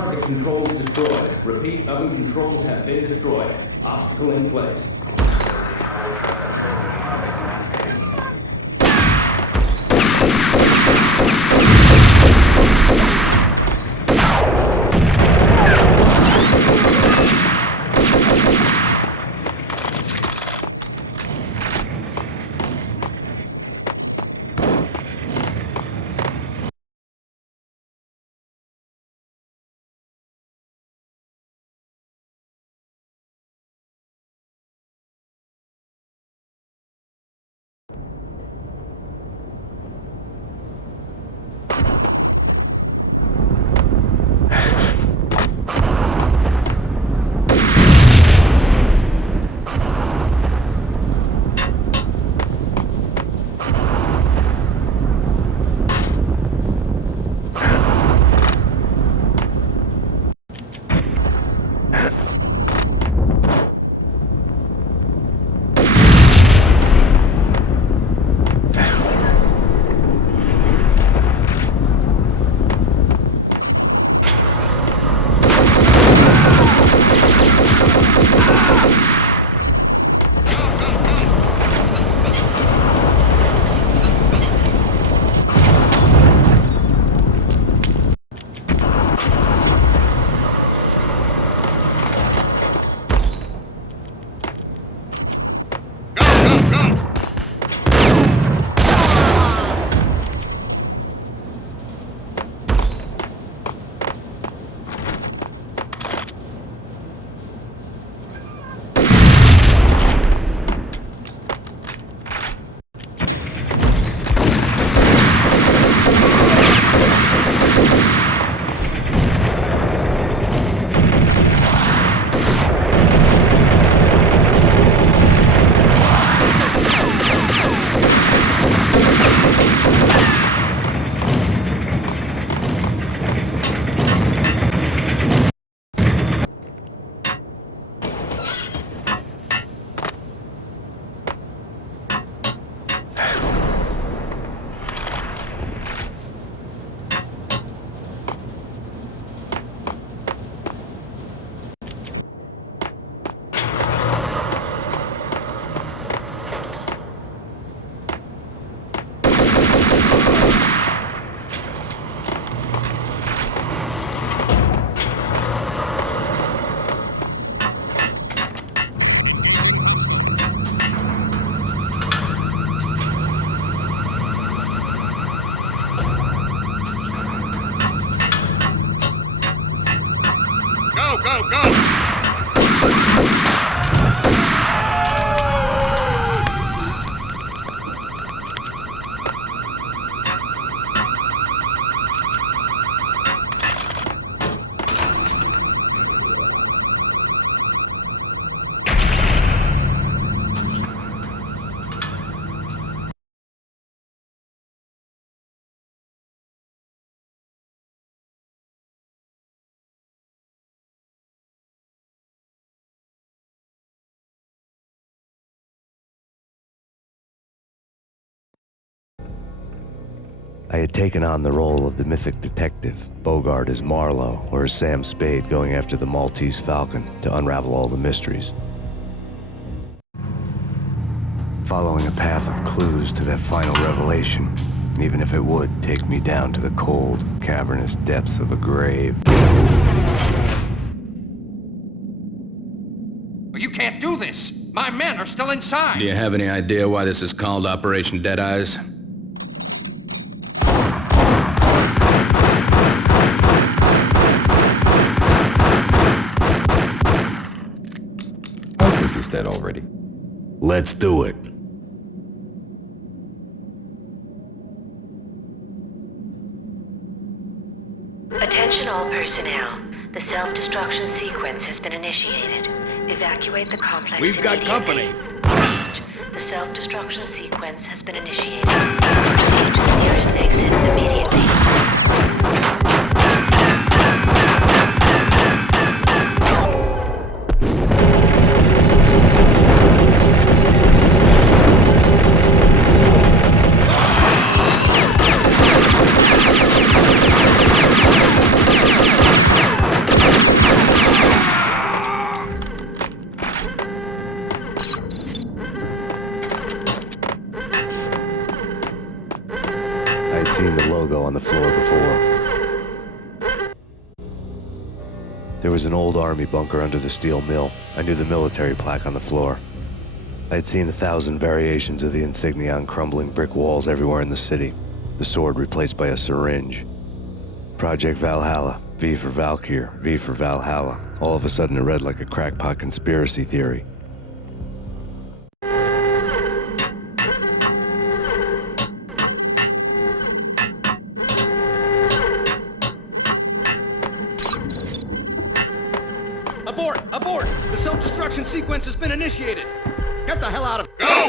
target controls destroyed. Repeat, oven controls have been destroyed. Obstacle in place. Go, go! I had taken on the role of the mythic detective, Bogart as Marlowe, or as Sam Spade going after the Maltese Falcon to unravel all the mysteries. Following a path of clues to that final revelation, even if it would take me down to the cold, cavernous depths of a grave. You can't do this! My men are still inside! Do you have any idea why this is called Operation Deadeyes? I think he's dead already. Let's do it. Attention all personnel. The self-destruction sequence has been initiated. Evacuate the complex We've got company. The self-destruction sequence has been initiated. Proceed to the nearest exit immediately. on the floor before. There was an old army bunker under the steel mill. I knew the military plaque on the floor. I had seen 1,000 variations of the insignia on crumbling brick walls everywhere in the city. The sword replaced by a syringe. Project Valhalla, V for Valkyr, V for Valhalla. All of a sudden it read like a crackpot conspiracy theory. Abort! Abort! The self-destruction sequence has been initiated! Get the hell out of... Go!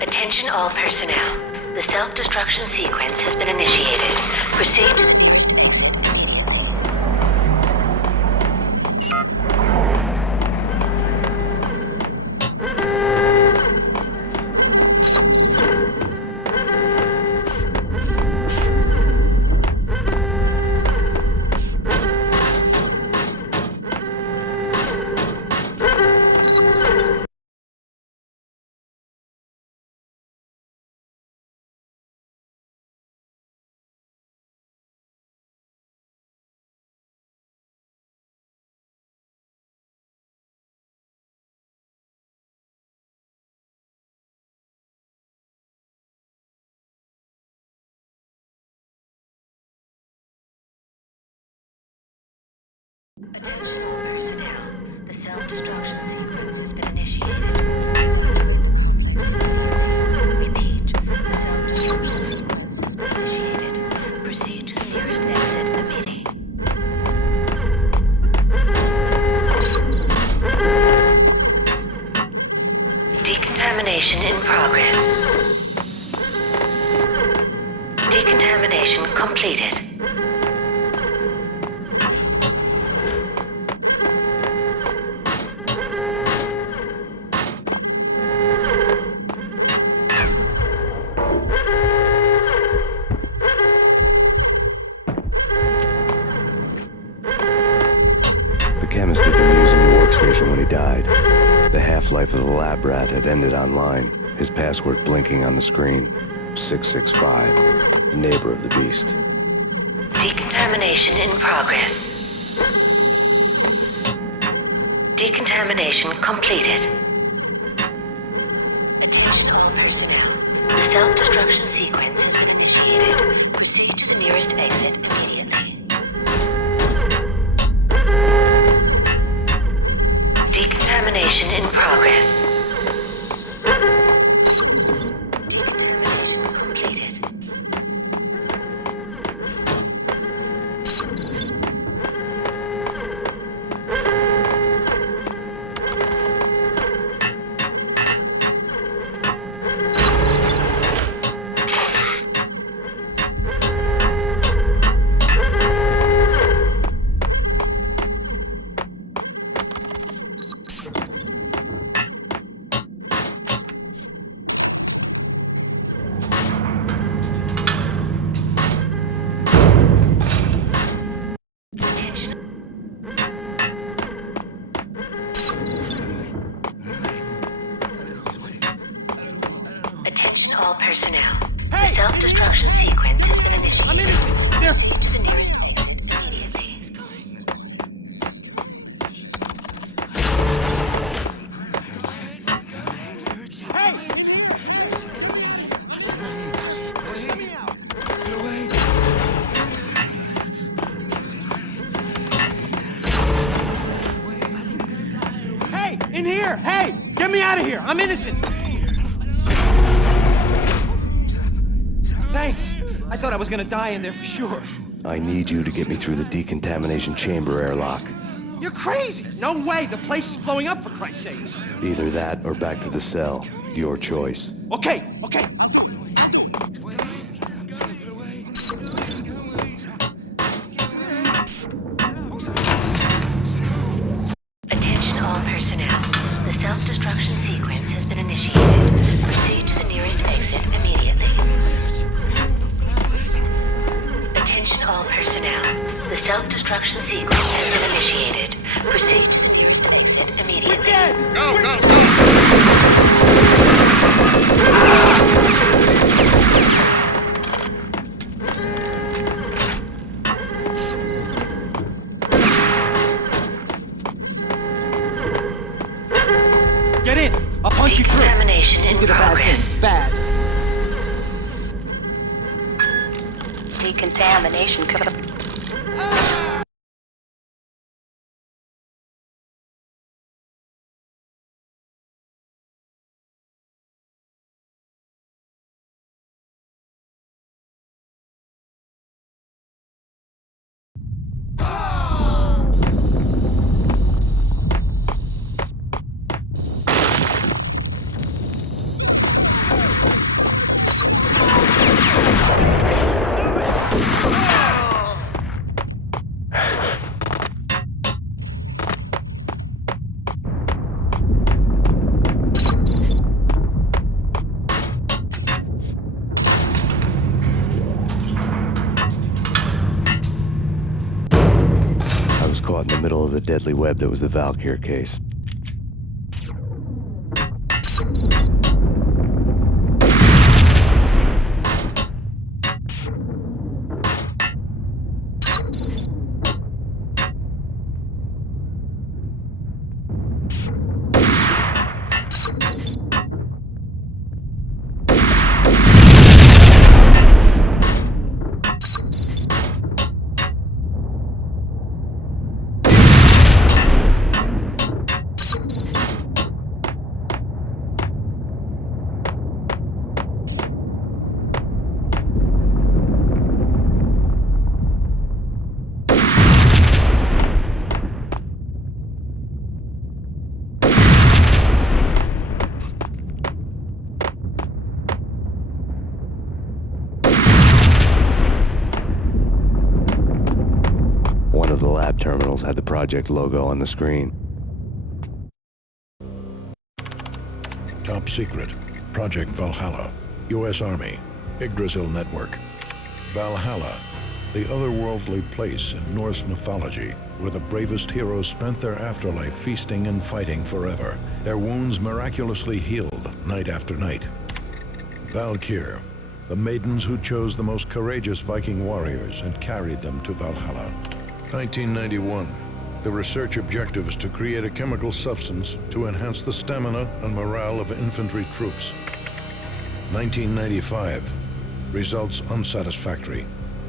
Attention all personnel. The self-destruction sequence has been initiated. Proceed... Attention all personnel. The self-destruction sequence has been initiated. Repeat. The self-destruction sequence initiated. Proceed to the nearest exit immediately. Decontamination in progress. Decontamination completed. The chemist had been using the workstation when he died. The half-life of the lab rat had ended online, his password blinking on the screen. 665, the neighbor of the beast. Decontamination in progress. Decontamination completed. Attention all personnel. The self-destruction sequence has been initiated. Proceed to the nearest exit immediately. Decontamination in progress. Completed. Attention all personnel. The self-destruction sequence has been initiated. I'm in there. To the nearest immediately. Hey! Let me out! Get away! Hey! In here! Hey! Get me out of here! I'm innocent! Thanks! I thought I was gonna die in there for sure. I need you to get me through the decontamination chamber airlock. You're crazy! No way! The place is blowing up, for Christ's sake! Either that or back to the cell. Your choice. Okay, okay! Attention all personnel. The self-destruction sequence has been initiated. Proceed to the nearest exit immediately. Attention all personnel. The self-destruction sequence has been initiated. Proceed to the nearest exit immediately. Go, go, go! Get in! I'll punch you through! Decontamination in Look at the bad progress. thing. Bad. Decontamination I was caught in the middle of the deadly web that was the Valkyr case. One of the lab terminals had the project logo on the screen. Top secret. Project Valhalla. U.S. Army. Yggdrasil Network. Valhalla, the otherworldly place in Norse mythology where the bravest heroes spent their afterlife feasting and fighting forever, their wounds miraculously healed night after night. Valkyr, the maidens who chose the most courageous Viking warriors and carried them to Valhalla. 1991. The research objective is to create a chemical substance to enhance the stamina and morale of infantry troops. 1995. Results unsatisfactory.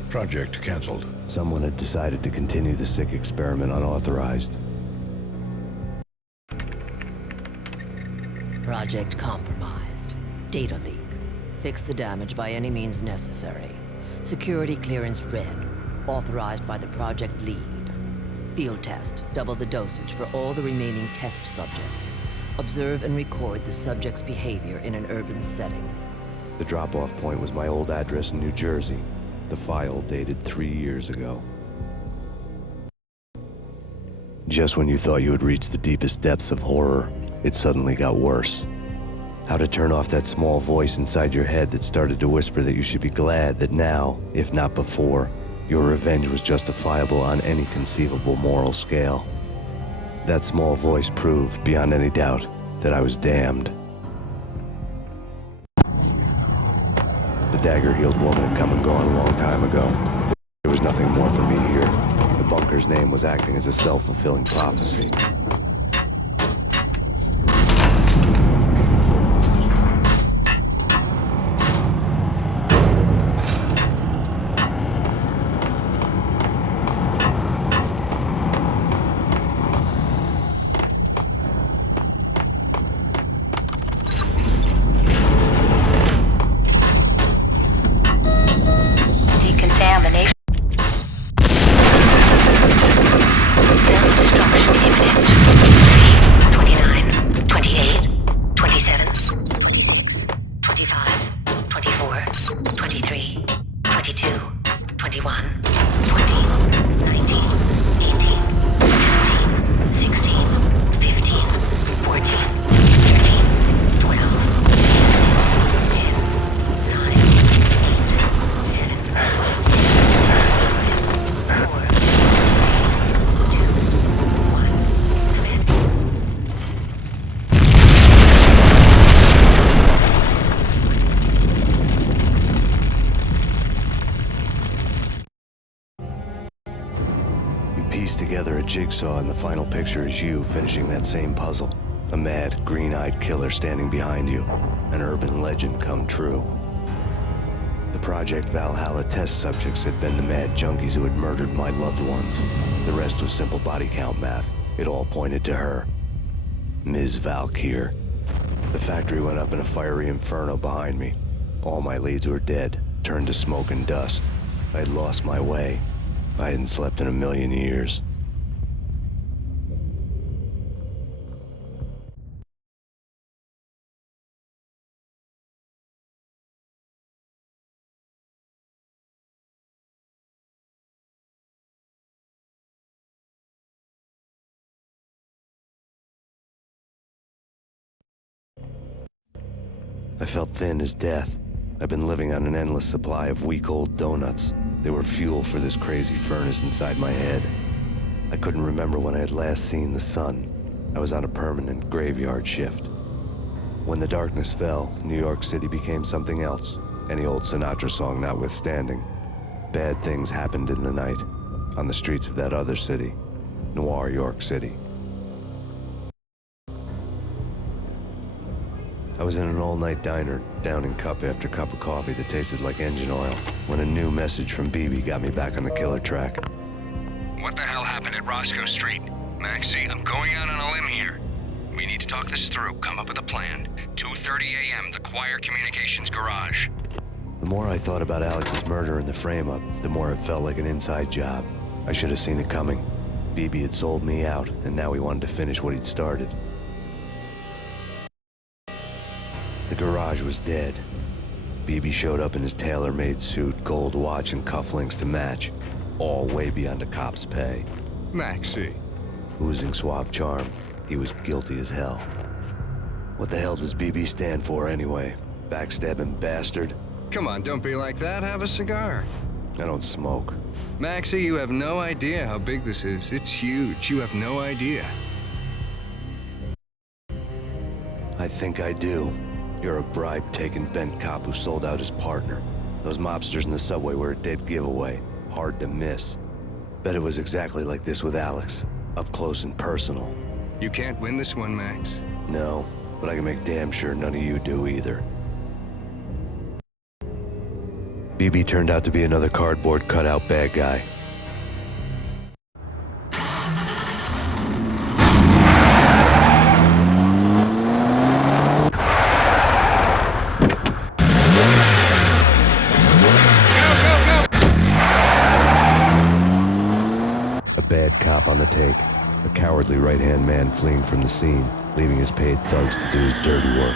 Project canceled. Someone had decided to continue the sick experiment unauthorized. Project compromised. Data leak. Fix the damage by any means necessary. Security clearance red. Authorized by the project lead. Field test. Double the dosage for all the remaining test subjects. Observe and record the subject's behavior in an urban setting. The drop-off point was my old address in New Jersey. The file dated 3 years ago. Just when you thought you had reached the deepest depths of horror, it suddenly got worse. How to turn off that small voice inside your head that started to whisper that you should be glad that now, if not before, your revenge was justifiable on any conceivable moral scale. That small voice proved, beyond any doubt, that I was damned. The dagger-heeled woman had come and gone a long time ago. There was nothing more for me here. The bunker's name was acting as a self-fulfilling prophecy. Self-destruction imminent. jigsaw, and the final picture is you finishing that same puzzle. A mad, green-eyed killer standing behind you. An urban legend come true. The Project Valhalla test subjects had been the mad junkies who had murdered my loved ones. The rest was simple body count math. It all pointed to her. Ms. Valkyr. The factory went up in a fiery inferno behind me. All my leads were dead, turned to smoke and dust. I had lost my way. I hadn't slept in a million years. I felt thin as death. I've been living on an endless supply of week-old donuts. They were fuel for this crazy furnace inside my head. I couldn't remember when I had last seen the sun. I was on a permanent graveyard shift. When the darkness fell, New York City became something else, any old Sinatra song notwithstanding. Bad things happened in the night, on the streets of that other city, Noir York City. I was in an all-night diner, downing cup after cup of coffee that tasted like engine oil, when a new message from BB got me back on the killer track. What the hell happened at Roscoe Street? Maxie, I'm going out on a limb here. We need to talk this through, come up with a plan. 2:30 a.m., the Choir Communications Garage. The more I thought about Alex's murder and the frame-up, the more it felt like an inside job. I should have seen it coming. BB had sold me out, and now he wanted to finish what he'd started. The garage was dead. BB showed up in his tailor-made suit, gold watch, and cufflinks to match. All way beyond a cop's pay. Maxie. Oozing suave charm, he was guilty as hell. What the hell does BB stand for anyway? Backstabbing bastard? Come on, don't be like that. Have a cigar. I don't smoke. Maxie, you have no idea how big this is. It's huge. You have no idea. I think I do. You're a bribe-taking bent cop who sold out his partner. Those mobsters in the subway were a dead giveaway. Hard to miss. Bet it was exactly like this with Alex. Up close and personal. You can't win this one, Max. No, but I can make damn sure none of you do either. BB turned out to be another cardboard cutout bad guy. Bad cop on the take. A cowardly right-hand man fleeing from the scene, leaving his paid thugs to do his dirty work.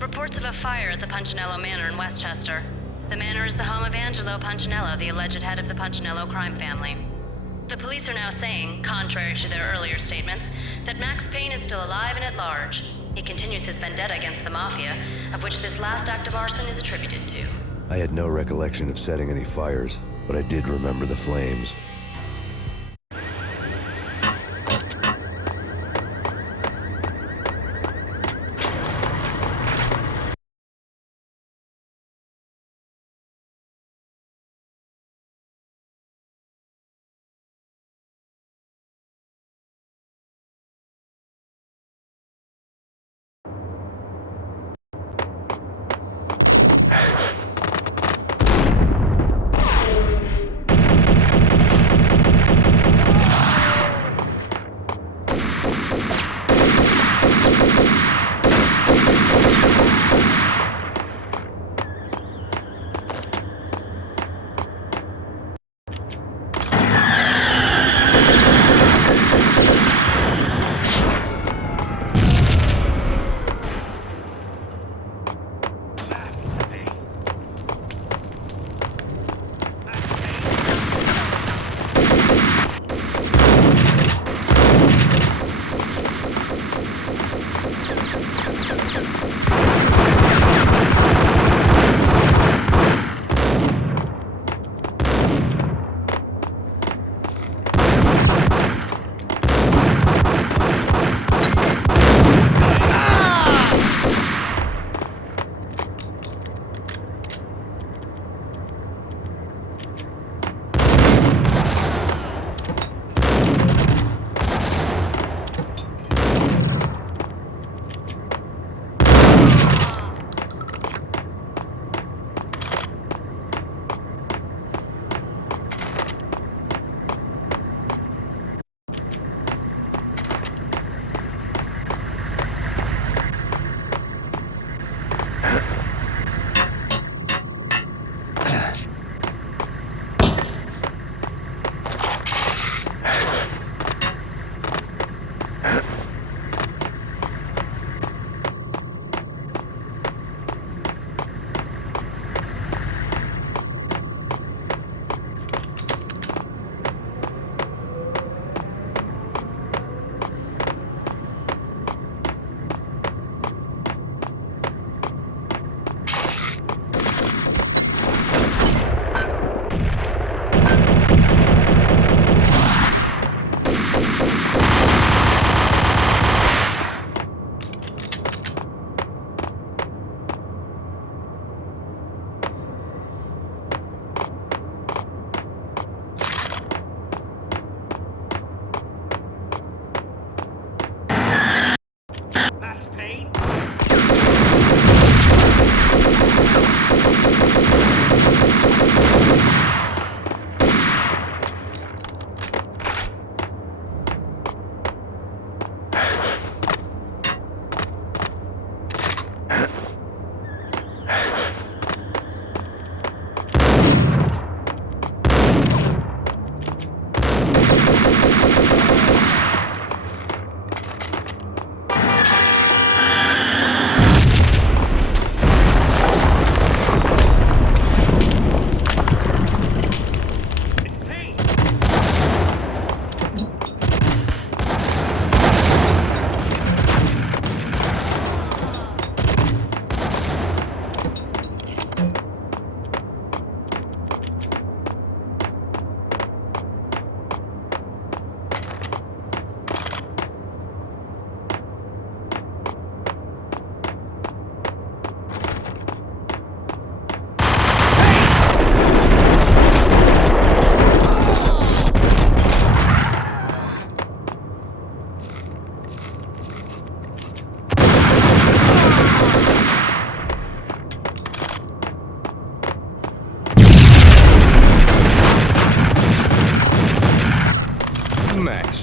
Reports of a fire at the Punchinello Manor in Westchester. The manor is the home of Angelo Punchinello, the alleged head of the Punchinello crime family. The police are now saying, contrary to their earlier statements, that Max Payne is still alive and at large. He continues his vendetta against the Mafia, of which this last act of arson is attributed to. I had no recollection of setting any fires, but I did remember the flames.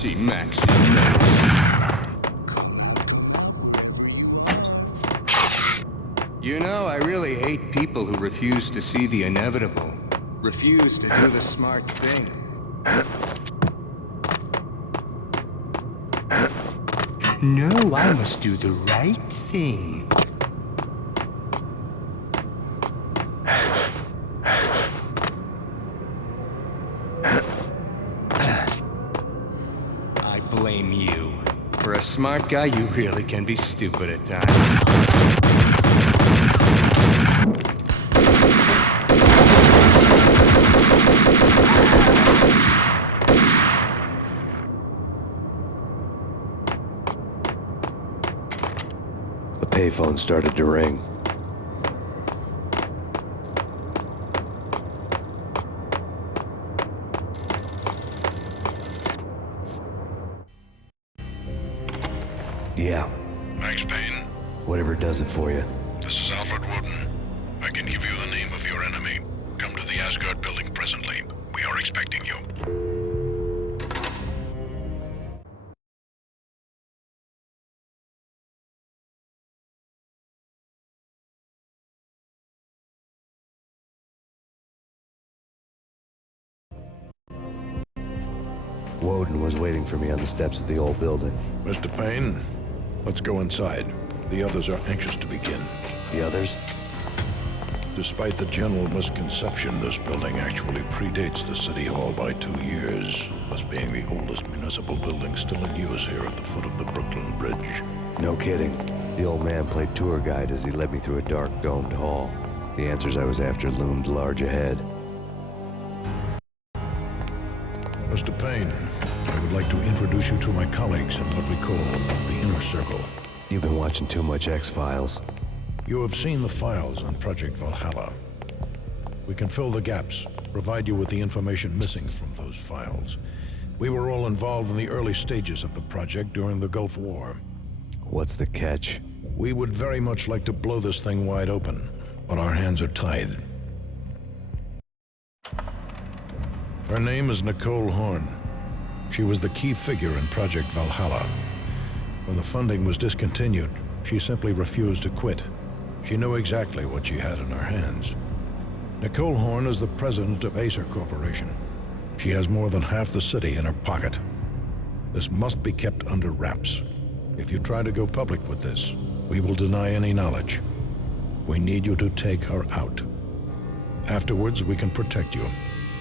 Maxie, Maxie. You know, I really hate people who refuse to see the inevitable. Refuse to do the smart thing. No, I must do the right thing. I blame you. For a smart guy, you really can be stupid at times. The payphone started to ring. Yeah. Max Payne, Whatever does it for you. this is Alfred Woden. I can give you the name of your enemy. Come to the Asgard building presently. We are expecting you. Woden was waiting for me on the steps of the old building. Mr. Payne, let's go inside. The others are anxious to begin. The others? Despite the general misconception, this building actually predates the City Hall by 2 years, thus being the oldest municipal building still in use here at the foot of the Brooklyn Bridge. No kidding. The old man played tour guide as he led me through a dark, domed hall. The answers I was after loomed large ahead. Mr. Payne, I would like to introduce you to my colleagues in what we call the Inner Circle. You've been watching too much X-Files. You have seen the files on Project Valhalla. We can fill the gaps, provide you with the information missing from those files. We were all involved in the early stages of the project during the Gulf War. What's the catch? We would very much like to blow this thing wide open, but our hands are tied. Her name is Nicole Horn. She was the key figure in Project Valhalla. When the funding was discontinued, she simply refused to quit. She knew exactly what she had in her hands. Nicole Horn is the president of Acer Corporation. She has more than half the city in her pocket. This must be kept under wraps. If you try to go public with this, we will deny any knowledge. We need you to take her out. Afterwards, we can protect you.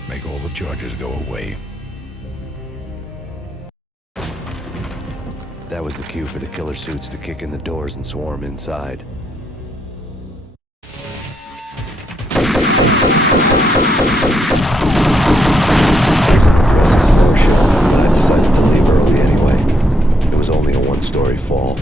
Make all the charges go away. That was the cue for the killer suits to kick in the doors and swarm inside. It was an impressive floor show, but I decided to leave early anyway. It was only a one-story fall.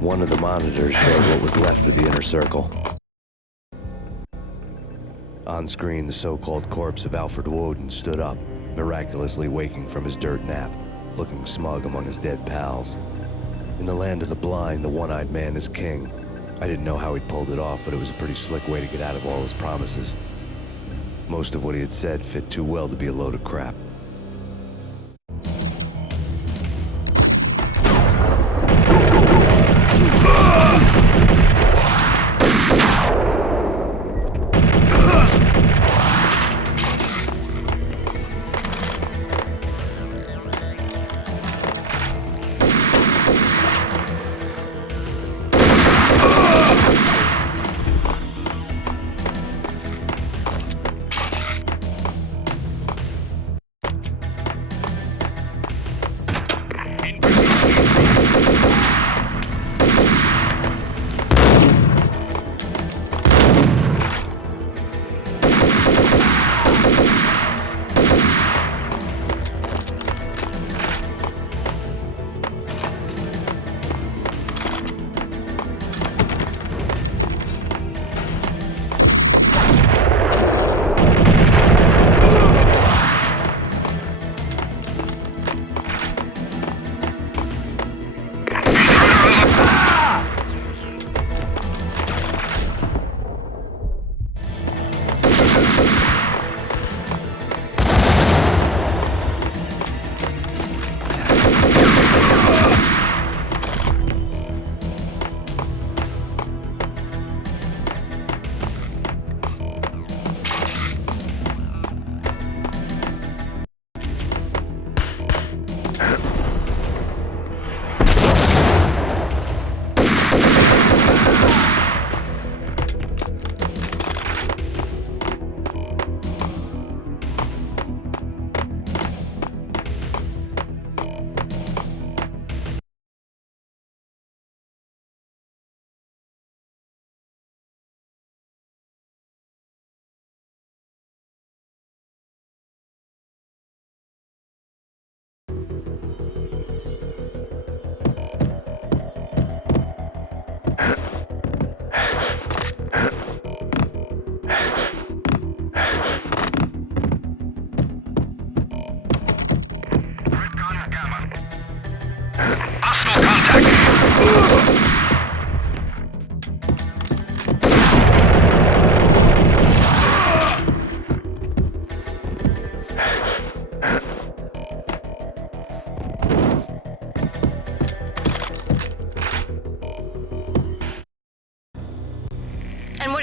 One of the monitors showed what was left of the Inner Circle. On screen, the so-called corpse of Alfred Woden stood up, miraculously waking from his dirt nap, looking smug among his dead pals. In the land of the blind, the one-eyed man is king. I didn't know how he'd pulled it off, but it was a pretty slick way to get out of all his promises. Most of what he had said fit too well to be a load of crap.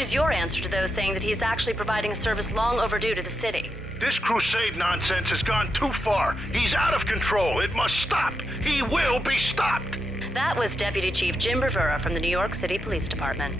is your answer to those saying that he's actually providing a service long overdue to the city? This crusade nonsense has gone too far. He's out of control. It must stop. He will be stopped. That was Deputy Chief Jim Rivera from the New York City Police Department.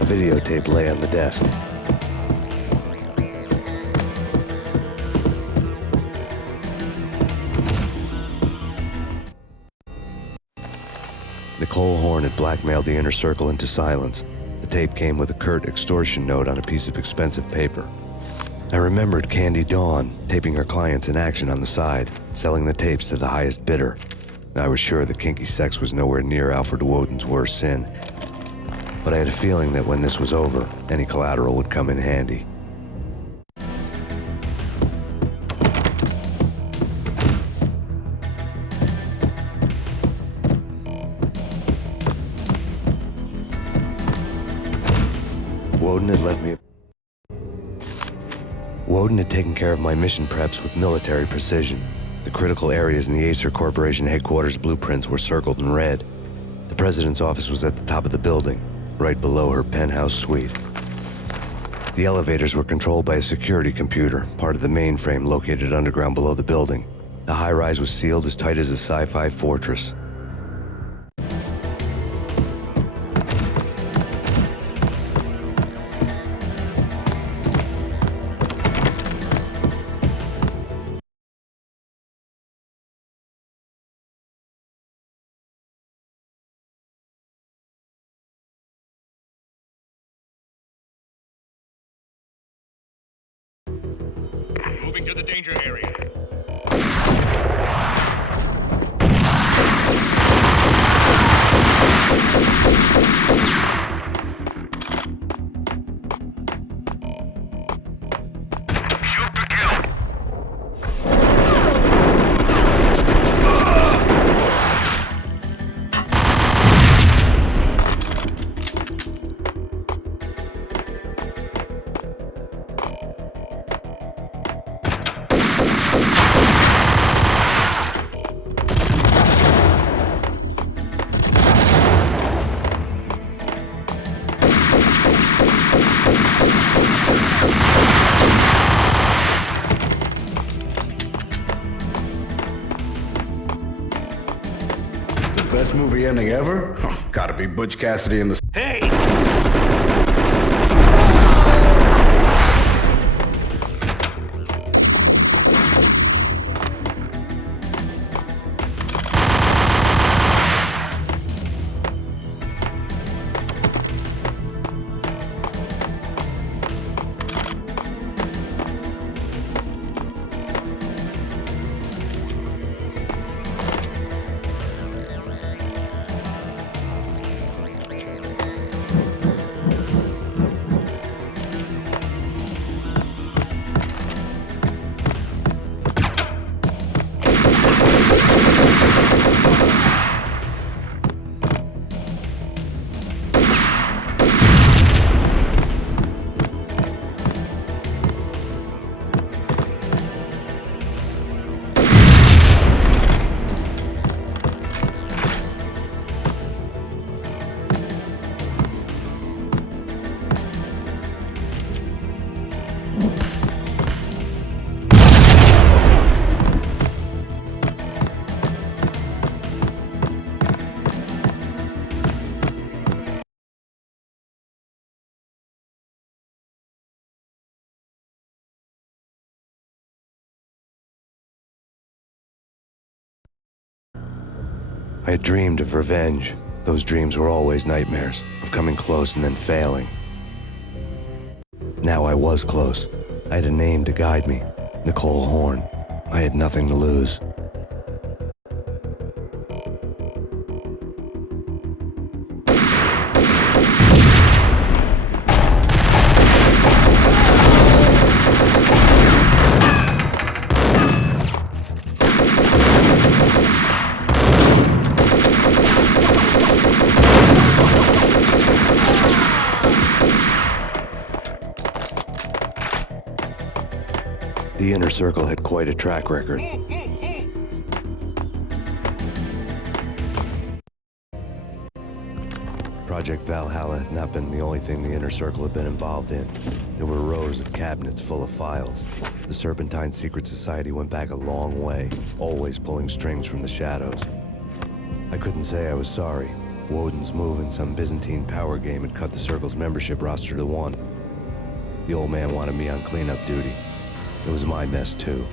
A videotape lay on the desk. Nicole Horn had blackmailed the inner circle into silence. The tape came with a curt extortion note on a piece of expensive paper. I remembered Candy Dawn taping her clients in action on the side, selling the tapes to the highest bidder. I was sure that kinky sex was nowhere near Alfred Woden's worst sin, but I had a feeling that when this was over, any collateral would come in handy. Woden had taken care of my mission preps with military precision. The critical areas in the Acer Corporation headquarters blueprints were circled in red. The president's office was at the top of the building, right below her penthouse suite. The elevators were controlled by a security computer, part of the mainframe located underground below the building. The high-rise was sealed as tight as a sci-fi fortress. Moving to the danger area. Best movie ending ever? Gotta be Butch Cassidy and the... Hey! I had dreamed of revenge, Those dreams were always nightmares, of coming close and then failing. Now I was close. I had a name to guide me, Nicole Horn. I had nothing to lose. The Inner Circle had quite a track record. Project Valhalla had not been the only thing the Inner Circle had been involved in. There were rows of cabinets full of files. The Serpentine Secret Society went back a long way, always pulling strings from the shadows. I couldn't say I was sorry. Woden's move in some Byzantine power game had cut the Circle's membership roster to 1. The old man wanted me on cleanup duty. It was my mess, too.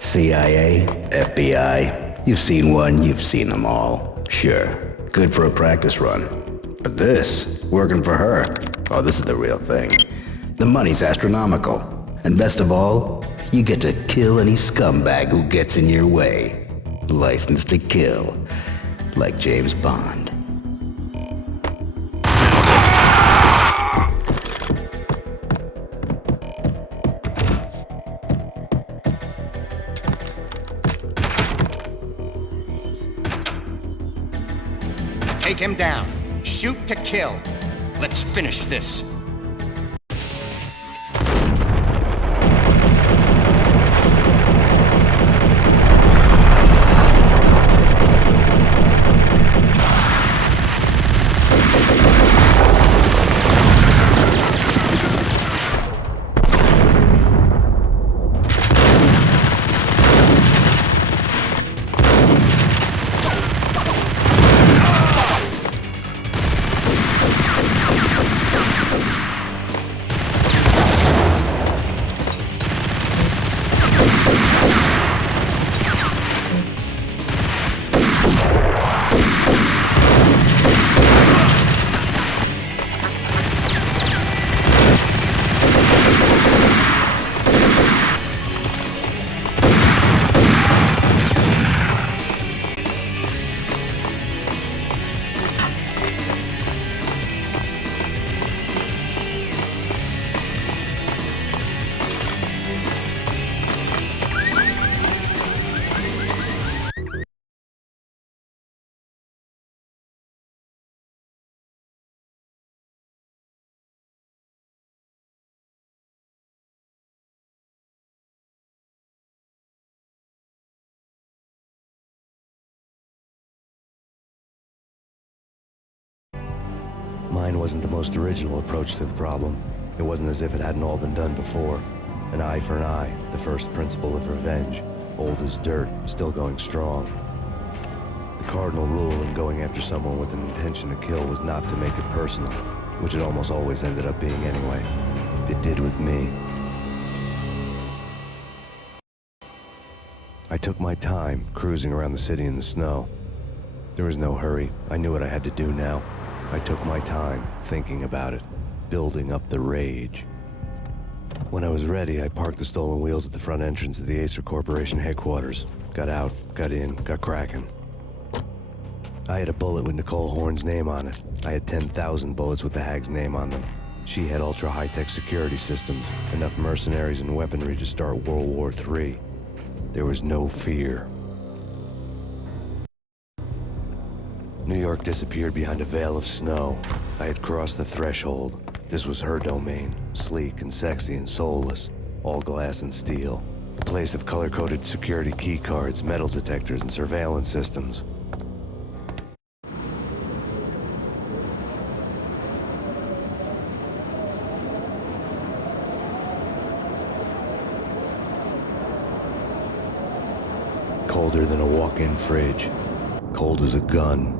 CIA, FBI, you've seen one, you've seen them all. Sure, good for a practice run. But this, working for her, oh, this is the real thing. The money's astronomical. And best of all, you get to kill any scumbag who gets in your way. License to kill. Like James Bond. Take him down. Shoot to kill. Let's finish this. Mine wasn't the most original approach to the problem. It wasn't as if it hadn't all been done before. An eye for an eye, the first principle of revenge. Old as dirt, still going strong. The cardinal rule in going after someone with an intention to kill was not to make it personal, which it almost always ended up being anyway. It did with me. I took my time, cruising around the city in the snow. There was no hurry. I knew what I had to do now. I took my time, thinking about it, building up the rage. When I was ready, I parked the stolen wheels at the front entrance of the Acer Corporation headquarters. Got out, got in, got cracking. I had a bullet with Nicole Horn's name on it. I had 10,000 bullets with the Hag's name on them. She had ultra-high-tech security systems, enough mercenaries and weaponry to start World War III. There was no fear. New York disappeared behind a veil of snow. I had crossed the threshold. This was her domain, sleek and sexy and soulless, all glass and steel. A place of color-coded security key cards, metal detectors, and surveillance systems. Colder than a walk-in fridge. Cold as a gun.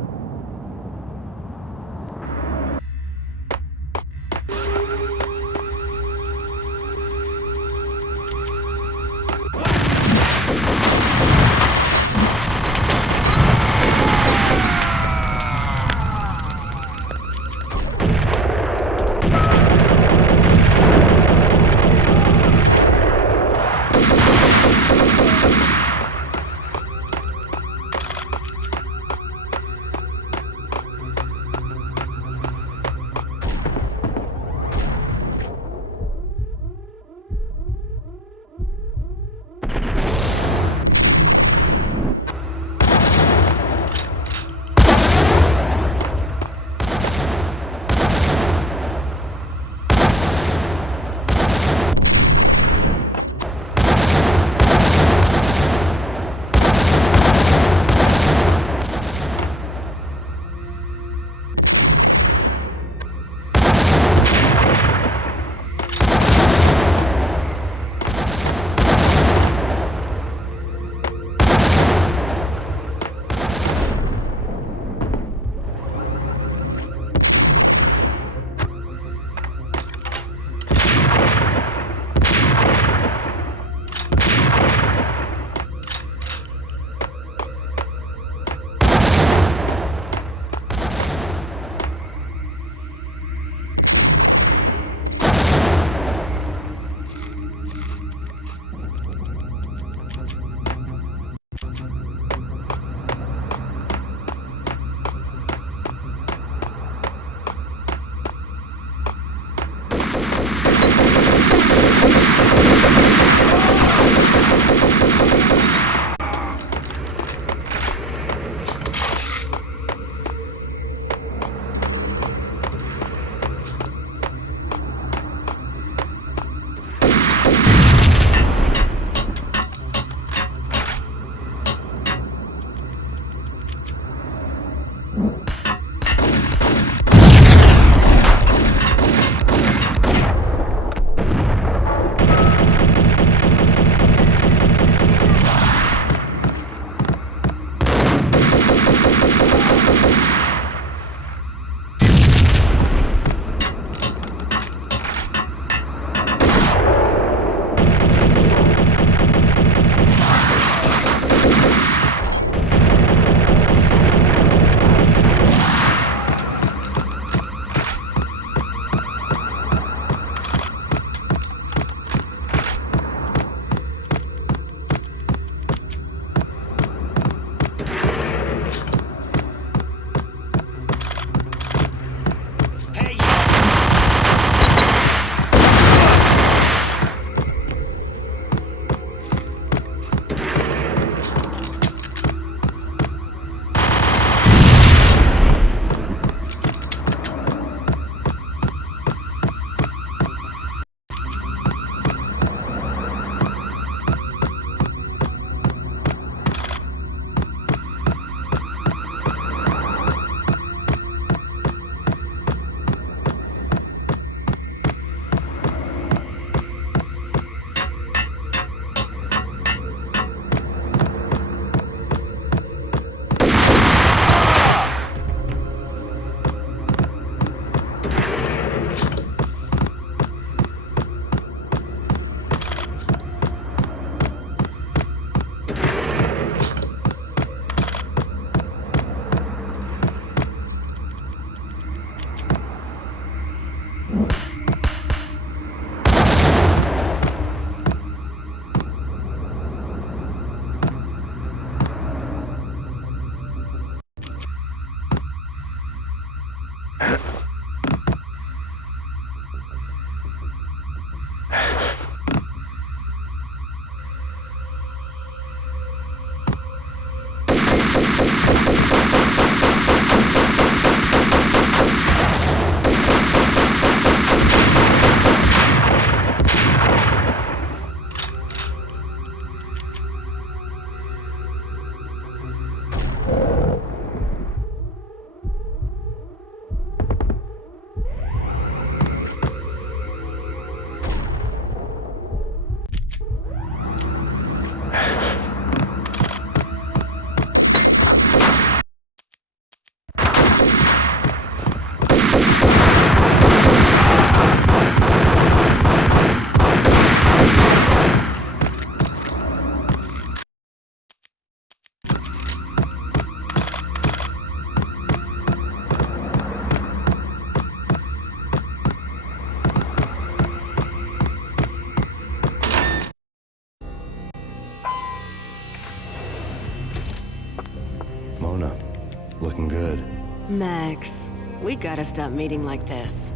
good. Max, we gotta stop meeting like this.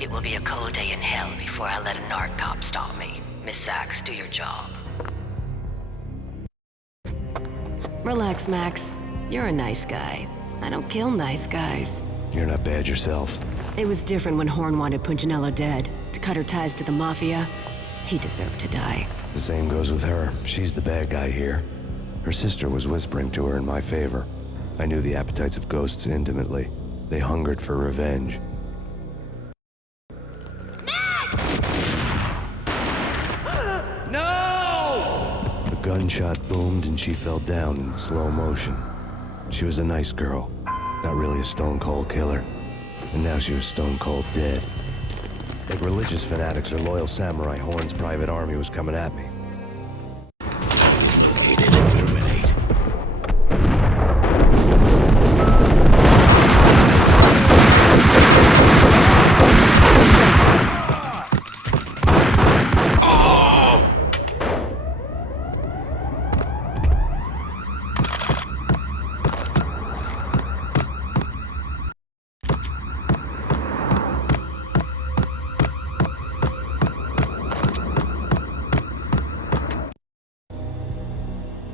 It will be a cold day in hell before I let a narc cop stop me. Miss Sachs, do your job. Relax, Max. You're a nice guy. I don't kill nice guys. You're not bad yourself. It was different when Horn wanted Punchinello dead. To cut her ties to the Mafia, he deserved to die. The same goes with her. She's the bad guy here. Her sister was whispering to her in my favor. I knew the appetites of ghosts intimately. They hungered for revenge. No! A gunshot boomed and she fell down in slow motion. She was a nice girl, not really a stone-cold killer. And now she was stone-cold dead. Like religious fanatics or loyal samurai, Horn's private army was coming at me.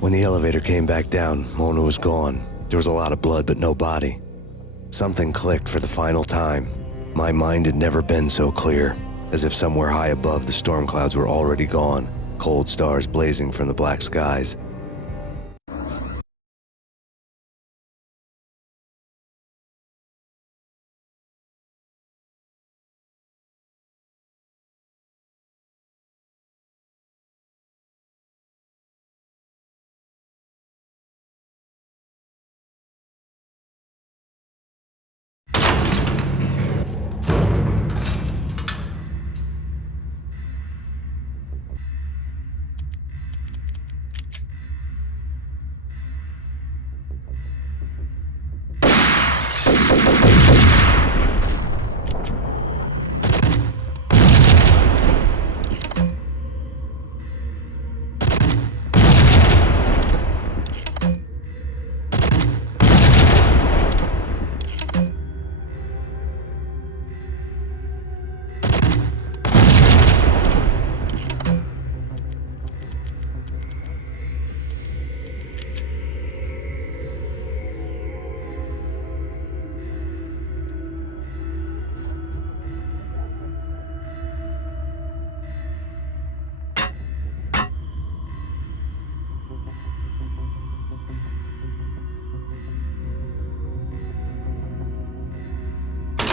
When the elevator came back down, Mona was gone. There was a lot of blood, but no body. Something clicked for the final time. My mind had never been so clear, as if somewhere high above the storm clouds were already gone, cold stars blazing from the black skies.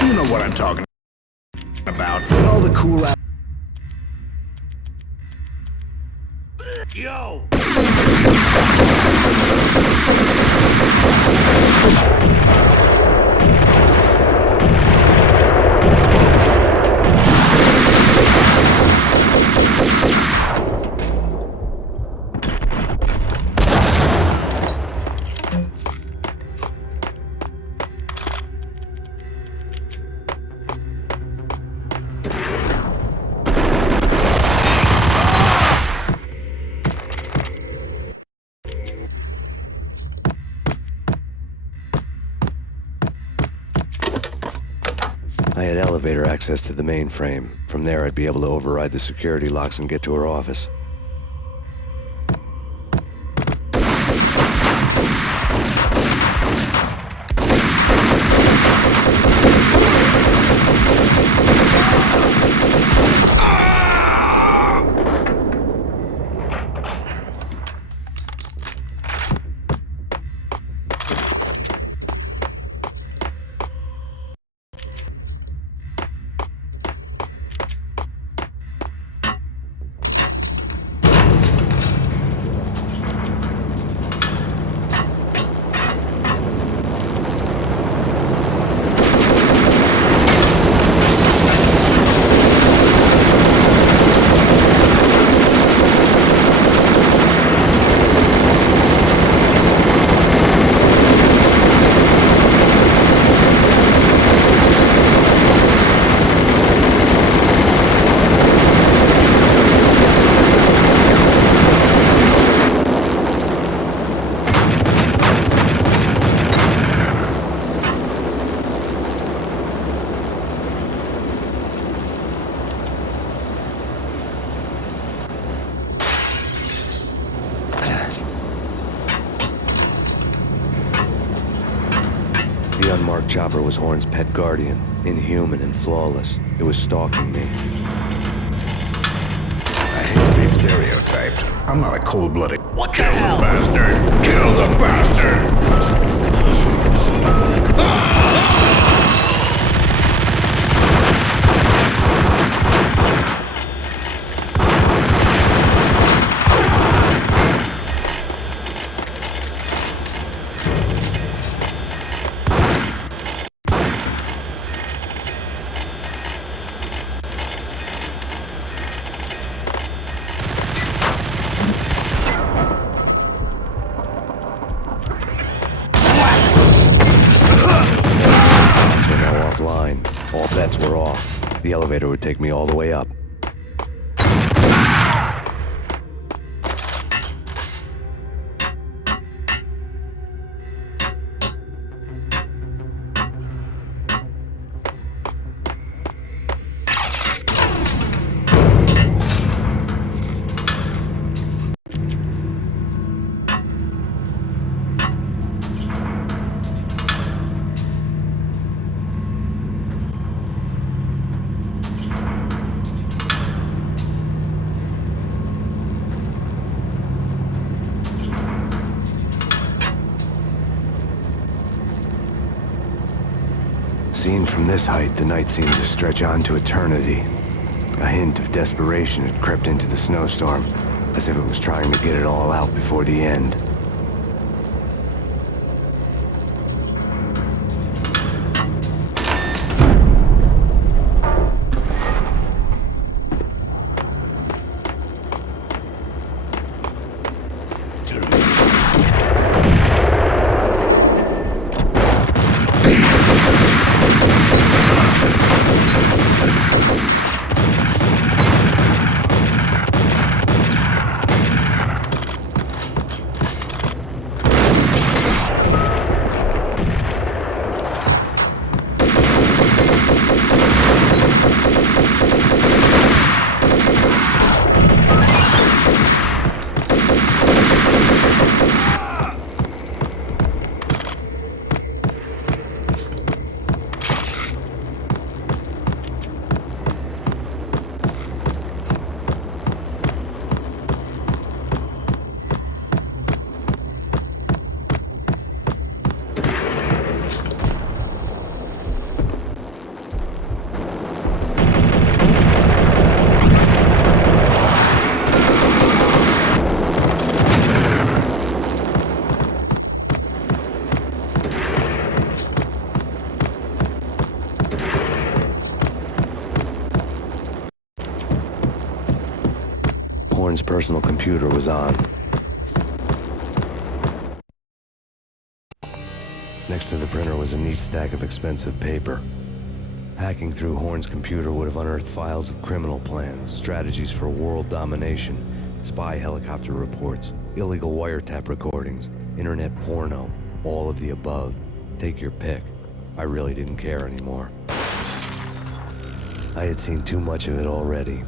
You know what I'm talking about. All the cool out. Yo! I had elevator access to the mainframe. From there, I'd be able to override the security locks and get to her office. unmarked chopper was Horn's pet guardian, inhuman and flawless. It was stalking me. I hate to be stereotyped. I'm not a cold-blooded... What the hell? Bastard! Kill the bastard! All bets were off. The elevator would take me all the way up. Seen from this height, the night seemed to stretch on to eternity. A hint of desperation had crept into the snowstorm, as if it was trying to get it all out before the end. Horn's personal computer was on. Next to the printer was a neat stack of expensive paper. Hacking through Horn's computer would have unearthed files of criminal plans, strategies for world domination, spy helicopter reports, illegal wiretap recordings, internet porno, all of the above. Take your pick. I really didn't care anymore. I had seen too much of it already.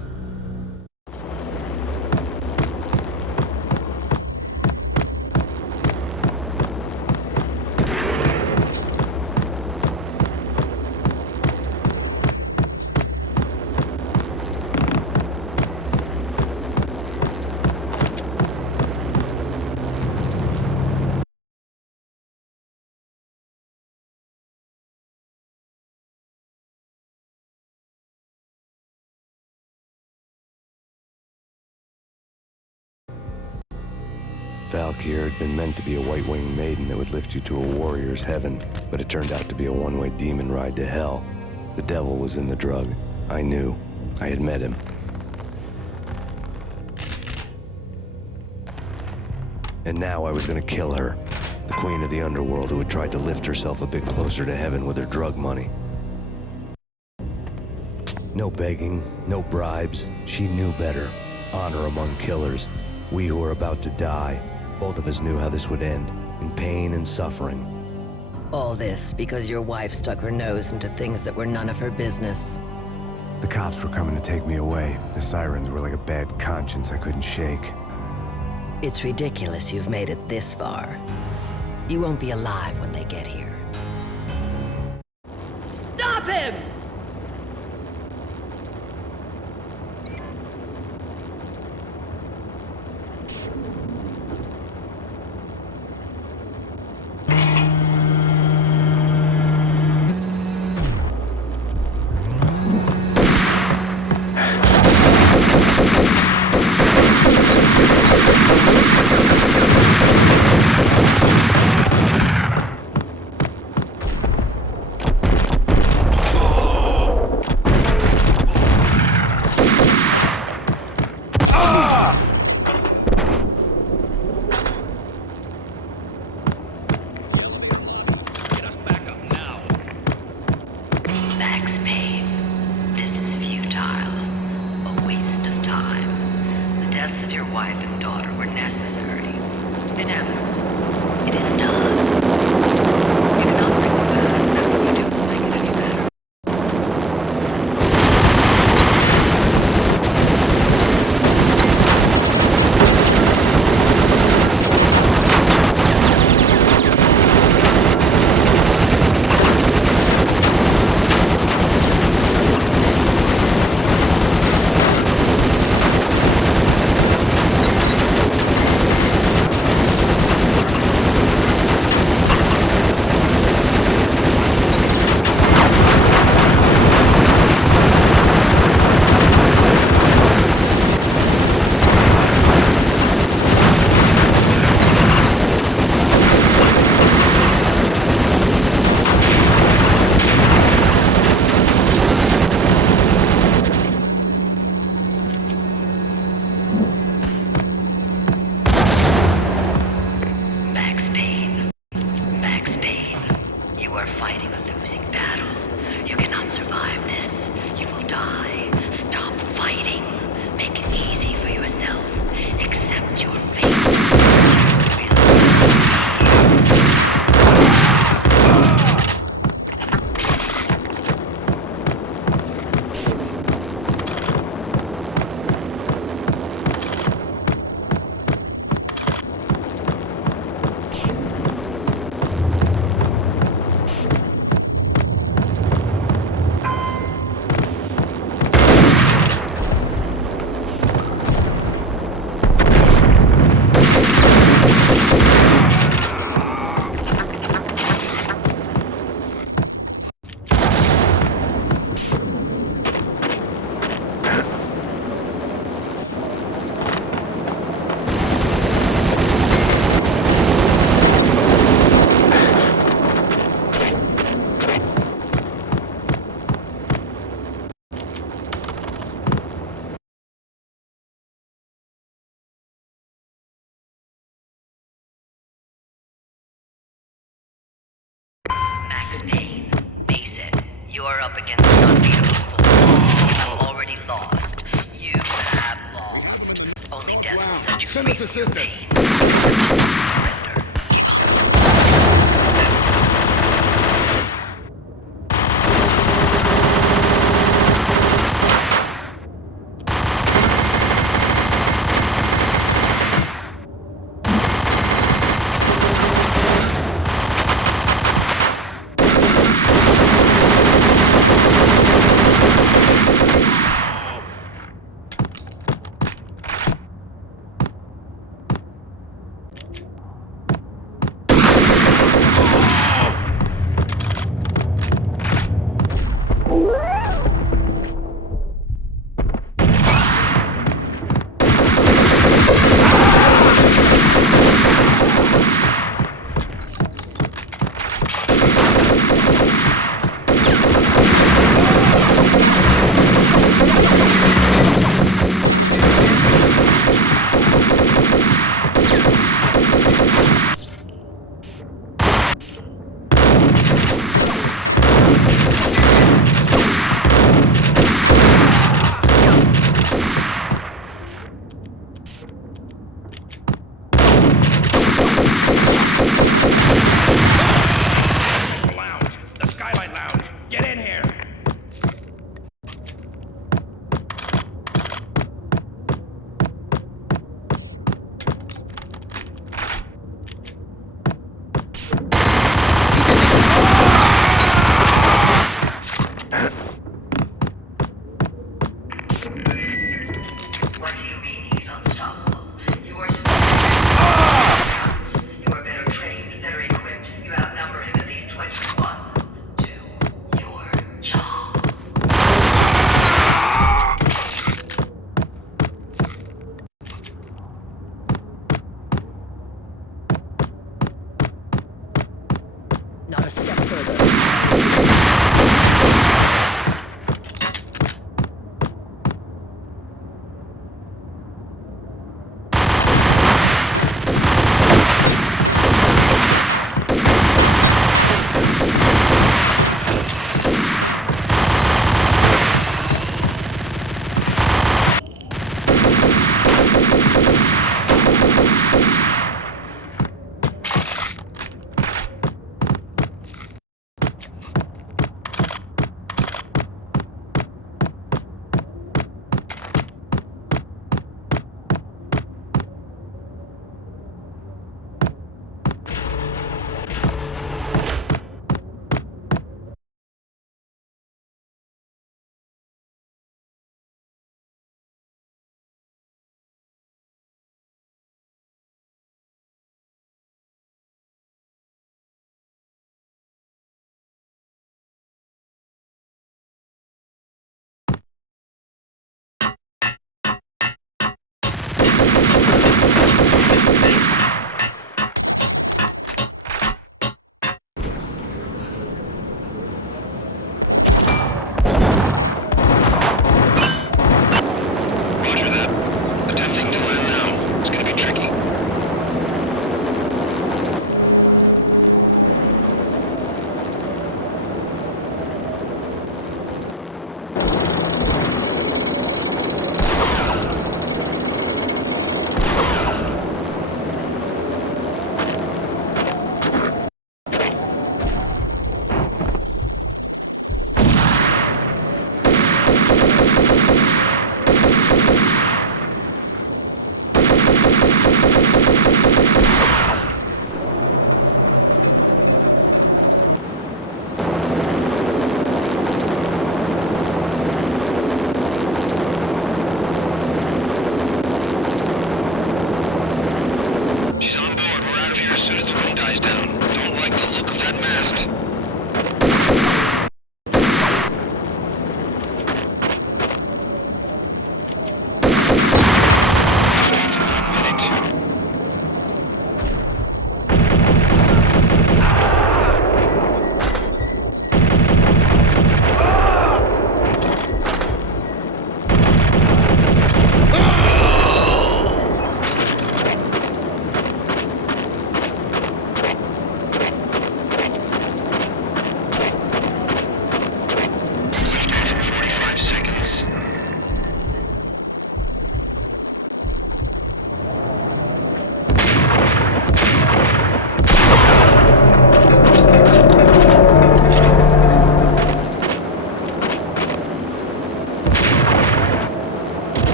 Valkyr had been meant to be a white-winged maiden that would lift you to a warrior's heaven, but it turned out to be a one-way demon ride to hell. The devil was in the drug. I knew. I had met him. And now I was gonna kill her. The queen of the underworld who had tried to lift herself a bit closer to heaven with her drug money. No begging, no bribes. She knew better. Honor among killers. We who were about to die. Both of us knew how this would end, in pain and suffering. All this because your wife stuck her nose into things that were none of her business. The cops were coming to take me away. The sirens were like a bad conscience I couldn't shake. It's ridiculous you've made it this far. You won't be alive when they get here. wife and daughter were necessary. Inevitable. It is done. You cannot bring them back. Nothing you do will make it any better. Payne, face it. You are up against an unbeatable force. You have already lost. You have lost. Only death will set you free. Send us assistance. Surrender. Give up.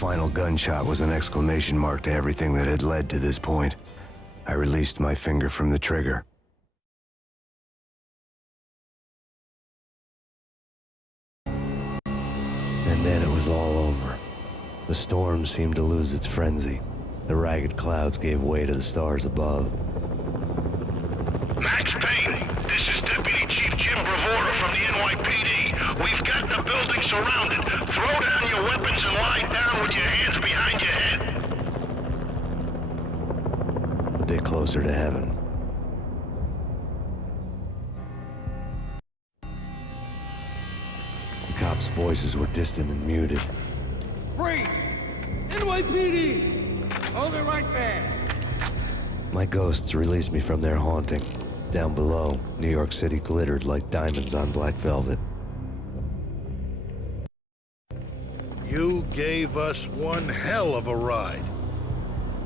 final gunshot was an exclamation mark to everything that had led to this point. I released my finger from the trigger. And then it was all over. The storm seemed to lose its frenzy. The ragged clouds gave way to the stars above. Max Payne, this is Deputy Chief Jim Bravura from the NYPD. We've got the building surrounded. Throw down your weapons and lie down with your hands behind your head. A bit closer to heaven. The cops' voices were distant and muted. Freeze! NYPD! Hold it right there! My ghosts released me from their haunting. Down below, New York City glittered like diamonds on black velvet. You gave us one hell of a ride.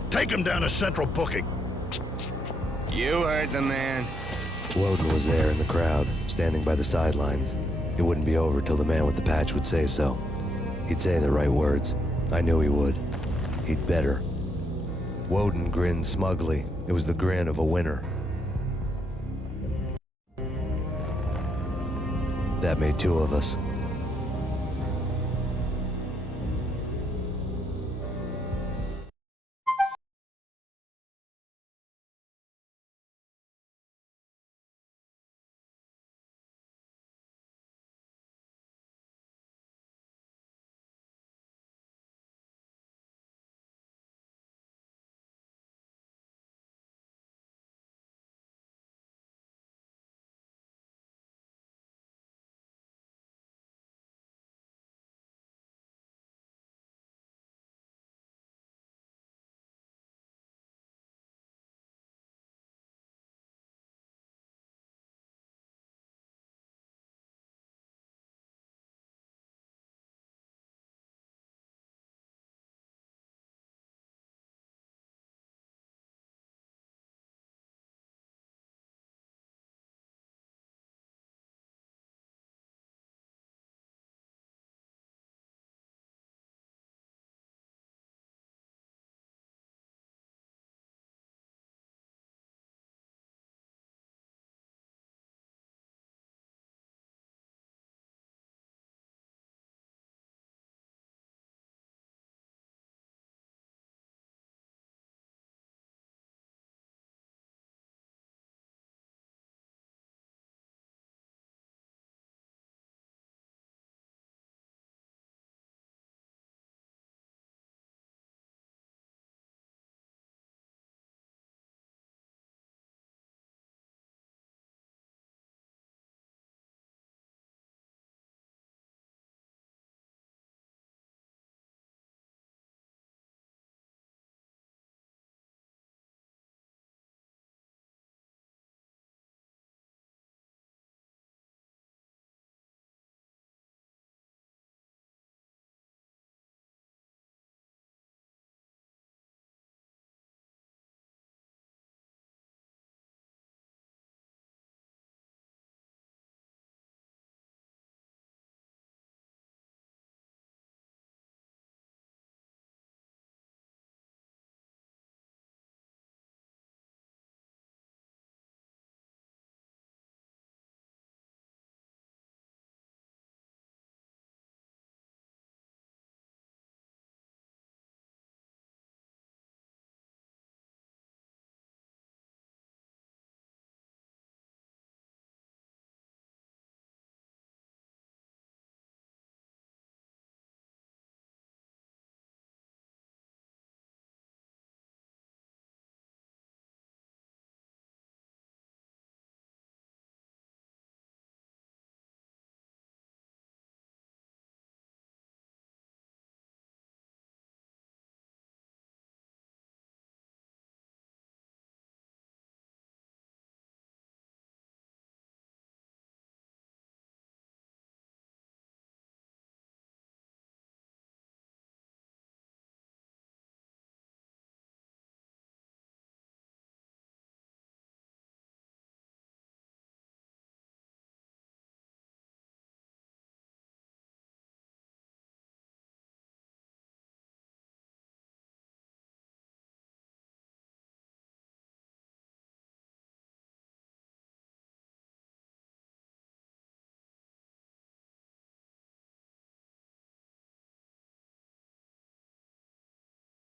Take him down to Central Booking. You heard the man. Woden was there in the crowd, standing by the sidelines. It wouldn't be over till the man with the patch would say so. He'd say the right words. I knew he would. He'd better. Woden grinned smugly. It was the grin of a winner. That made two of us.